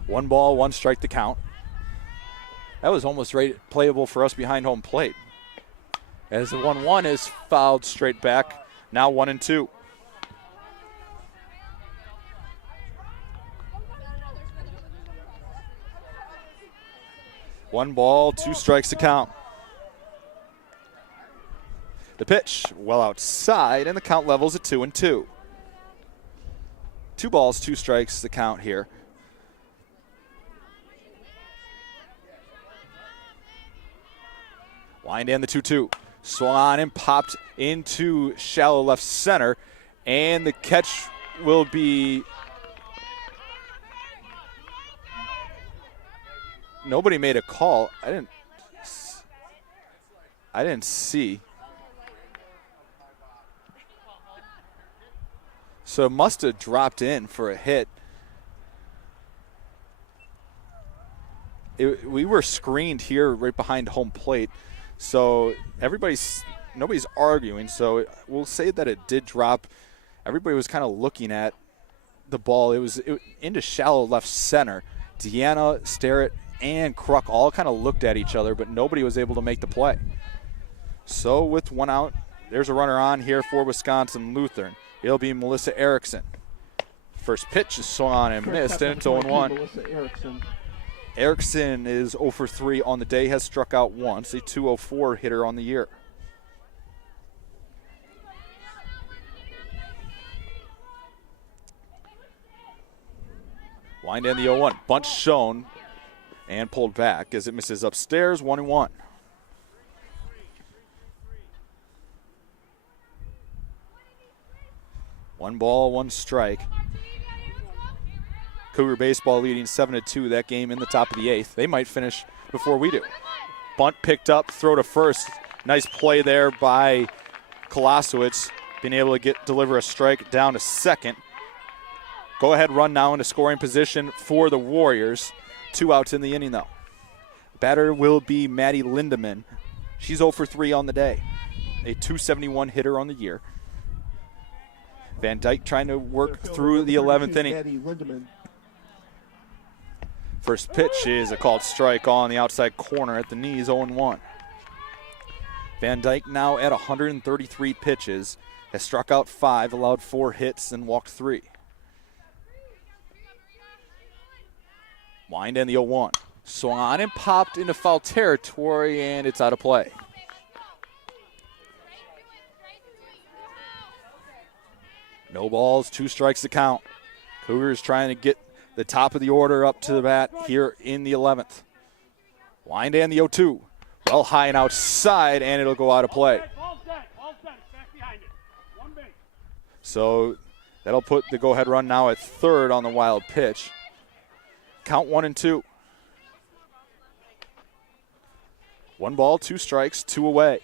One ball, 1 strike to count. That was almost playable for us behind home plate. As the 1-1 is fouled straight back, now 1-2. One ball, 2 strikes to count. The pitch well outside, and the count levels at 2-2. 2 balls, 2 strikes to count here. Wind in the 2-2. Swung on and popped into shallow left center. And the catch will be... Nobody made a call. I didn't see. So it must have dropped in for a hit. We were screened here right behind home plate. So nobody's arguing. So we'll say that it did drop. Everybody was kind of looking at the ball. It was into shallow left center. Deanna, Starrett, and Kruk all kind of looked at each other, but nobody was able to make the play. So with 1 out, there's a runner on here for Wisconsin Lutheran. It'll be Melissa Erickson. First pitch is swung on and missed, and it's 0-1. Erickson is 0 for 3 on the day, has struck out once, a .204 hitter on the year. Wind in the 0-1. Bunt shown and pulled back as it misses upstairs, 1-1. One ball, 1 strike. Cougar baseball leading 7-2 that game in the top of the 8th. They might finish before we do. Bunt picked up, throw to first. Nice play there by Kolosowicz, being able to deliver a strike down to second. Go ahead run now into scoring position for the Warriors. 2 outs in the inning though. Batter will be Maddie Lindemann. She's 0 for 3 on the day. A .271 hitter on the year. Van Dyke trying to work through the 11th inning. First pitch is a called strike on the outside corner at the knees, 0-1. Van Dyke now at 133 pitches, has struck out 5, allowed 4 hits, and walked 3. Wind and the 0-1. Swung on and popped into foul territory, and it's out of play. No balls, 2 strikes to count. Cougars trying to get the top of the order up to the bat here in the 11th. Wind and the 0-2. Well high and outside, and it'll go out of play. So that'll put the go-ahead run now at third on the wild pitch. Count 1-2. 1 ball, 2 strikes, 2 away.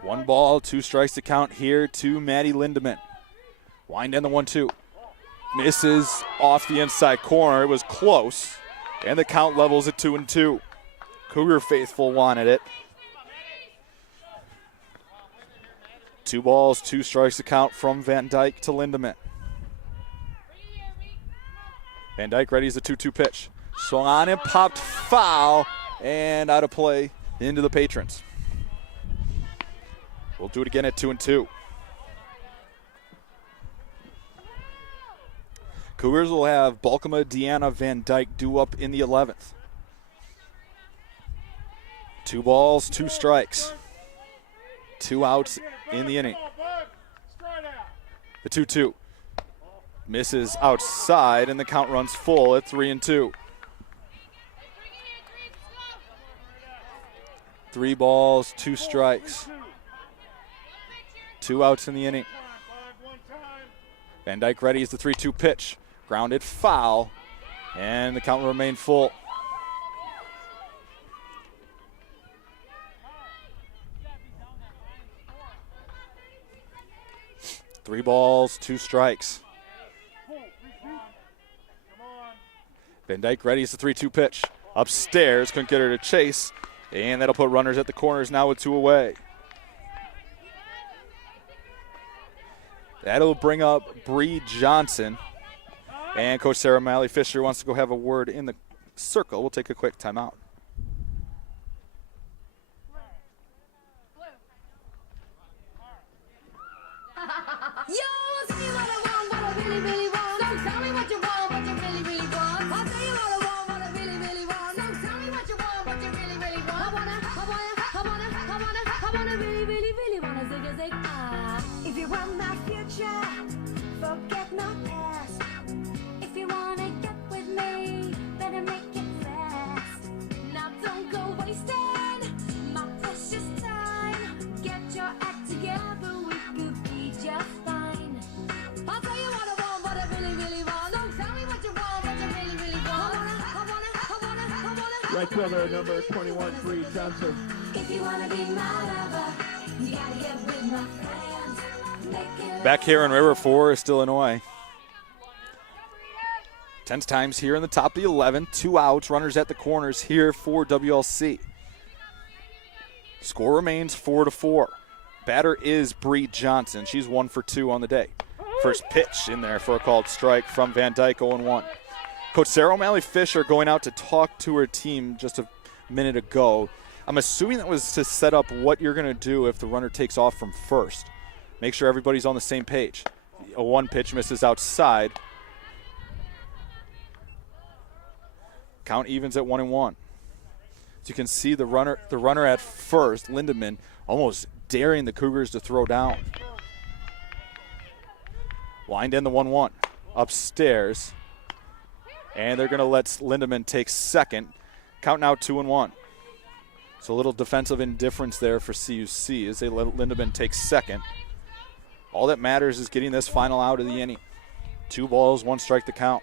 One ball, 2 strikes to count here to Maddie Lindemann. Wind in the 1-2. Misses off the inside corner. It was close. And the count levels at 2-2. Cougar faithful wanted it. 2 balls, 2 strikes to count from Van Dyke to Lindemann. Van Dyke readies the 2-2 pitch. Swung on and popped foul and out of play into the patrons. We'll do it again at 2-2. Cougars will have Balkema, Deanna, Van Dyke due up in the 11th. 2 balls, 2 strikes. 2 outs in the inning. The 2-2 misses outside, and the count runs full at 3-2. 3 balls, 2 strikes. 2 outs in the inning. Van Dyke readies the 3-2 pitch. Grounded foul, and the count will remain full. Three balls, 2 strikes. Van Dyke readies the 3-2 pitch. Upstairs, couldn't get her to chase, and that'll put runners at the corners now with 2 away. That'll bring up Bree Johnson. And Coach Sarah Malley-Fisher wants to go have a word in the circle. We'll take a quick timeout. Yo, tell me what I want, what I really, really want. Don't tell me what you want, what you really, really want. I'll tell you what I want, what I really, really want. Don't tell me what you want, what you really, really want. I wanna really, really, really wanna zig a zig. If you want my future, forget my past. If you wanna get with me, better make it fast. Now don't go wasting my precious time. Get your act together, we could be just fine. I'll tell you what I want, what I really, really want. Don't tell me what you want, what you really, really want. I wanna. Right fielder number 21, Bree Johnson. If you wanna be my lover, you gotta get with my friends. Make it Back here in River Forest, Illinois. 10 times here in the top of the 11. 2 outs, runners at the corners here for WLC. Score remains 4-4. Batter is Bree Johnson. She's 1 for 2 on the day. First pitch in there for a called strike from Van Dyke, 0-1. Coach Sarah O'Malley-Fisher going out to talk to her team just a minute ago. I'm assuming that was to set up what you're going to do if the runner takes off from first. Make sure everybody's on the same page. A 1 pitch misses outside. Count evens at 1-1. So you can see the runner at first, Lindemann, almost daring the Cougars to throw down. Wind in the 1-1. Upstairs. And they're going to let Lindemann take second. Count now 2-1. So a little defensive indifference there for CUC as they let Lindeman take second. All that matters is getting this final out of the inning. 2 balls, 1 strike to count.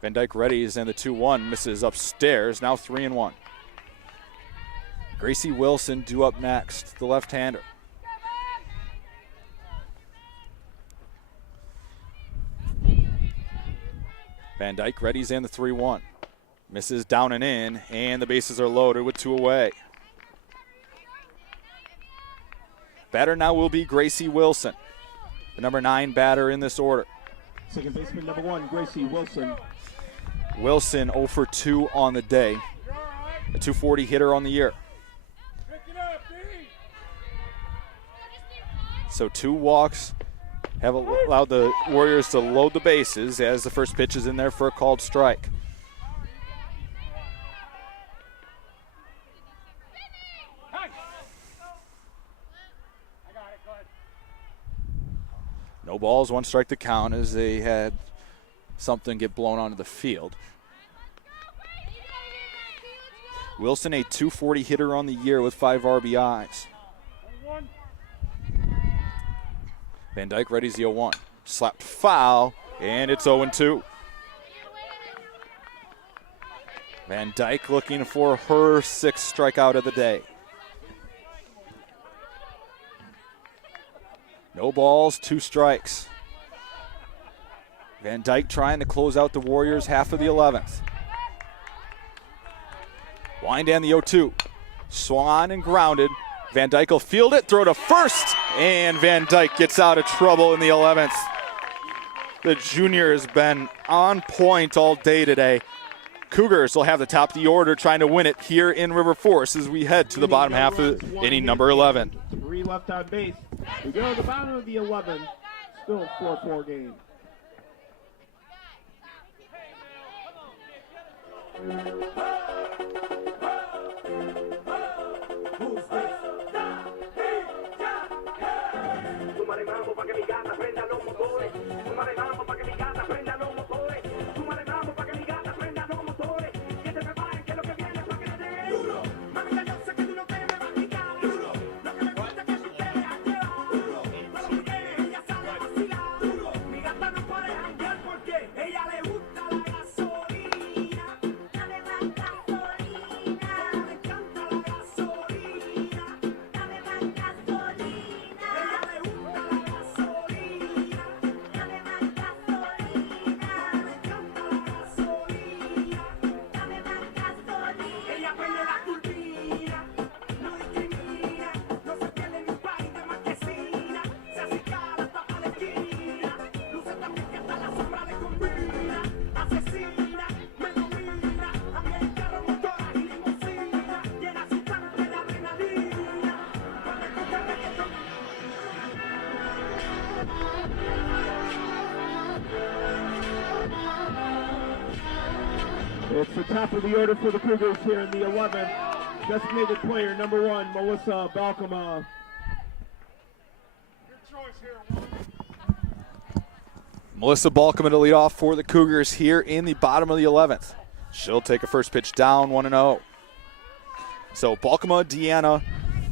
Van Dyke readies and the 2-1 misses upstairs. Now 3-1. Gracie Wilson due up next, the left-hander. Van Dyke readies and the 3-1. Misses down and in, and the bases are loaded with 2 away. Batter now will be Gracie Wilson, the number 9 batter in this order. Second baseman number 1, Gracie Wilson. Wilson 0 for 2 on the day, a .240 hitter on the year. So 2 walks have allowed the Warriors to load the bases as the first pitch is in there for a called strike. No balls, 1 strike to count as they had something get blown onto the field. Wilson, a .240 hitter on the year with 5 RBIs. Van Dyke readies the 0-1. Slapped foul, and it's 0-2. Van Dyke looking for her 6th strikeout of the day. No balls, 2 strikes. Van Dyke trying to close out the Warriors half of the 11th. Wind and the 0-2. Swung on and grounded. Van Dyke will field it, throw to first, and Van Dyke gets out of trouble in the 11th. The junior has been on point all day today. Cougars will have the top of the order trying to win it here in River Forest as we head to the bottom half of inning number 11. 3 left on base. We go to the bottom of the 11th. Still 4-4 game. It's the top of the order for the Cougars here in the 11th. Designated player number 1, Melissa Balkema. Melissa Balkema to lead off for the Cougars here in the bottom of the 11th. She'll take a first pitch down 1-0. So Balkema, Deanna,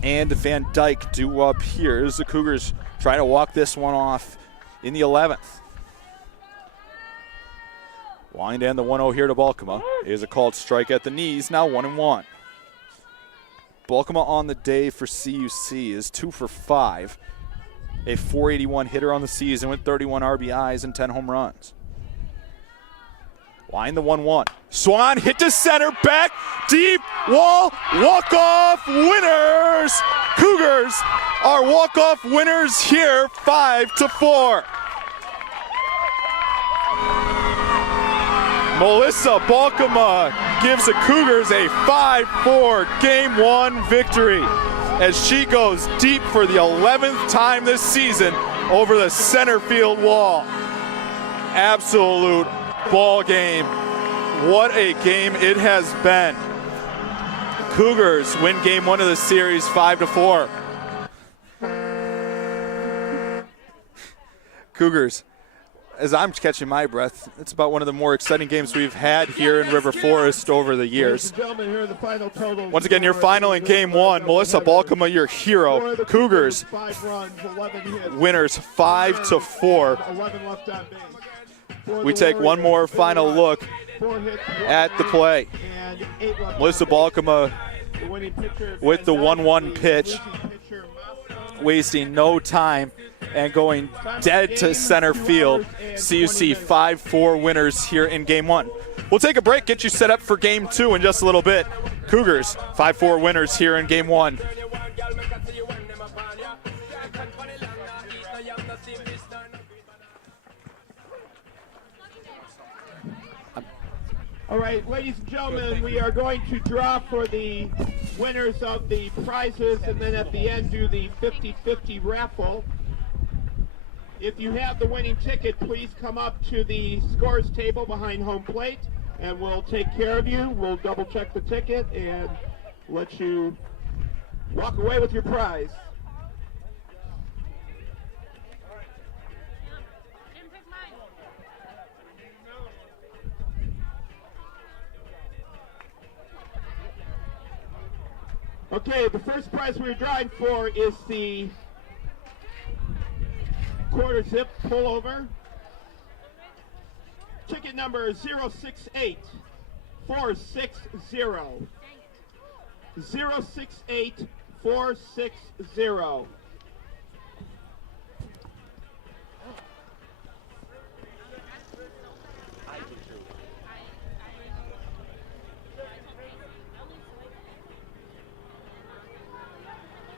and Van Dyke due up here as the Cougars try to walk this one off in the 11th. Wind and the 1-0 here to Balkema is a called strike at the knees, now 1-1. Balkema on the day for CUC is 2 for 5, a .481 hitter on the season with 31 RBIs and 10 home runs. Wind the 1-1. Swung on, hit to center, back, deep, wall, walk-off winners! Cougars are walk-off winners here, 5-4. Melissa Balkema gives the Cougars a 5-4 Game 1 victory as she goes deep for the 11th time this season over the center field wall. Absolute ball game. What a game it has been. Cougars win Game 1 of the series 5-4. Cougars as I'm catching my breath, it's about one of the more exciting games we've had here in River Forest over the years. Gentlemen, here are the final totals. Once again, your final in Game 1, Melissa Balkema, your hero. Cougars, 5 runs, 11 hits, winners 5-4. 11 left on base. We take one more final look 4 hits, 1 at the play. and 8 left Melissa on base. Balkema The winning pitcher with the 1-1 pitch, losing pitcher, wasting no time and going dead to center field. CUC 5-4 winners here in Game 1. We'll take a break, get you set up for Game 2 in just a little bit. Cougars 5-4 winners here in Game 1. All right, ladies and gentlemen, we are going to draw for the winners of the prizes and then at the end do the 50-50 raffle. If you have the winning ticket, please come up to the scores table behind home plate and we'll take care of you. We'll double check the ticket and let you walk away with your prize. Okay, the first prize we're drawing for is the quarter zip pullover. Ticket number 068-460. 068-460.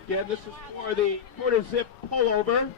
Again, this is for the quarter zip pullover.